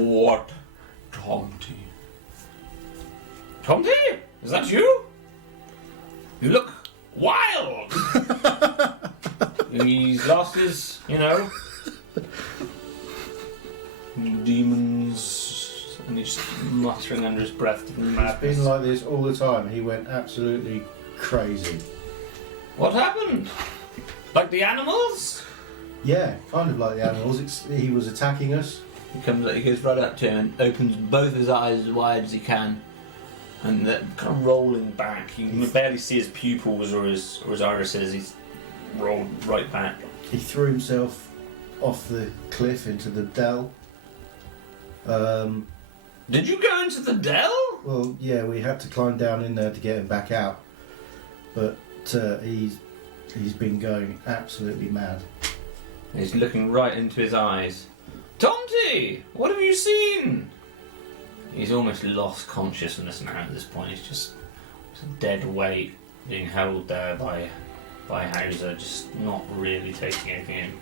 What, Tomty? Tomty, is that you? You look wild. He's lost his, demons, and he's muttering under his breath. It's Madness. been like this all the time. He went absolutely crazy. What happened? Like the animals? Yeah, kind of like the animals. He was attacking us. He goes right up to him and opens both his eyes as wide as he can, and they're kind of rolling back. You can barely see his pupils or his irises. He's rolled right back. He threw himself off the cliff into the dell. Did you go into the dell? Well, yeah, we had to climb down in there to get him back out. But he's been going absolutely mad. He's looking right into his eyes. Tomty, what have you seen? He's almost lost consciousness now at this point. He's just a dead weight being held there by Hauser, just not really taking anything in.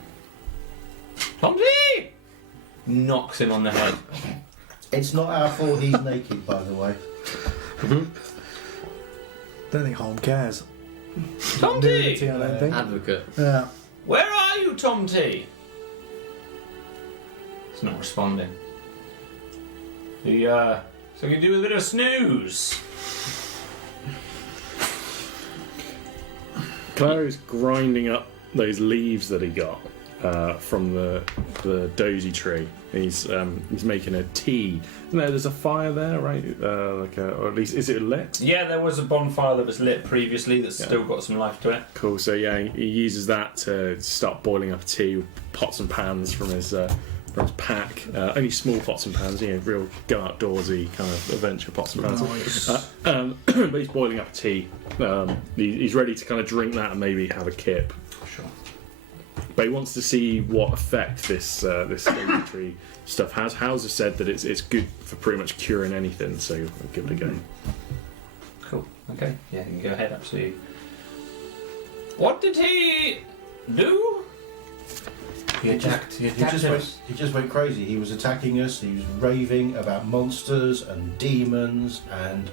Tomty! Knocks him on the head. It's not our fault he's naked, by the way. Don't think Holm cares. Tomty! Nudity, I don't think. Advocate. Yeah. Where are you, Tomty? He's not responding. So you do a bit of snooze. Clara is grinding up those leaves that he got from the dozy tree. He's making a tea. No, there's a fire there, right? Or at least is it lit? Yeah, there was a bonfire that was lit previously that's still got some life to it. Cool. So yeah, he uses that to start boiling up tea with pots and pans from his pack. Only small pots and pans, real go outdoorsy kind of adventure pots and pans. Nice. But he's boiling up tea. He's ready to kind of drink that and maybe have a kip. Sure. But he wants to see what effect this dozy tree stuff has. Hauser said that it's good for pretty much curing anything, so I'll give it a go. Cool. Okay. Yeah, you can go ahead. Absolutely. What did he do? He attacked us. He just went crazy. He was attacking us. He was raving about monsters and demons and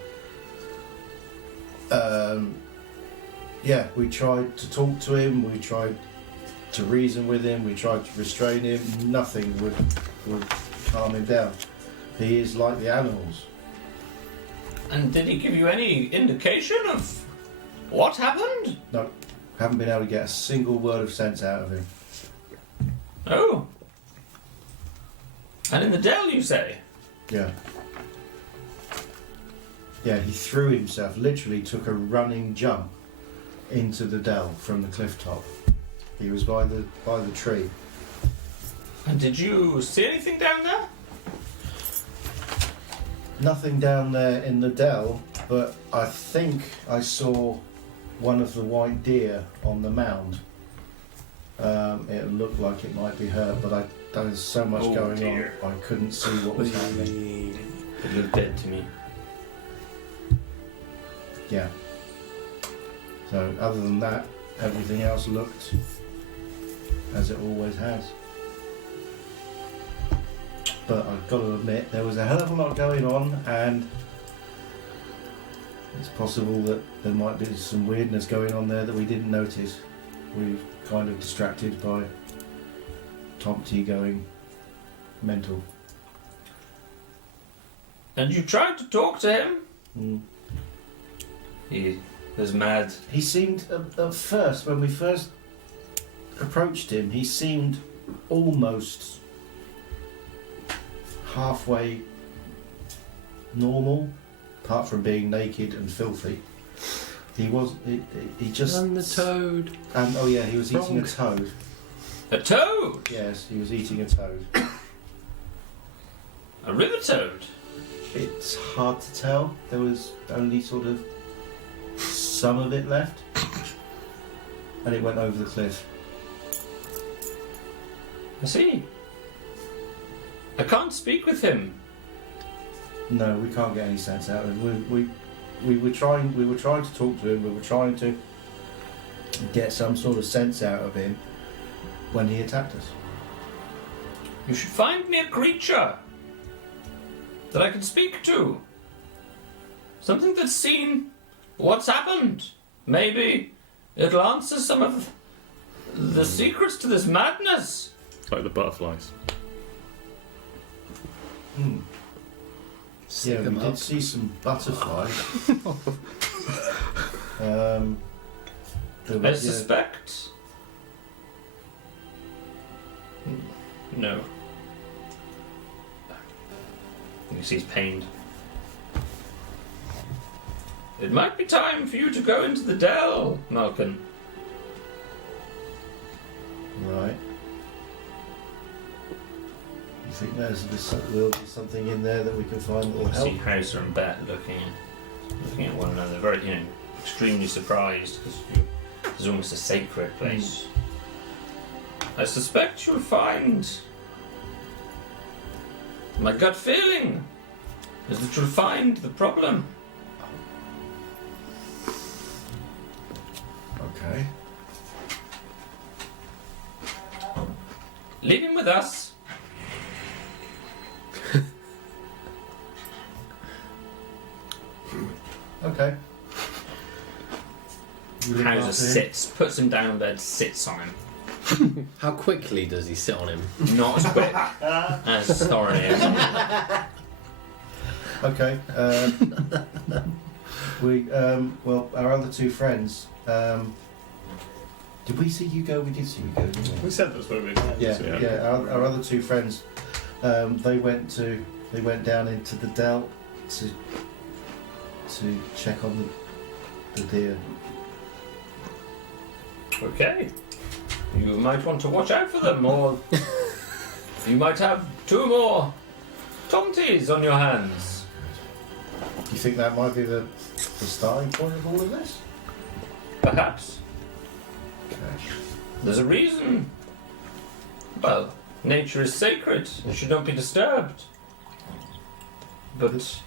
we tried to talk to him. We tried to reason with him. We tried to restrain him. Nothing would calm him down. He is like the animals. And did he give you any indication of what happened? No, haven't been able to get a single word of sense out of him. Oh. And in the dell, you say? Yeah. Yeah, he threw himself, literally took a running jump into the dell from the cliff top. He was by the tree. And did you see anything down there? Nothing down there in the dell, but I think I saw one of the white deer on the mound. It looked like it might be hurt, but there's so much going dear. on, I couldn't see what was happening. It looked dead to me. Yeah. So other than that, everything else looked as it always has. But I've got to admit, there was a hell of a lot going on, and it's possible that there might be some weirdness going on there that we didn't notice. We were kind of distracted by Tomty going mental. And you tried to talk to him? Mm. He was mad. He seemed, at first, when we first approached him, he seemed almost halfway normal, apart from being naked and filthy. He was. He just. And the toad. Oh yeah, he was eating a Wrong. toad. A toad? Yes, he was eating a toad. A river toad? It's hard to tell. There was only sort of some of it left, and it went over the cliff. I see. I can't speak with him. No, we can't get any sense out of him. We were trying to talk to him. We were trying to get some sort of sense out of him when he attacked us. You should find me a creature that I can speak to. Something that's seen what's happened. Maybe it'll answer some of the secrets to this madness. Like the butterflies. Hmm. Stick Yeah, we 'em did up. see some butterflies. There I was, yeah, suspect. No. You see he's pained. It might be time for you to go into the dell, Malkin. right. You think there'll be something in there that we can find that will You see help? Hauser and Bet looking at one another, very, extremely surprised because this is almost a sacred place. I suspect you'll find. My gut feeling is that you'll find the problem. Okay. Leave him with us. Okay. You look Hauser after him. sits, puts him down in bed, sits on him. How quickly does he sit on him? Not as quick as Thorin is. Okay. Well, our other two friends. Did we see you go? We did see you go, didn't we? We said this, wouldn't we? Yeah, Yeah. yeah. Our other two friends, they went down into the dell to check on the deer. Okay. You might want to watch out for them, or you might have two more Tomties on your hands. Do you think that might be the starting point of all of this? Perhaps. Okay. There's a reason. Well, nature is sacred. It should not be disturbed. But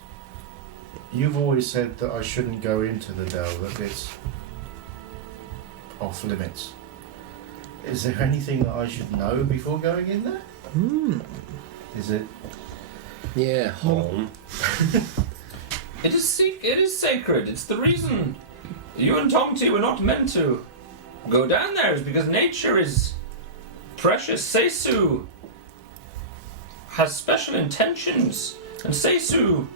You've always said that I shouldn't go into the dell, that it's off limits. Is there anything that I should know before going in there? Is it? Yeah, home. it is sacred. It's the reason you and Tomty were not meant to go down there, is because nature is precious Seisu has special intentions, and Seisu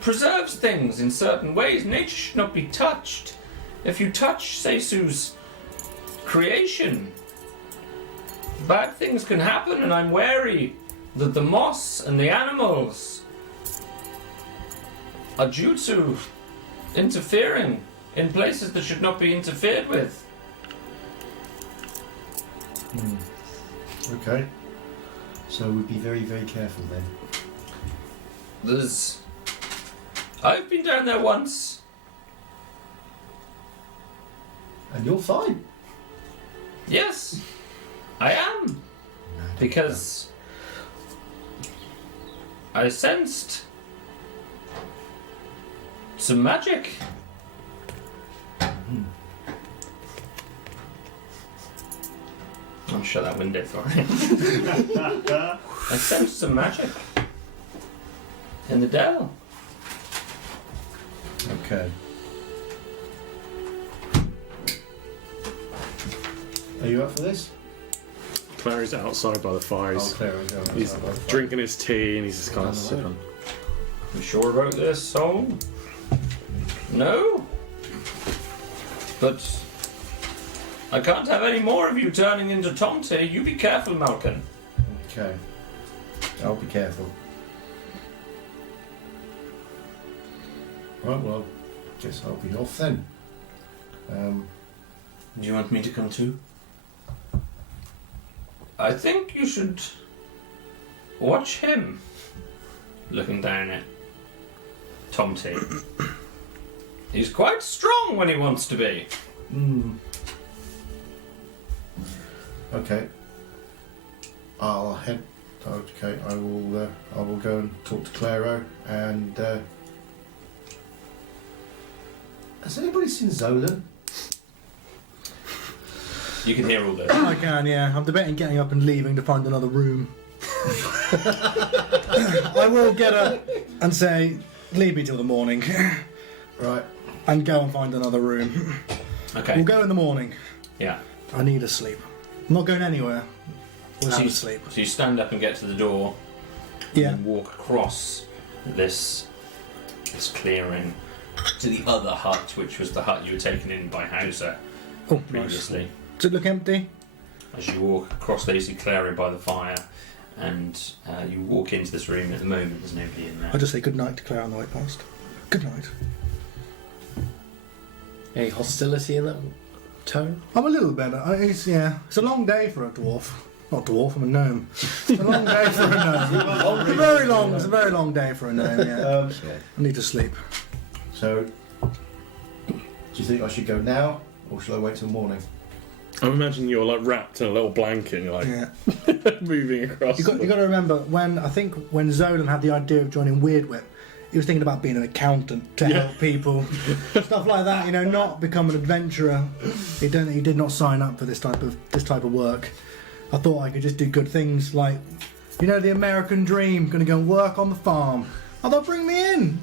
preserves things in certain ways. Nature should not be touched. If you touch Seisu's creation, bad things can happen, and I'm wary that the moss and the animals are jutsu interfering in places that should not be interfered with. Okay. So we'd be very, very careful then. I've been down there once. And you're fine. Yes, I am. Because I sensed some magic. I'll shut that window for you. I sensed some magic in the dell. Okay. Are you up for this? Clary's outside by the fire. Oh, Claire, I'll go outside He's by the fire. drinking his tea and he's just kind of Hold sitting. on. You sure about this, soul? No? But I can't have any more of you turning into Tomte. You be careful, Malkin. Okay. I'll be careful. Right, well, guess I'll be off then. Do you want me to come too? I think you should watch him. Looking down at Tomte. He's quite strong when he wants to be. Okay. I'll head. Okay, I will go and talk to Claro. And has anybody seen Zolan? You can hear all this. I can, yeah. I'm debating getting up and leaving to find another room. I will get up and say, leave me till the morning, Right. and go and find another room. Okay. We'll go in the morning. Yeah. I need a sleep. I'm not going anywhere. We'll So have you, a sleep. so you stand up and get to the door. Yeah. And walk across this clearing to the other hut, which was the hut you were taken in by Hauser Oh, nice. previously. Does it look empty? As you walk across, there you see clearing by the fire, and you walk into this room. At the moment, there's nobody in there. I'll just say good night to Claire on the way past. Good night. Any hostility in that tone? I'm a little better. It's a long day for a dwarf. Not dwarf, I'm a gnome. It's a long day for a gnome. It's a very long day for a gnome, yeah. I need to sleep. So, do you think I should go now, or should I wait till morning? I imagine you're like wrapped in a little blanket, and you're like Yeah. moving across. You got to remember when Zolan had the idea of joining Weirdwhip, he was thinking about being an accountant to help people, stuff like that. You know, not become an adventurer. He did not sign up for this type of work. I thought I could just do good things like, the American dream. Going to go and work on the farm. Oh, they'll bring me in.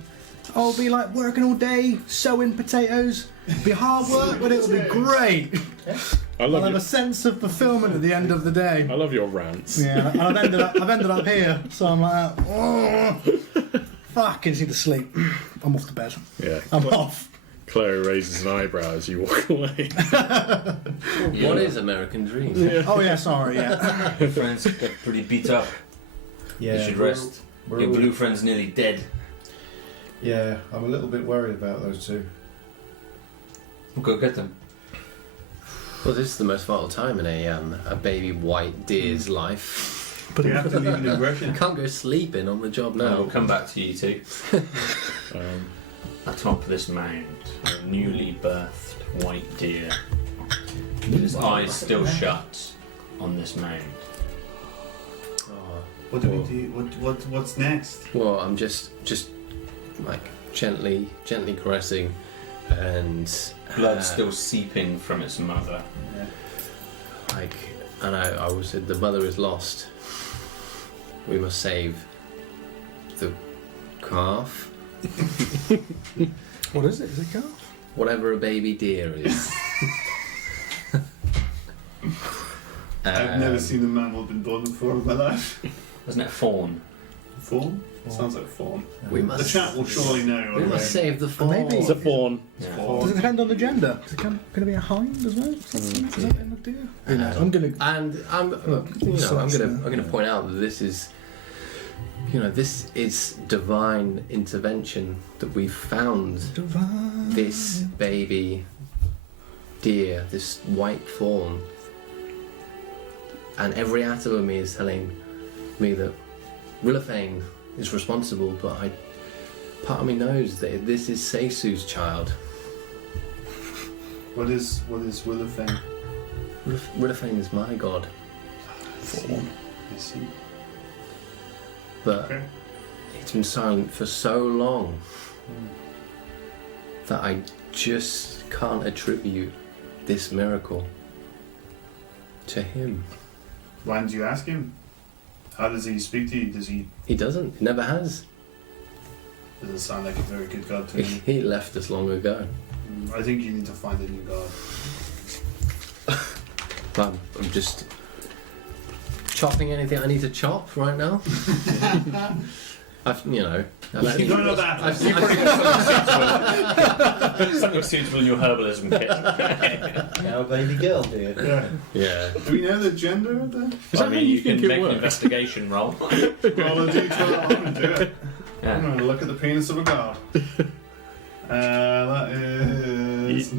I'll be like working all day, sowing potatoes. It'll be hard work, but it'll be great. I'll have a sense of fulfilment at the end of the day. I love your rants. Yeah, and I've ended up here, so I'm like, oh, fuck, I just need to sleep. I'm off to bed. Yeah. I'm off. Claire raises an eyebrow as you walk away. What is American Dream? Oh yeah, sorry, yeah. Your friends get pretty beat up. Yeah. You should rest. we're Your all- blue friend's nearly dead. Yeah, I'm a little bit worried about those two. We'll go get them. Well, this is the most vital time in a baby white deer's life. But We have to leave an You impression. can't go sleeping on the job No, now. we'll come back to you two. Um, Atop this mound, a newly birthed white deer, with his eyes still shut on this mound. Oh. What do we do? What's next? Well, I'm just like gently caressing, and Blood still seeping from its mother. like, and I always said the mother is lost. We must save the calf, what is it? Is it calf? whatever a baby deer is. I've never seen a mammal been born before in my life. Wasn't it fawn? Fawn? Sounds like fawn. We The must. chat will surely know. We must save the fawn. Maybe. It's a fawn. Yeah. Does it depend on the gender? Is it going to be a hind as well? Is that in the deer? Who knows? I'm going to. And I'm gonna point out that this is, this is divine intervention that we found this baby deer, this white fawn, and every atom of me is telling me that Willifane is responsible, but part of me knows that this is Seisu's child. What is Willifane? Willifane is my god, I see. but Okay. he's been silent for so long that I just can't attribute this miracle to him. Why did you ask him? How does he speak to you? He doesn't. Never has. Doesn't sound like a very good god to me. He left us long ago. I think you need to find a new god. I'm just chopping anything I need to chop right now. I've No, not that. Something suitable in your herbalism kit. Now, baby girl, dear. Yeah. Yeah. Do we know the gender of the? Is that how you can think it make an works? investigation roll. Well, I'll do it. I'm gonna do it. I'm Yeah. gonna look at the penis of a god. That is.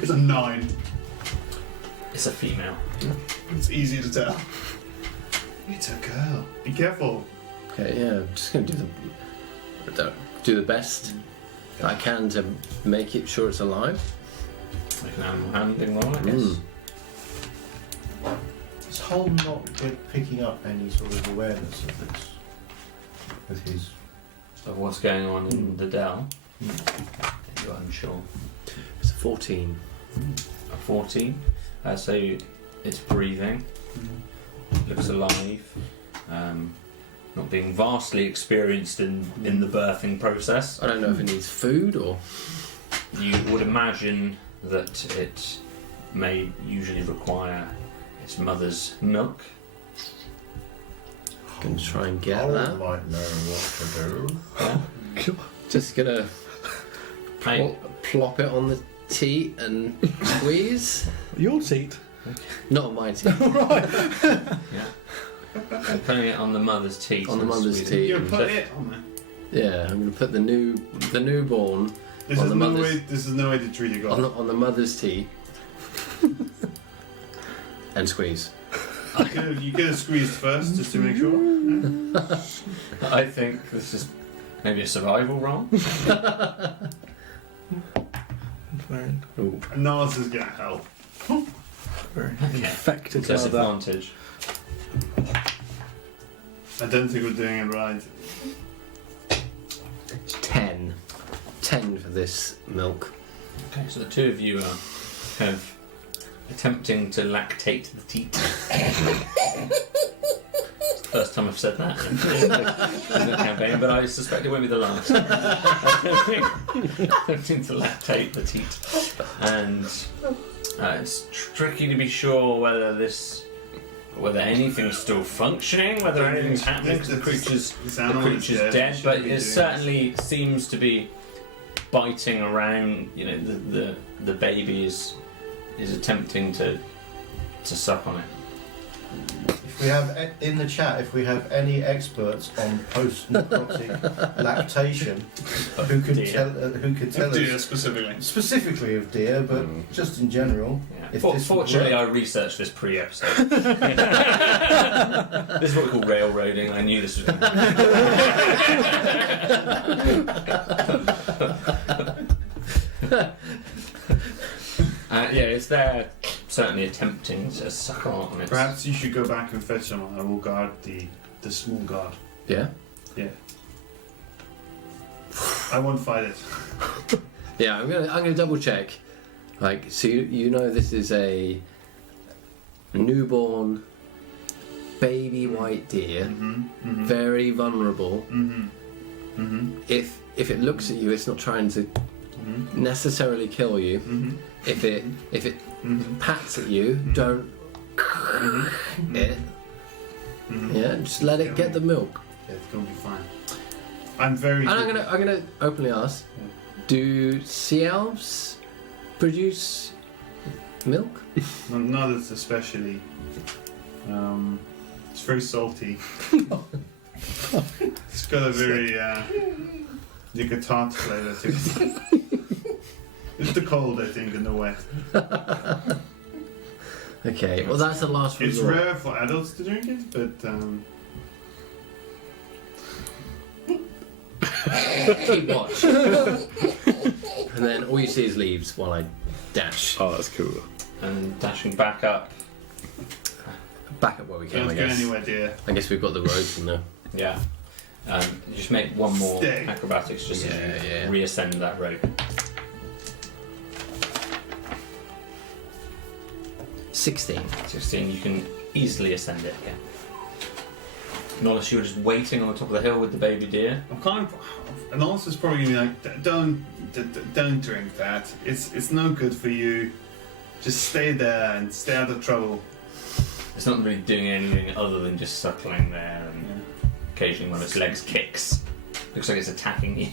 It's a 9. It's a female. It's easy to tell. It's a girl. Be careful. Okay. Yeah. I'm just gonna do the best I can to make it sure it's alive. Like an animal handling roll, I guess. Is Holm not picking up any sort of awareness of this? With his. Of what's going on in the dell. You're unsure. It's a 14. A 14. So it's breathing. Looks alive. Not being vastly experienced in the birthing process. I don't know if it needs food or. You would imagine that it may usually require its mother's milk. Gonna try and get Holm that. might know what to do. Just gonna Hey, plop it on the teat and squeeze. Your seat. Not on my teat. putting it on the mother's teeth. On the and mother's squeezing. teeth. You're gonna put it on there. Yeah, I'm gonna put the newborn This On is the no mother's- way. This is no way to treat a god. on the mother's teat and squeeze. You could have squeezed first just to make sure. Yeah. I think this is maybe a survival roll. Very, Ooh. Nars is gonna help. very infected by that. Disadvantage. I don't think we're doing it right. 10 for this milk. Okay, so the two of you are kind of attempting to lactate the teat. It's the first time I've said that in the campaign, but I suspect it won't be the last. Attempting to lactate the teat. And it's tricky to be sure whether anything's still functioning, whether anything's happening, because the creature's dead, but it certainly seems to be biting around. You know, the baby is attempting to suck on it. If we have in the chat, if we have any experts on post-necrotic lactation, who could tell Deer us specifically of deer, but just in general. Yeah. If this would Fortunately, work. I researched this pre-episode. This is what we call railroading. I knew this was going to it's there, certainly attempting to suck on it. Perhaps you should go back and fetch someone. I will guard the small guard. Yeah? Yeah. I won't fight it. Yeah, I'm gonna double check. Like, so you know this is a newborn baby white deer, very vulnerable. If it looks at you, it's not trying to necessarily kill you. If it pats at you, don't it. Yeah, just let it get the milk. Yeah, it's gonna be fine. I'm very. And I'm gonna openly ask: do sea elves produce milk? Not as especially. It's very salty. It's got a very like a tart flavour to it. It's the cold, I think, and the wet. Okay, well that's the last It's resort. rare for adults to drink it, but Keep watch. And then all you see is leaves while I dash Oh, that's cool. And dashing back up. back at where we came. don't I go guess. anywhere, dear. I guess we've got the road from there. Yeah. Just make one more Stay. acrobatics just Yeah, as you yeah. reascend that rope. 16. 16, you can easily ascend it again. Nollis, you were just waiting on the top of the hill with the baby deer. I'm kind of. And also, it's probably gonna be like, don't drink that. It's no good for you. Just stay there and stay out of trouble. It's not really doing anything other than just suckling there, and occasionally one of its legs kicks. Looks like it's attacking you.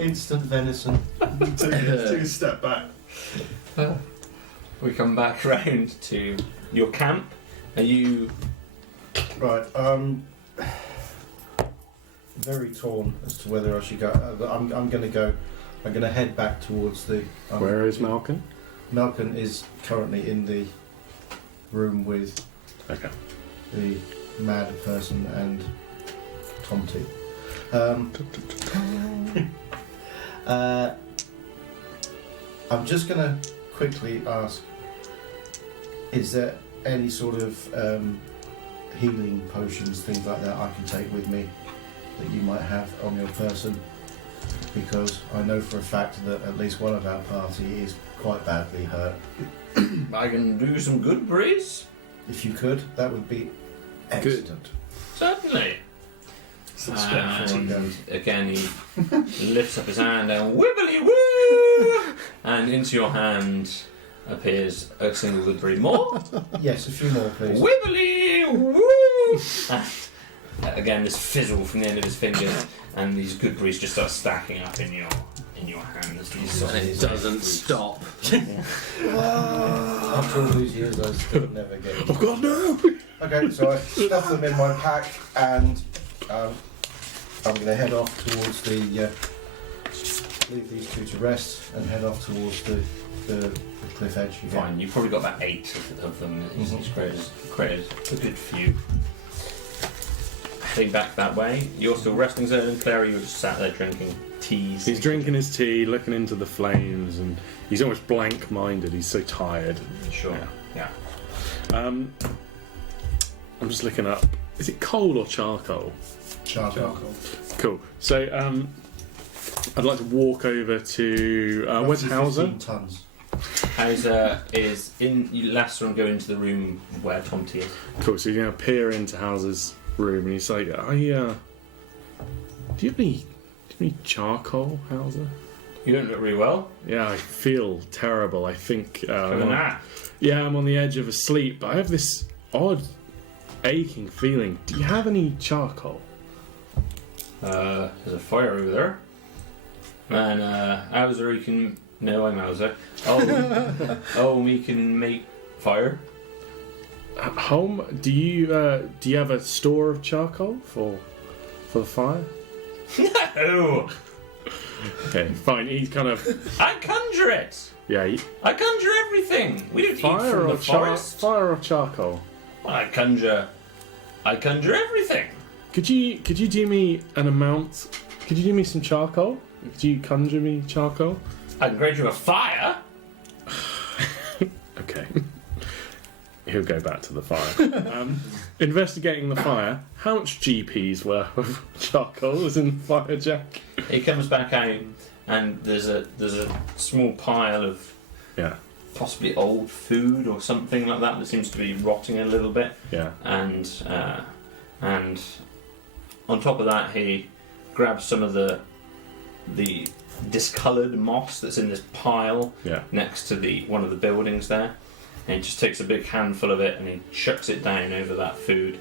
Instant venison. Take a step back. We come back round to your camp. Are you? Right, very torn as to whether I should go. I'm going to go. I'm going to head back towards the. Where is Malcolm? Malcolm is currently in the room with Okay. the mad person and Tomty. I'm just going to quickly ask: is there any sort of healing potions, things like that, I can take with me that you might have on your person? Because I know for a fact that at least one of our party is quite badly hurt. I can do some good breeze. If you could, that would be excellent. Certainly. And Again, he lifts up his hand and wibbly woo, and into your hand appears a single good breeze more. yes, a few more, please. Wibbly woo! And again, this fizzle from the end of his fingers, and these good breeze just start stacking up in your hands. These And it doesn't stop. After all these years, I still never get it. Oh God, no! Okay, so I stuff them in my pack, and I'm going to head off towards the. Leave these two to rest and head off towards the cliff edge again. Fine, you've probably got about 8 of them. He's created a good few. Heading back that way. You're still resting, so and Clara, you were just sat there drinking teas. He's drinking his tea, looking into the flames, and he's almost blank-minded. He's so tired. Sure. Yeah. I'm just looking up. Is it coal or charcoal? Charcoal. Cool. So, I'd like to walk over to where's Hauser? 15 tons. Hauser is in. You last one go into the room where Tomty is. Cool. So you're gonna peer into Hauser's room, and he's like, do you have any charcoal, Hauser? You don't look really well. Yeah, I feel terrible. I think. From a nap. Yeah, I'm on the edge of a sleep, but I have this odd aching feeling. Do you have any charcoal? There's a fire over there. And Hauser, you can. No, I'm Hauser. Oh, we can make fire. At home, do you have a store of charcoal for the fire? No! Okay, fine. He's kind of I conjure it! yeah. I conjure everything! We don't eat Fire from or the forest. fire or charcoal? Well, I conjure everything! Could you do me an amount? Could you do me some charcoal? Could you conjure me charcoal? I can create you a fire! Okay. He'll go back to the fire. Investigating the fire. How much GP's worth of charcoal is in the fire, Jack? He comes back out and there's a small pile of Yeah. possibly old food or something like that seems to be rotting a little bit. Yeah. And on top of that he grabs some of the discoloured moss that's in this pile next to one of the buildings there, and he just takes a big handful of it and he chucks it down over that food.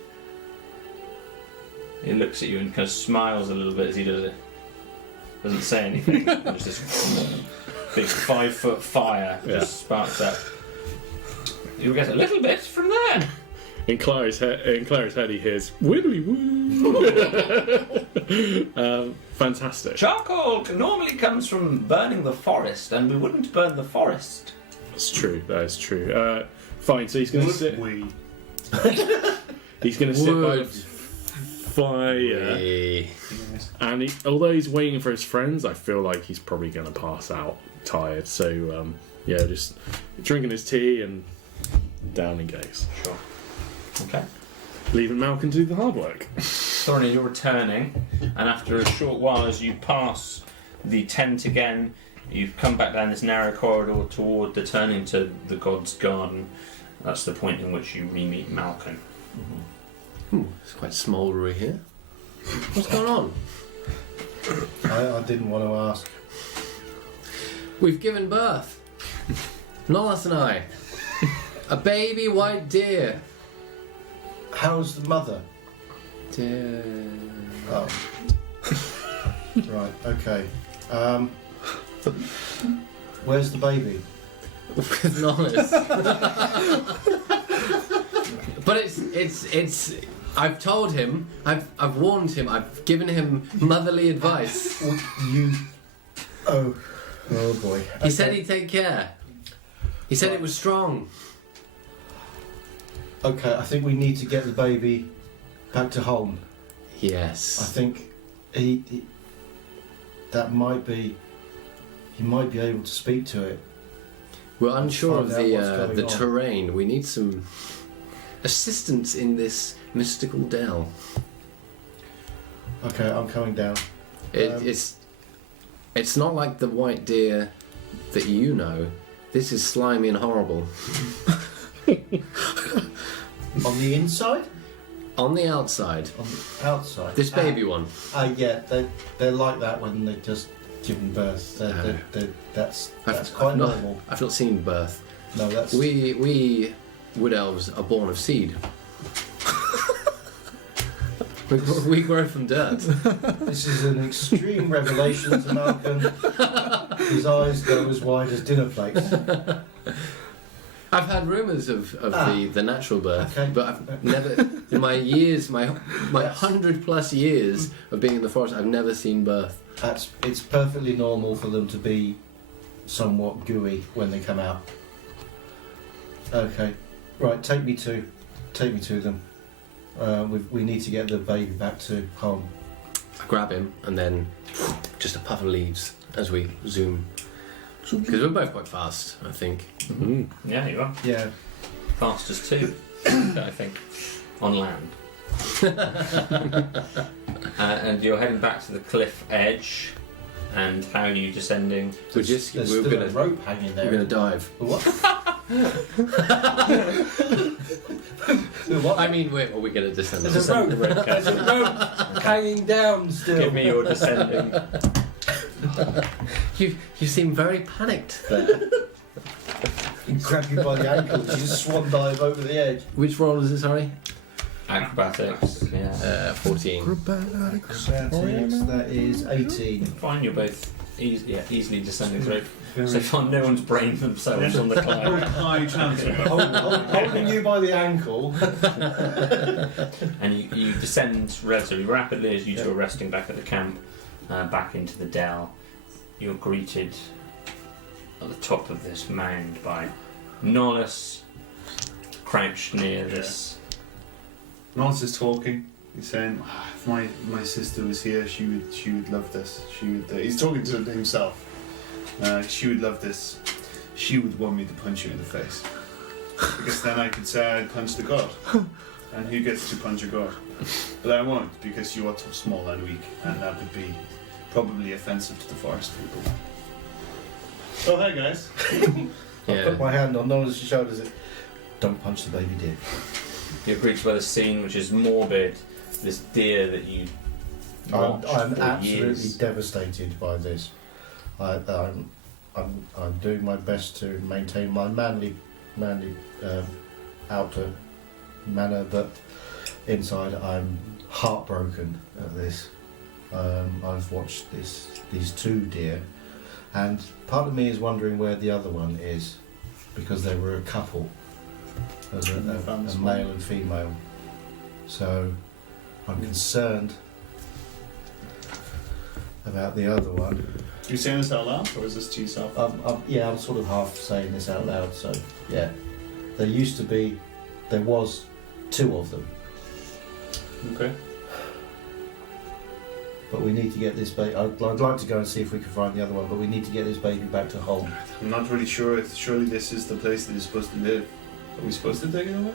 He looks at you and kind of smiles a little bit as he does it. Doesn't say anything. There's this big 5-foot fire just sparks up. You'll get a little bit from there. In Clary's head, he hears wibbly woo. Fantastic. Charcoal normally comes from burning the forest, and we wouldn't burn the forest. That's true. That is true. Fine. So he's going to sit. He's going to sit by the fire, and although he's waiting for his friends, I feel like he's probably going to pass out tired. So just drinking his tea and down he goes. Sure. Okay. Leaving Malcolm to do the hard work. Thorny, you're returning, and after a short while, as you pass the tent again, you've come back down this narrow corridor toward the turning to the God's Garden. That's the point in which you re-meet Malcolm. It's quite smouldery here. What's going on? I didn't want to ask. We've given birth. Nollas and I. A baby white deer. How's the mother? Dear. Oh. Right, okay. Where's the baby? With Nollas. But it's. I've told him. I've warned him. I've given him motherly advice. Oh boy. He said he'd take care. He said it was strong. Okay, I think we need to get the baby back to home. Yes. I think he might be able to speak to it. We're unsure of Find out what's the going on. terrain. We need some assistance in this mystical dell. Okay, I'm coming down. It's not like the white deer that you know. This is slimy and horrible. On the inside? On the outside. On the outside? This baby one. Yeah, they're like that when they're just given birth. That's quite normal. I've not seen birth. No, that's... We wood elves are born of seed. we grow from dirt. This is an extreme revelation to Malcolm. His eyes go as wide as dinner plates. I've had rumours of the natural birth, Okay. but I've never, in my years, my 100+ years of being in the forest, I've never seen birth. It's perfectly normal for them to be somewhat gooey when they come out. Okay, right. Take me to them. We need to get the baby back to home. I grab him and then just a puff of leaves as we zoom. Because we're both quite fast, I think. Mm. Yeah, you are. Yeah. Fastest too, I think, on land. And you're heading back to the cliff edge. And how are you descending? There's still a rope hanging there. We're going to dive. What? What? I mean, are we going to descend? There's a rope. There's a rope hanging down still. Give me your descending. You seem very panicked there. He grab you by the ankles. You just swan dive over the edge. Which roll is it, sorry? Acrobatics, yeah. 14. Acrobatics, that is 18. Fine, you're both easily descending through. So far, no one's brained themselves on the climb. High chance of it. Holding you by the ankle. And you descend relatively rapidly as you two are resting back at the camp, back into the dell. You're greeted at the top of this mound by Nollas, crouched near this. Nollas is talking. He's saying, "If my sister was here, she would love this. She would." He's talking to himself. She would love this. She would want me to punch you in the face, because then I could say I punched the god, and who gets to punch a god? But I won't, because you are too small and weak, and that would be probably offensive to the forest people. Oh, hey guys. I put my hand on Nollas' shoulders. Don't punch the baby deer. You're greeted by the scene, which is morbid. This deer that you watched I'm for absolutely years. devastated by this. I'm doing my best to maintain my manly outer manner, but inside I'm heartbroken at this. I've watched these two deer, and part of me is wondering where the other one is, because they were a couple, as a male and female. So I'm concerned about the other one. Are you saying this out loud, or is this to yourself? I'm sort of half saying this out loud. So yeah, there was two of them. Okay. But we need to get this baby. I'd like to go and see if we can find the other one, but we need to get this baby back to home. I'm not really sure. Surely this is the place that he's supposed to live. Are we supposed to take it away?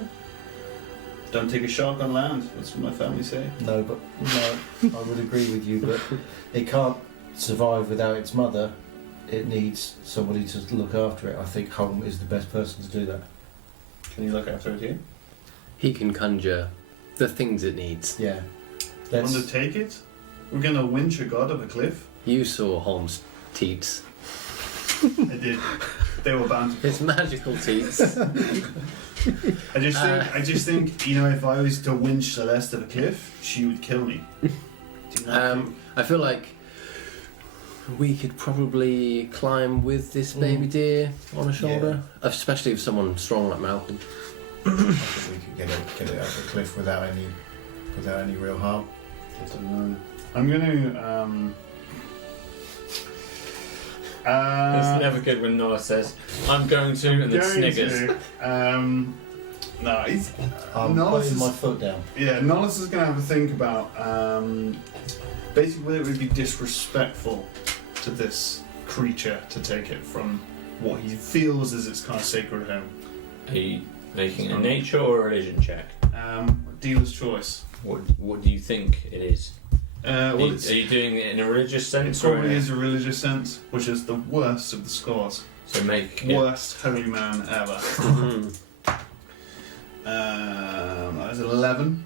Don't take a shark on land. That's what my family say. No, I would agree with you, but it can't survive without its mother. It needs somebody to look after it. I think Home is the best person to do that. Can you look after it here? He can conjure the things it needs. Yeah. Want to take it? We're gonna winch a god up a cliff. You saw Holmes' teats. I did. They were bound to. His magical teats. I just think, you know, if I was to winch Celeste up a cliff, she would kill me. Do you not I feel like we could probably climb with this baby deer on a shoulder, especially if someone strong like Malcolm. I think we could get it up the cliff without any real harm. I don't know. I'm gonna. It's never good when Noah says, "I'm going to," and then sniggers. No, he's. I'm Nollis putting my is, foot down. yeah, Nollis is gonna have a think about basically whether it would be disrespectful to this creature to take it from what he feels is its kind of sacred home. Are you making a nature or a religion check? Dealer's choice. What do you think it is? Are Well, you doing it in a religious it sense? Or probably is a religious sense, which is the worst of the scores. So make Worst holy man ever. That is 11.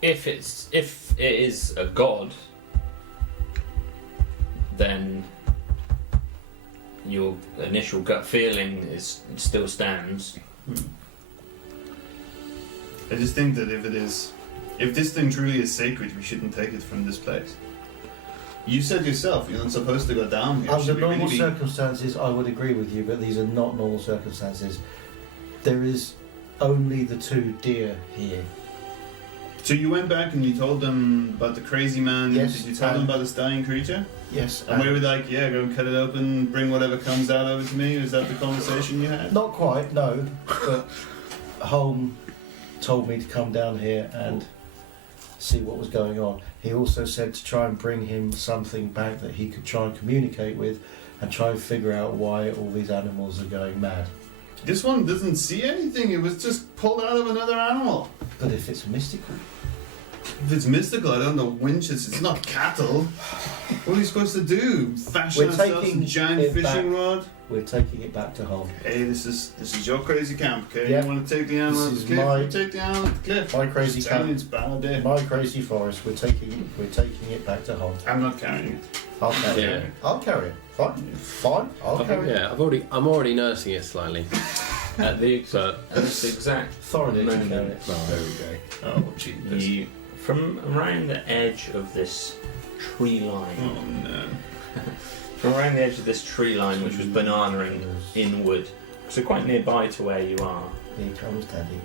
If it is a god, then your initial gut feeling still stands. I just think that if this thing truly is sacred, we shouldn't take it from this place. You said yourself you're not supposed to go down here. Under Should we normal really be- circumstances, I would agree with you, but these are not normal circumstances. There is only the two deer here. So you went back and you told them about the crazy man. Yes, Did you tell them about this dying creature? Yes. And we were like, yeah, go and cut it open, bring whatever comes out over to me. Was that the conversation you had? Not quite, no. But Holm told me to come down here and see what was going on. He also said to try and bring him something back that he could try and communicate with and try and figure out why all these animals are going mad. This one doesn't see anything. It was just pulled out of another animal. But if it's mystical, If it's mystical, I don't know. Winches. It's not cattle. What are you supposed to do? Fashion We're ourselves taking a giant it fishing rod? we're taking it back to Holm. Hey, this is your crazy camp, okay? Yep. You want to take the animal This off the is cliff? my- You take the animal off the cliff. My crazy Just telling you, camp. it's bad idea. My crazy forest, we're taking it back to Holm. I'm not carrying it. I'll carry Yeah. it. I'll carry it. Fine. I'll carry it. Yeah, I'm already nursing it slightly. At the But exact Thorin did moment, carry it. There we go. Oh, jeepers. you from around the edge of this tree line. Oh, no. From around the edge of this tree line, which was bananaing inward, so quite nearby to where you are. Here comes Daddy.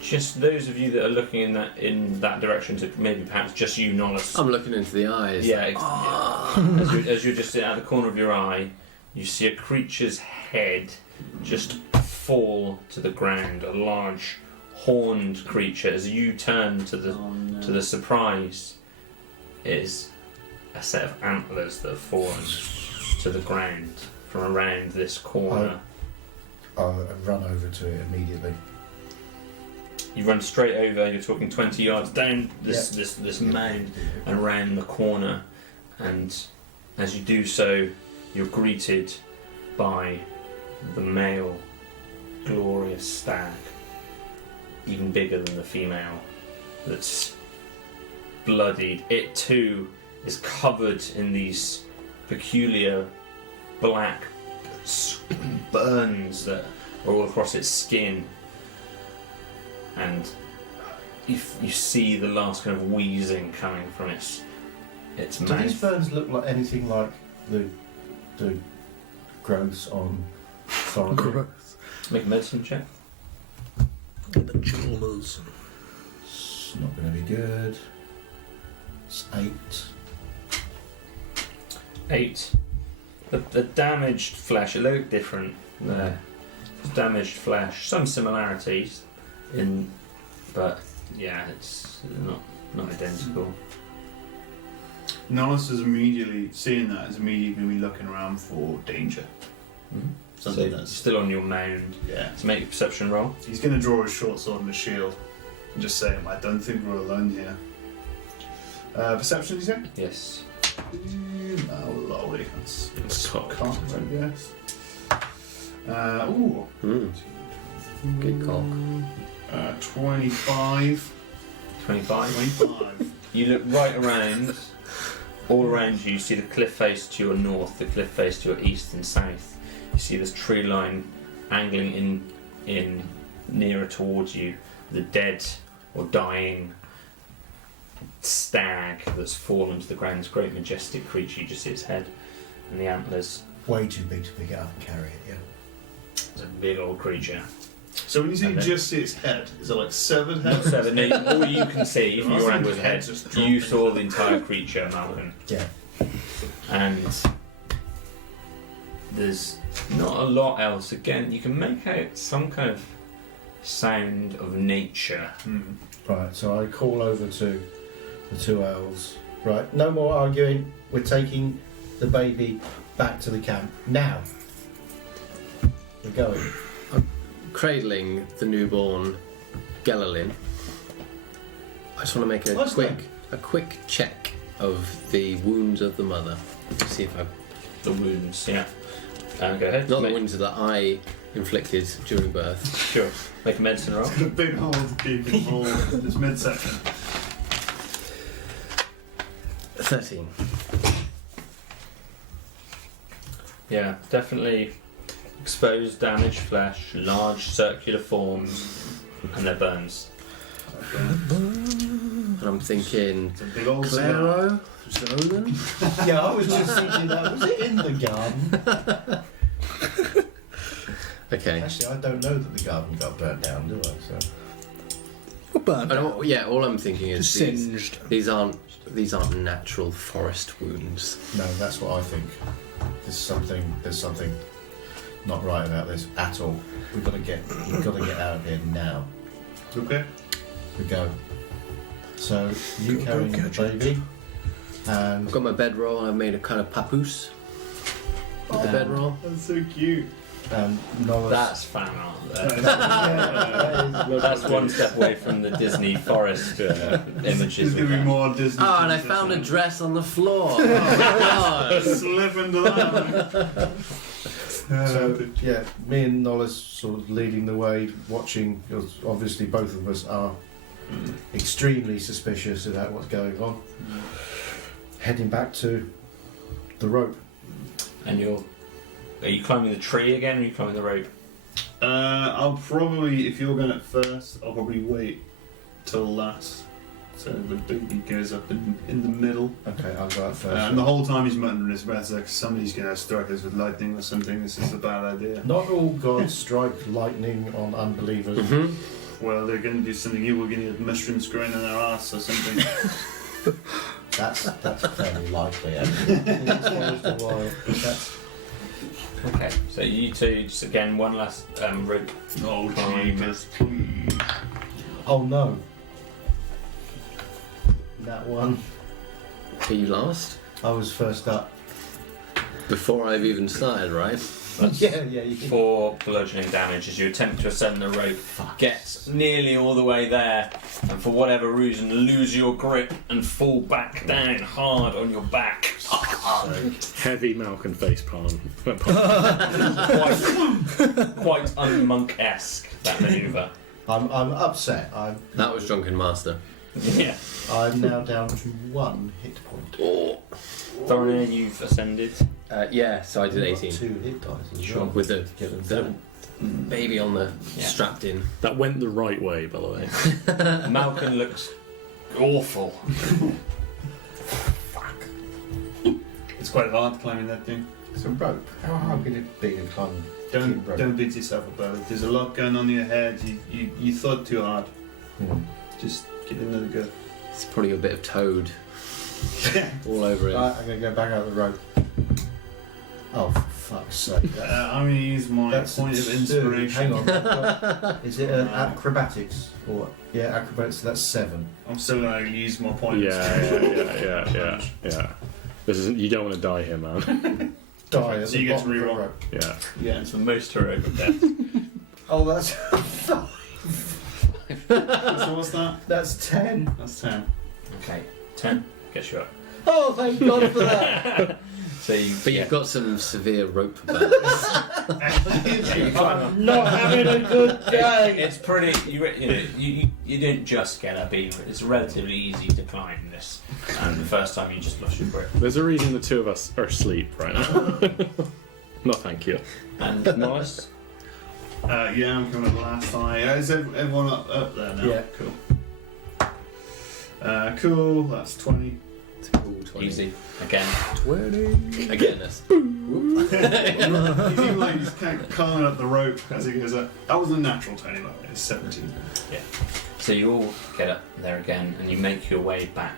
Just those of you that are looking in that direction, to maybe perhaps just you, Nollis. I'm looking into the eyes. Yeah, as you're just sitting out the corner of your eye, you see a creature's head just fall to the ground. A large horned creature. As you turn to the surprise, is a set of antlers that have fallen to the ground from around this corner. I'll run over to it immediately. You run straight over. You're talking 20 yards down this mound and around the corner, and as you do so, you're greeted by the male glorious stag. even bigger than the female, that's bloodied. It too is covered in these peculiar black burns that are all across its skin, and you see the last kind of wheezing coming from its Do mouth. these burns look like anything like the growths on Thorin? Make a medicine check. The chalmers. It's not going to be good. It's 8. 8. The damaged flesh, it looked different there. Damaged flesh, some similarities but yeah, it's not identical. Nollis is immediately seeing that. Is immediately going to be looking around for danger. Mm-hmm. Something So that's still on your mound. yeah. So make a perception roll. He's going to draw his short sword and a shield, and just say, "I don't think we're alone here." Perception, you say? Yes. Oh lordy, that's cock. cock, I guess. Ooh. Good cock. 25. 25. 25. You look right around. All around you see the cliff face to your north, the cliff face to your east and south. You see this tree line angling in nearer towards you. The dead or dying stag that's fallen to the ground. This great majestic creature. You just see its head and the antlers. Way too big to pick it up and carry it, yeah. It's a big old creature. So when you say And then- just see its head, is it like severed head? So all you can see from your angle of the head, Just you dropping. saw the entire creature, Malcolm. Yeah. And there's not a lot else. Again, you can make out some kind of sound of nature. Right, so I call over to the 2 elves. Right, no more arguing. We're taking the baby back to the camp. Now. We're going. Cradling the newborn Gelalin. I just want to make Nice a quick check of the wounds of the mother to see if I The wounds, yeah. Go ahead. not the Make- wounds that I inflicted during birth. Sure. Make a medicine roll. A big hole to keep it full in this midsection. 13. Yeah, definitely exposed, damaged flesh, large circular forms, and their burns. And I'm thinking It's a big old cigar. Claro, Zolan. Yeah, I was just thinking that. Was it in the garden? Okay. Actually, I don't know that the garden got burnt down, do I? So. Burnt. All I'm thinking is Singed. these aren't natural forest wounds. No, that's what I think. There's something not right about this at all. We've got to get out of here now. Okay. We go. So you Go carrying the catch it. baby, and I've got my bedroll and I've made a kind of papoose with the bedroll. That's so cute. Nollis. That's fan art there. Yeah, That's one step away from the Disney forest images. There's we going to be had. more Disney. Oh, and I princess found a in. dress on the floor. Oh my god. Slip into that. So yeah, me and Nollis sort of leading the way, watching. Because obviously, both of us are extremely suspicious about what's going on. Heading back to the rope. And are you climbing the tree again, or are you climbing the rope? I'll probably, if you're going at first, I'll probably wait till last. So the baby goes up in the middle. Okay, I'll go out first. And the whole time he's muttering under his breath, like somebody's going to strike us with lightning or something. This is a bad idea. Not all gods strike lightning on unbelievers. Well, they're going to do something new. We're going to get mushrooms growing in our ass or something. That's fairly likely. Actually. It's almost a while. Okay, so you two, just again, one last rope. Oh, Climb. Jesus, please. Oh no. That one. Are you last? I was first up. Before I've even started, right? That's Yeah. You can... 4 bludgeoning damage as you attempt to ascend the rope. Get nearly all the way there, and for whatever reason lose your grip and fall back down hard on your back. Heavy Malcolm face palm. Quite unmonk-esque, that manoeuvre. I'm upset. That was Drunken Master. Yeah. I'm now down to 1 hit point. Oh. Thorny, you've ascended. Yeah, so I did 18. 2 hit dice as Sure. well. With the Get them little down. baby on the Yeah. strapped in. That went the right way, by the way. Malcolm looks awful. It's quite hard climbing that thing. It's a rope. How hard could it be to climb? rope? Don't beat yourself about it. There's a lot going on in your head. You thought too hard. Just give it another go. It's probably a bit of toad all over it. Right, I'm going to go back out the rope. Oh, for fuck's sake. I'm going to use my point of inspiration. Hang on. Is it acrobatics? Or yeah, acrobatics. So that's 7. I'm still going to use my point. Yeah. This isn't. You don't want to die here, man. Die at So the you get to bottom of the reroll. rope. Yeah. Yeah, it's the most heroic of deaths. Oh, that's So what's that? that's 10. That's 10. Okay, 10. Guess you up. Oh, thank God for that. So you, But you've got some severe rope bands. I'm not having a good day. It's pretty. You didn't just get up either. It's relatively easy to climb this. And the first time you just lost your grip. There's a reason the two of us are asleep right now. No, thank you. And Morris, Yeah, I'm coming last eye. Is everyone up there now? Yeah. Cool. Cool. That's 20. It's a cool 20. easy again. 20. Again, that's. He's even like he's kind of climbing up the rope as he goes up. That was a natural 20, by the way. It's 17. So you all get up there again, and you make your way back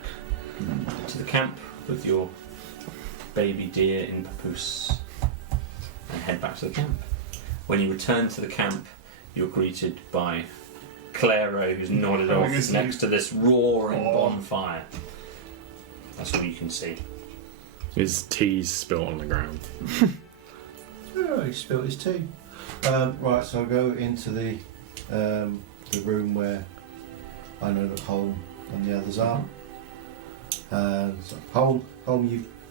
to the camp with your baby deer in papoose, and head back to the camp. When you return to the camp, you're greeted by Claro, who's nodded off next to this roaring bonfire. That's all you can see. His tea's spilt on the ground. Oh, he spilled his tea. Right, so I'll go into the room where I know that Holm and the others are. So, Holm,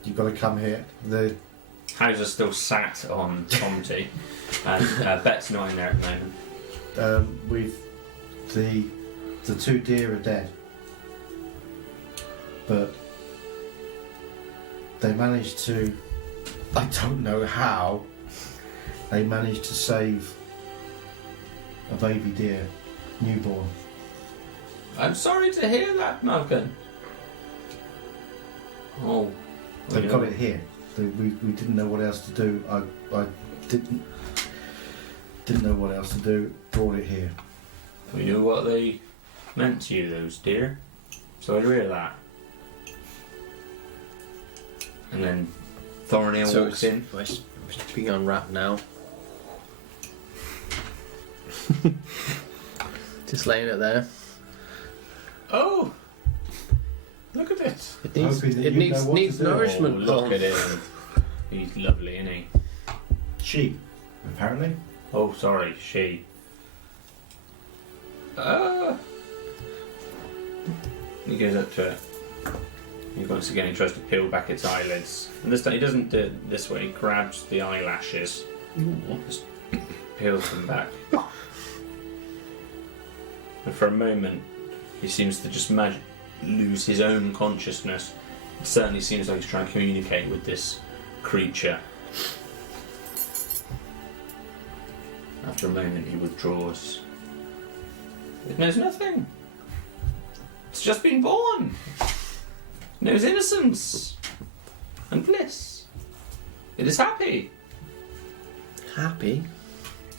you've got to come here. The Hauser's still sat on Tomty, and Bet's not in there at the moment. we've the 2 deer are dead, but they managed to. I don't know how. They managed to save a baby deer, newborn. I'm sorry to hear that, Malcolm. Oh, They've got it here. We didn't know what else to do. I didn't know what else to do. Brought it here. We knew what they meant to you, those deer. So I hear that. And then Thornhill walks in. We're being unwrapped now. Just laying it there. Oh, look at it. It needs, Hoping that it you needs, know what needs to do. nourishment. Look at him. He's lovely, isn't he? Sheep, apparently. Oh, sorry, she. He goes up to it. He once again he tries to peel back its eyelids. And this time he doesn't do it this way, he grabs the eyelashes. Just peels them back. And for a moment he seems to just lose his own consciousness. It certainly seems like he's trying to communicate with this creature. After a moment he withdraws. It knows nothing. It's just been born. It knows innocence and bliss. It is happy. Happy?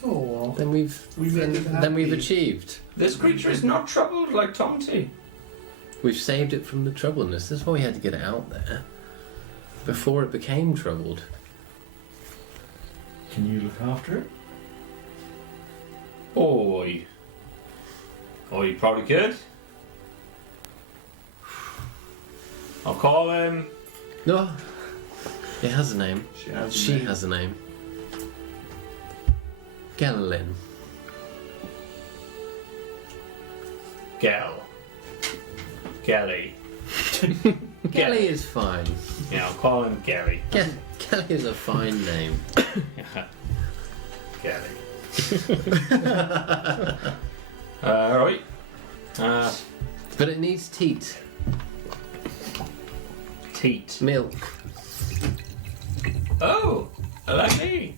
Oh, Then we've achieved. This creature is not troubled like Tomty. We've saved it from the troubledness. That's why we had to get it out there before it became troubled. can you look after it? Oh, you probably could. I'll call him. No, it has a name. She has Has a name. Gelin. Gelly. Gelly is fine. Yeah, I'll call him Gelly. Gelly is a fine name. Gelly. Right. But it needs teat. Teat. Milk. Oh, like me.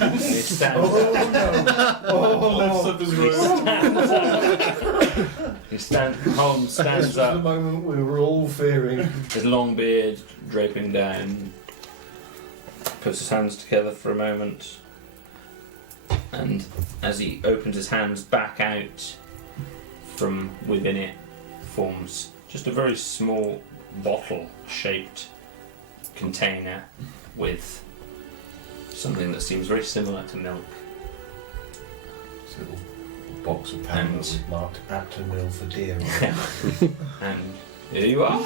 And he stands up. Lifts up his robe. Holmes stands This was the up, moment we were all fearing. his long beard draping down, puts his hands together for a moment, and as he opens his hands back out from within it, forms just a very small bottle-shaped container with something that seems very similar to milk. This little box of powders marked Apton Mill for deer. And here you are.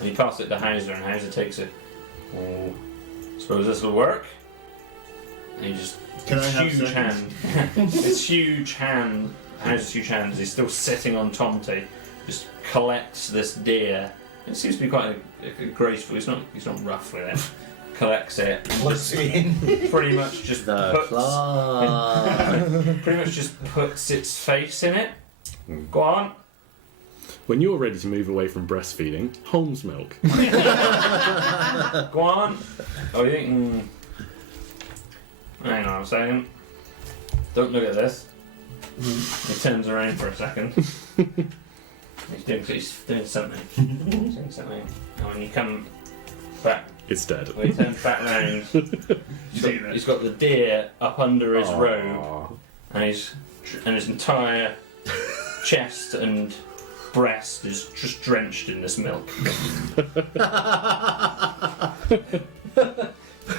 And he passes it to Hauser, and Hauser takes it. Oh, suppose this will work. And he just Can I have huge seconds? hand. This huge hand. Hauser's huge hand. As he's still sitting on Tomty, just collects this deer. It seems to be quite a graceful. He's not rough with it. Collects it. And What's just in? pretty much just The puts. plug. Pretty much just puts its face in it. Go on. When you're ready to move away from breastfeeding, Holmes milk. Go on. Oh, you think? Hang on a second. Don't look at this. He turns around for a second. He's doing something. He's doing something. And when you come back, It's dead. when he turns back round, he's got the deer up under his robe, and his entire chest and breast is just drenched in this milk.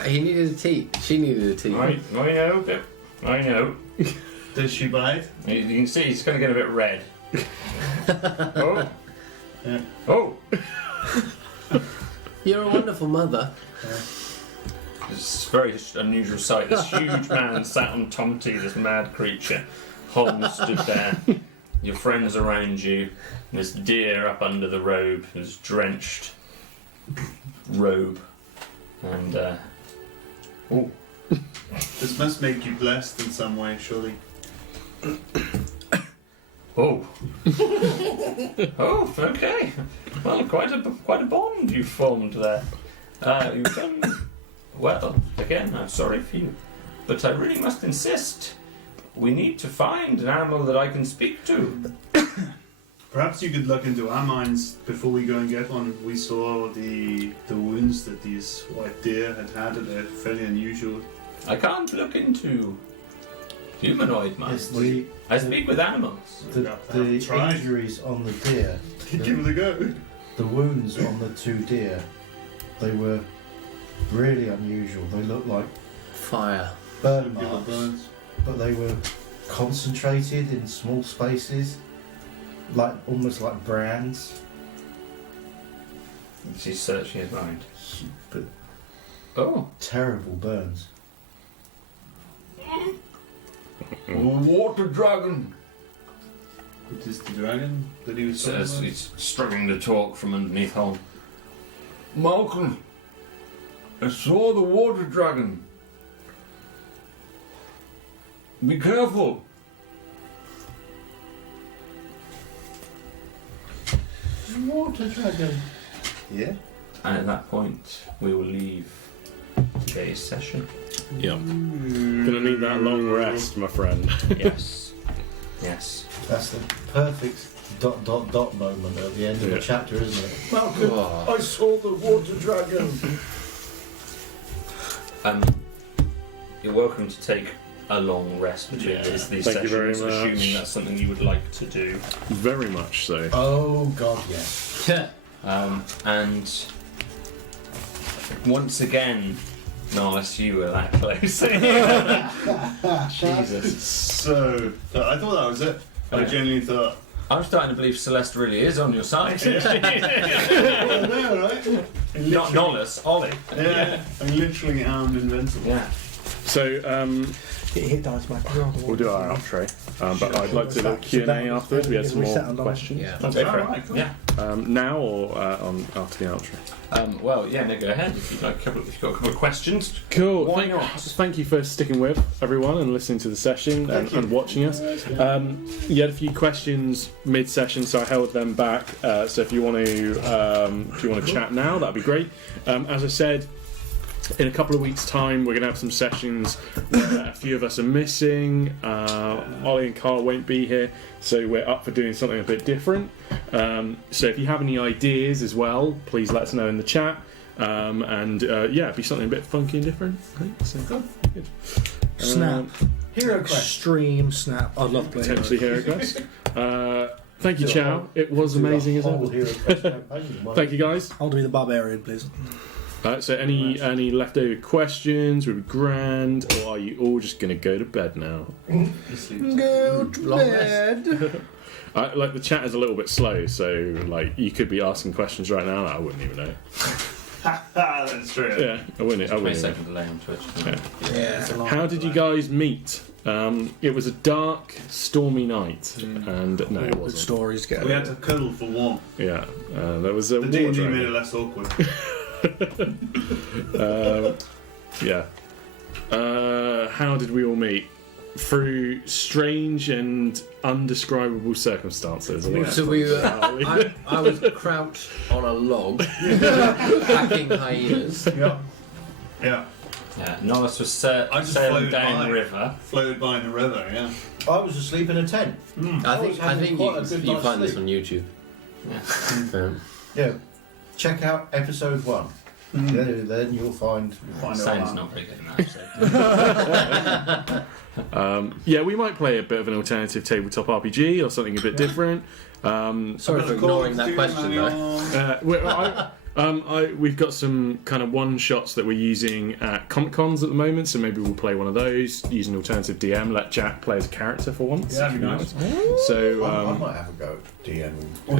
He needed a teat. She needed a teat. I know, Pip. I know. Does she bite? You can see he's going to get a bit red. Oh. Yeah. Oh. You're a wonderful mother. It's a very unusual sight. This huge man sat on Tomty, this mad creature. Holmes stood there. Your friends around you. And this deer up under the robe, this drenched robe. And, oh. This must make you blessed in some way, surely. Oh. Oh, okay. Well, quite a bond you've formed there. You've done well. Again, I'm sorry for you. But I really must insist. We need to find an animal that I can speak to. Perhaps you could look into our minds before we go and get one. We saw the wounds that these white deer had, and they're fairly unusual. I can't look into humanoid minds. Yes, I speak with animals. the Try. injuries on the deer, Give it a go. the wounds on the two deer, they were really unusual. They looked like Fire. burn Give it marks, burns. but they were concentrated in small spaces, like almost like brands. She's searching his mind. But Oh. terrible burns. Water dragon. It is the dragon that he was talking Says about. he's struggling to talk from underneath Holmes. Malcolm, I saw the water dragon. Be careful. Water dragon. Yeah. And at that point, we will leave today's session. Yep. Gonna need that long rest, my friend. Yes. Yes. That's the perfect ... moment at the end of Yeah. the chapter, isn't it? Malcolm, Oh. I saw the water dragon. You're welcome to take a long rest between Yeah. these Thank sessions, you very much. assuming that's something you would like to do. Very much so. Oh God, yes. And once again, Niles, you were that close. Jesus. So, I thought that was it. I genuinely thought. I'm starting to believe Celeste really is on your side. I know, right? Not Nollis, Ollie. Yeah, I'm literally armed invincible. Yeah. So Hit dice back. we'll do our outro, but I'd like to do a Q&A afterwards. We had some more questions. Yeah. Go for it. Alright, cool. Yeah. Now or after the outro? Well, yeah, no, go ahead if you'd like if you've got a couple of questions. Cool. Why not? Thank you for sticking with everyone and listening to the session and watching us. You had a few questions mid-session, so I held them back. So if you want to chat now, that'd be great. As I said, in a couple of weeks' time, we're going to have some sessions where a few of us are missing. Ollie and Carl won't be here, so we're up for doing something a bit different. So if you have any ideas as well, please let us know in the chat. It'd be something a bit funky and different. I think. So, good. Snap. Hero Quest. Extreme snap. I'd love to play Potentially Hero Quest. Thank you, Chow. It was amazing as ever. Thank you, guys. I'll do the barbarian, please. So any leftover questions would be grand, or are you all just going to go to bed now? Go to bed. Like the chat is a little bit slow, so like you could be asking questions right now that I wouldn't even know. That's true. Yeah, I wouldn't. 20-second delay on Twitch. Yeah. How did you guys meet? It was a dark, stormy night, and no, it Good wasn't. stories get. We had to cuddle for warm. Yeah, there was a The war D&D made it dragon. less awkward. Yeah. How did we all meet? Through strange and undescribable circumstances. I think So that's we were. probably- I was crouched on a log, packing hyenas. Yeah. Yeah. Yeah, Norris was I just sailing floated down by. the river. Floated by in the river, yeah. I was asleep in a tent. I was think having quite a good you night's find this sleep. on YouTube. Yeah. Yeah. Check out episode 1. Then you'll find. Find out Sounds that. not very good in that episode. Yeah, we might play a bit of an alternative tabletop RPG or something a bit different. Sorry for ignoring that question, though. We've got some kind of one shots that we're using at Comic Cons at the moment, so maybe we'll play one of those. Use an alternative DM. Let Jack play as a character for once. Yeah, that'd be nice. So. I might have a go at DM. Oh.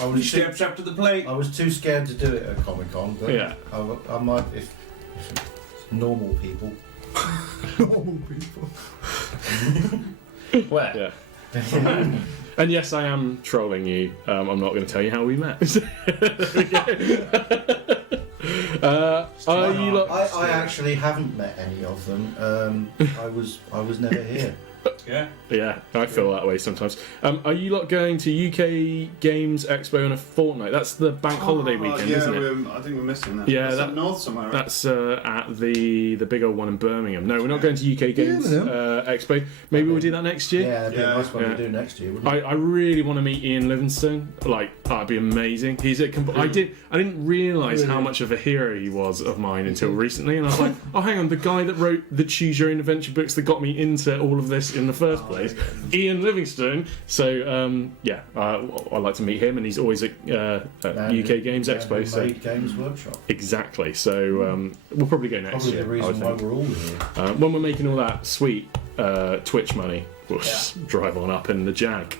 I was Steps up to the plate. I was too scared to do it at Comic Con, but Yeah. I might if normal people. Normal people. Where? Yeah. And yes, I am trolling you. I'm not going to tell you how we met. Are you lot? I actually haven't met any of them. I was never here. Yeah. Yeah, I feel that way sometimes. Are you lot going to UK Games Expo in a fortnight? That's the bank holiday weekend, yeah, isn't it? I think we're missing that. Yeah, That's that- up north somewhere, right? That's at the big old one in Birmingham. No, we're not going to UK Games Expo. Maybe we'll do that next year. Yeah, that'd be a nice one Yeah. to do next year, wouldn't it? I really want to meet Ian Livingstone. Like, that'd be amazing. He's a I didn't realise how much of a hero he was of mine until recently, and I was like, oh, hang on, the guy that wrote the Choose Your Own Adventure books that got me into all of this in the first place, Ian Livingstone. So I'd like to meet him, and he's always at UK Games Expo. So Made Games Workshop. exactly. So we'll probably go next Probably year. the I reason would why think. we're all here. When we're making all that sweet Twitch money, we'll just drive on up in the Jag.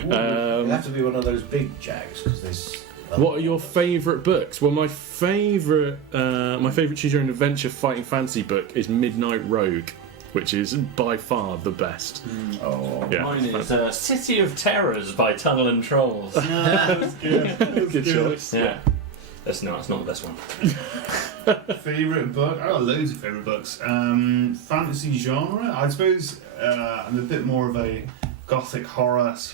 It'll have to be one of those big Jags because there's. What are your favourite books? Well, my favourite Choose Your Own Adventure fighting fantasy book is Midnight Rogue, which is by far the best. Oh, Yeah, Mine is City of Terrors by Tunnel and Trolls. That was good. That was good choice. Yeah. It's not the best one. Favourite book? I got loads of favourite books. Fantasy genre? I suppose I'm a bit more of a gothic horror /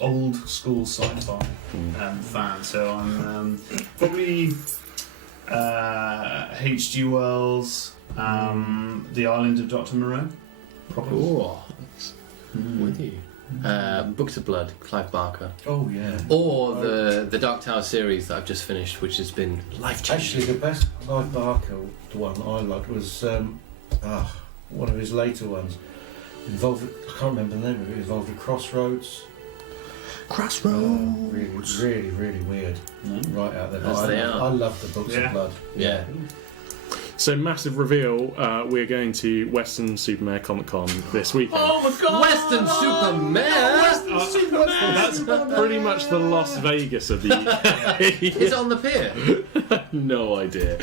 old school sci-fi fan. So I'm probably H.G. Wells, The Island of Dr. Moreau. Probably. Oh, with you. Books of Blood, Clive Barker. oh yeah. Or the Dark Tower series that I've just finished, which has been life-changing. Actually, the best Clive Barker, the one I liked, was one of his later ones. Involved, I can't remember the name of it. Involved with Crossroads. Crossroads. Really weird. Right out there. As they are. I love the Books Yeah. of Blood. Yeah. So massive reveal. We're going to Western Supermare Comic Con this weekend. Oh my god! Western Superman! That's pretty much the Las Vegas of the UK. Is it on the pier? No idea.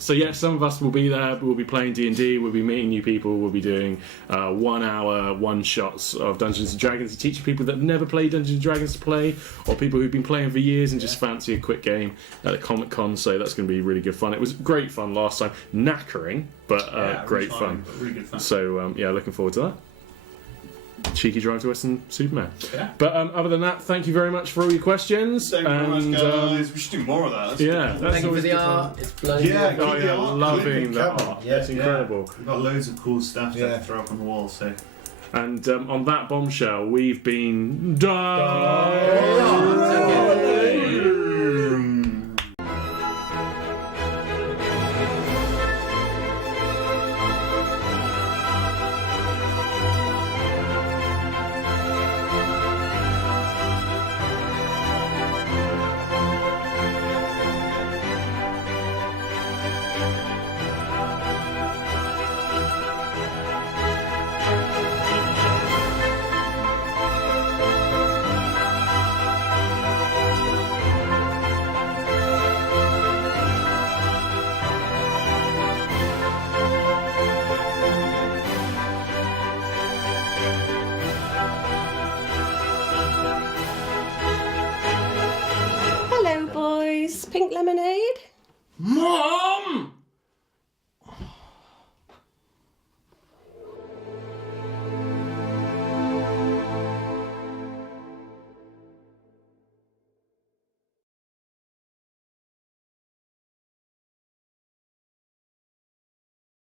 So yeah, some of us will be there. We'll be playing D&D. We'll be meeting new people. We'll be doing 1 hour one-shots of Dungeons and Dragons to teach people that have never played Dungeons and Dragons to play, or people who've been playing for years and just fancy a quick game at a Comic Con. So that's going to be really good fun. It was great fun last time. Knackering, but great fun. Really good fun. So yeah, looking forward to that. Cheeky drive to Western Superman. Yeah. But other than that, thank you very much for all your questions. Thank you very much, guys. We should do more of that. Let's yeah, do that's Thank you for always the good art. fun. It's bloody Yeah, good. Oh keep yeah, the art. loving the Come on. art. Yeah. It's incredible. We've got loads of cool stuff Yeah. to throw up on the wall, so. And on that bombshell, we've been done. Oh,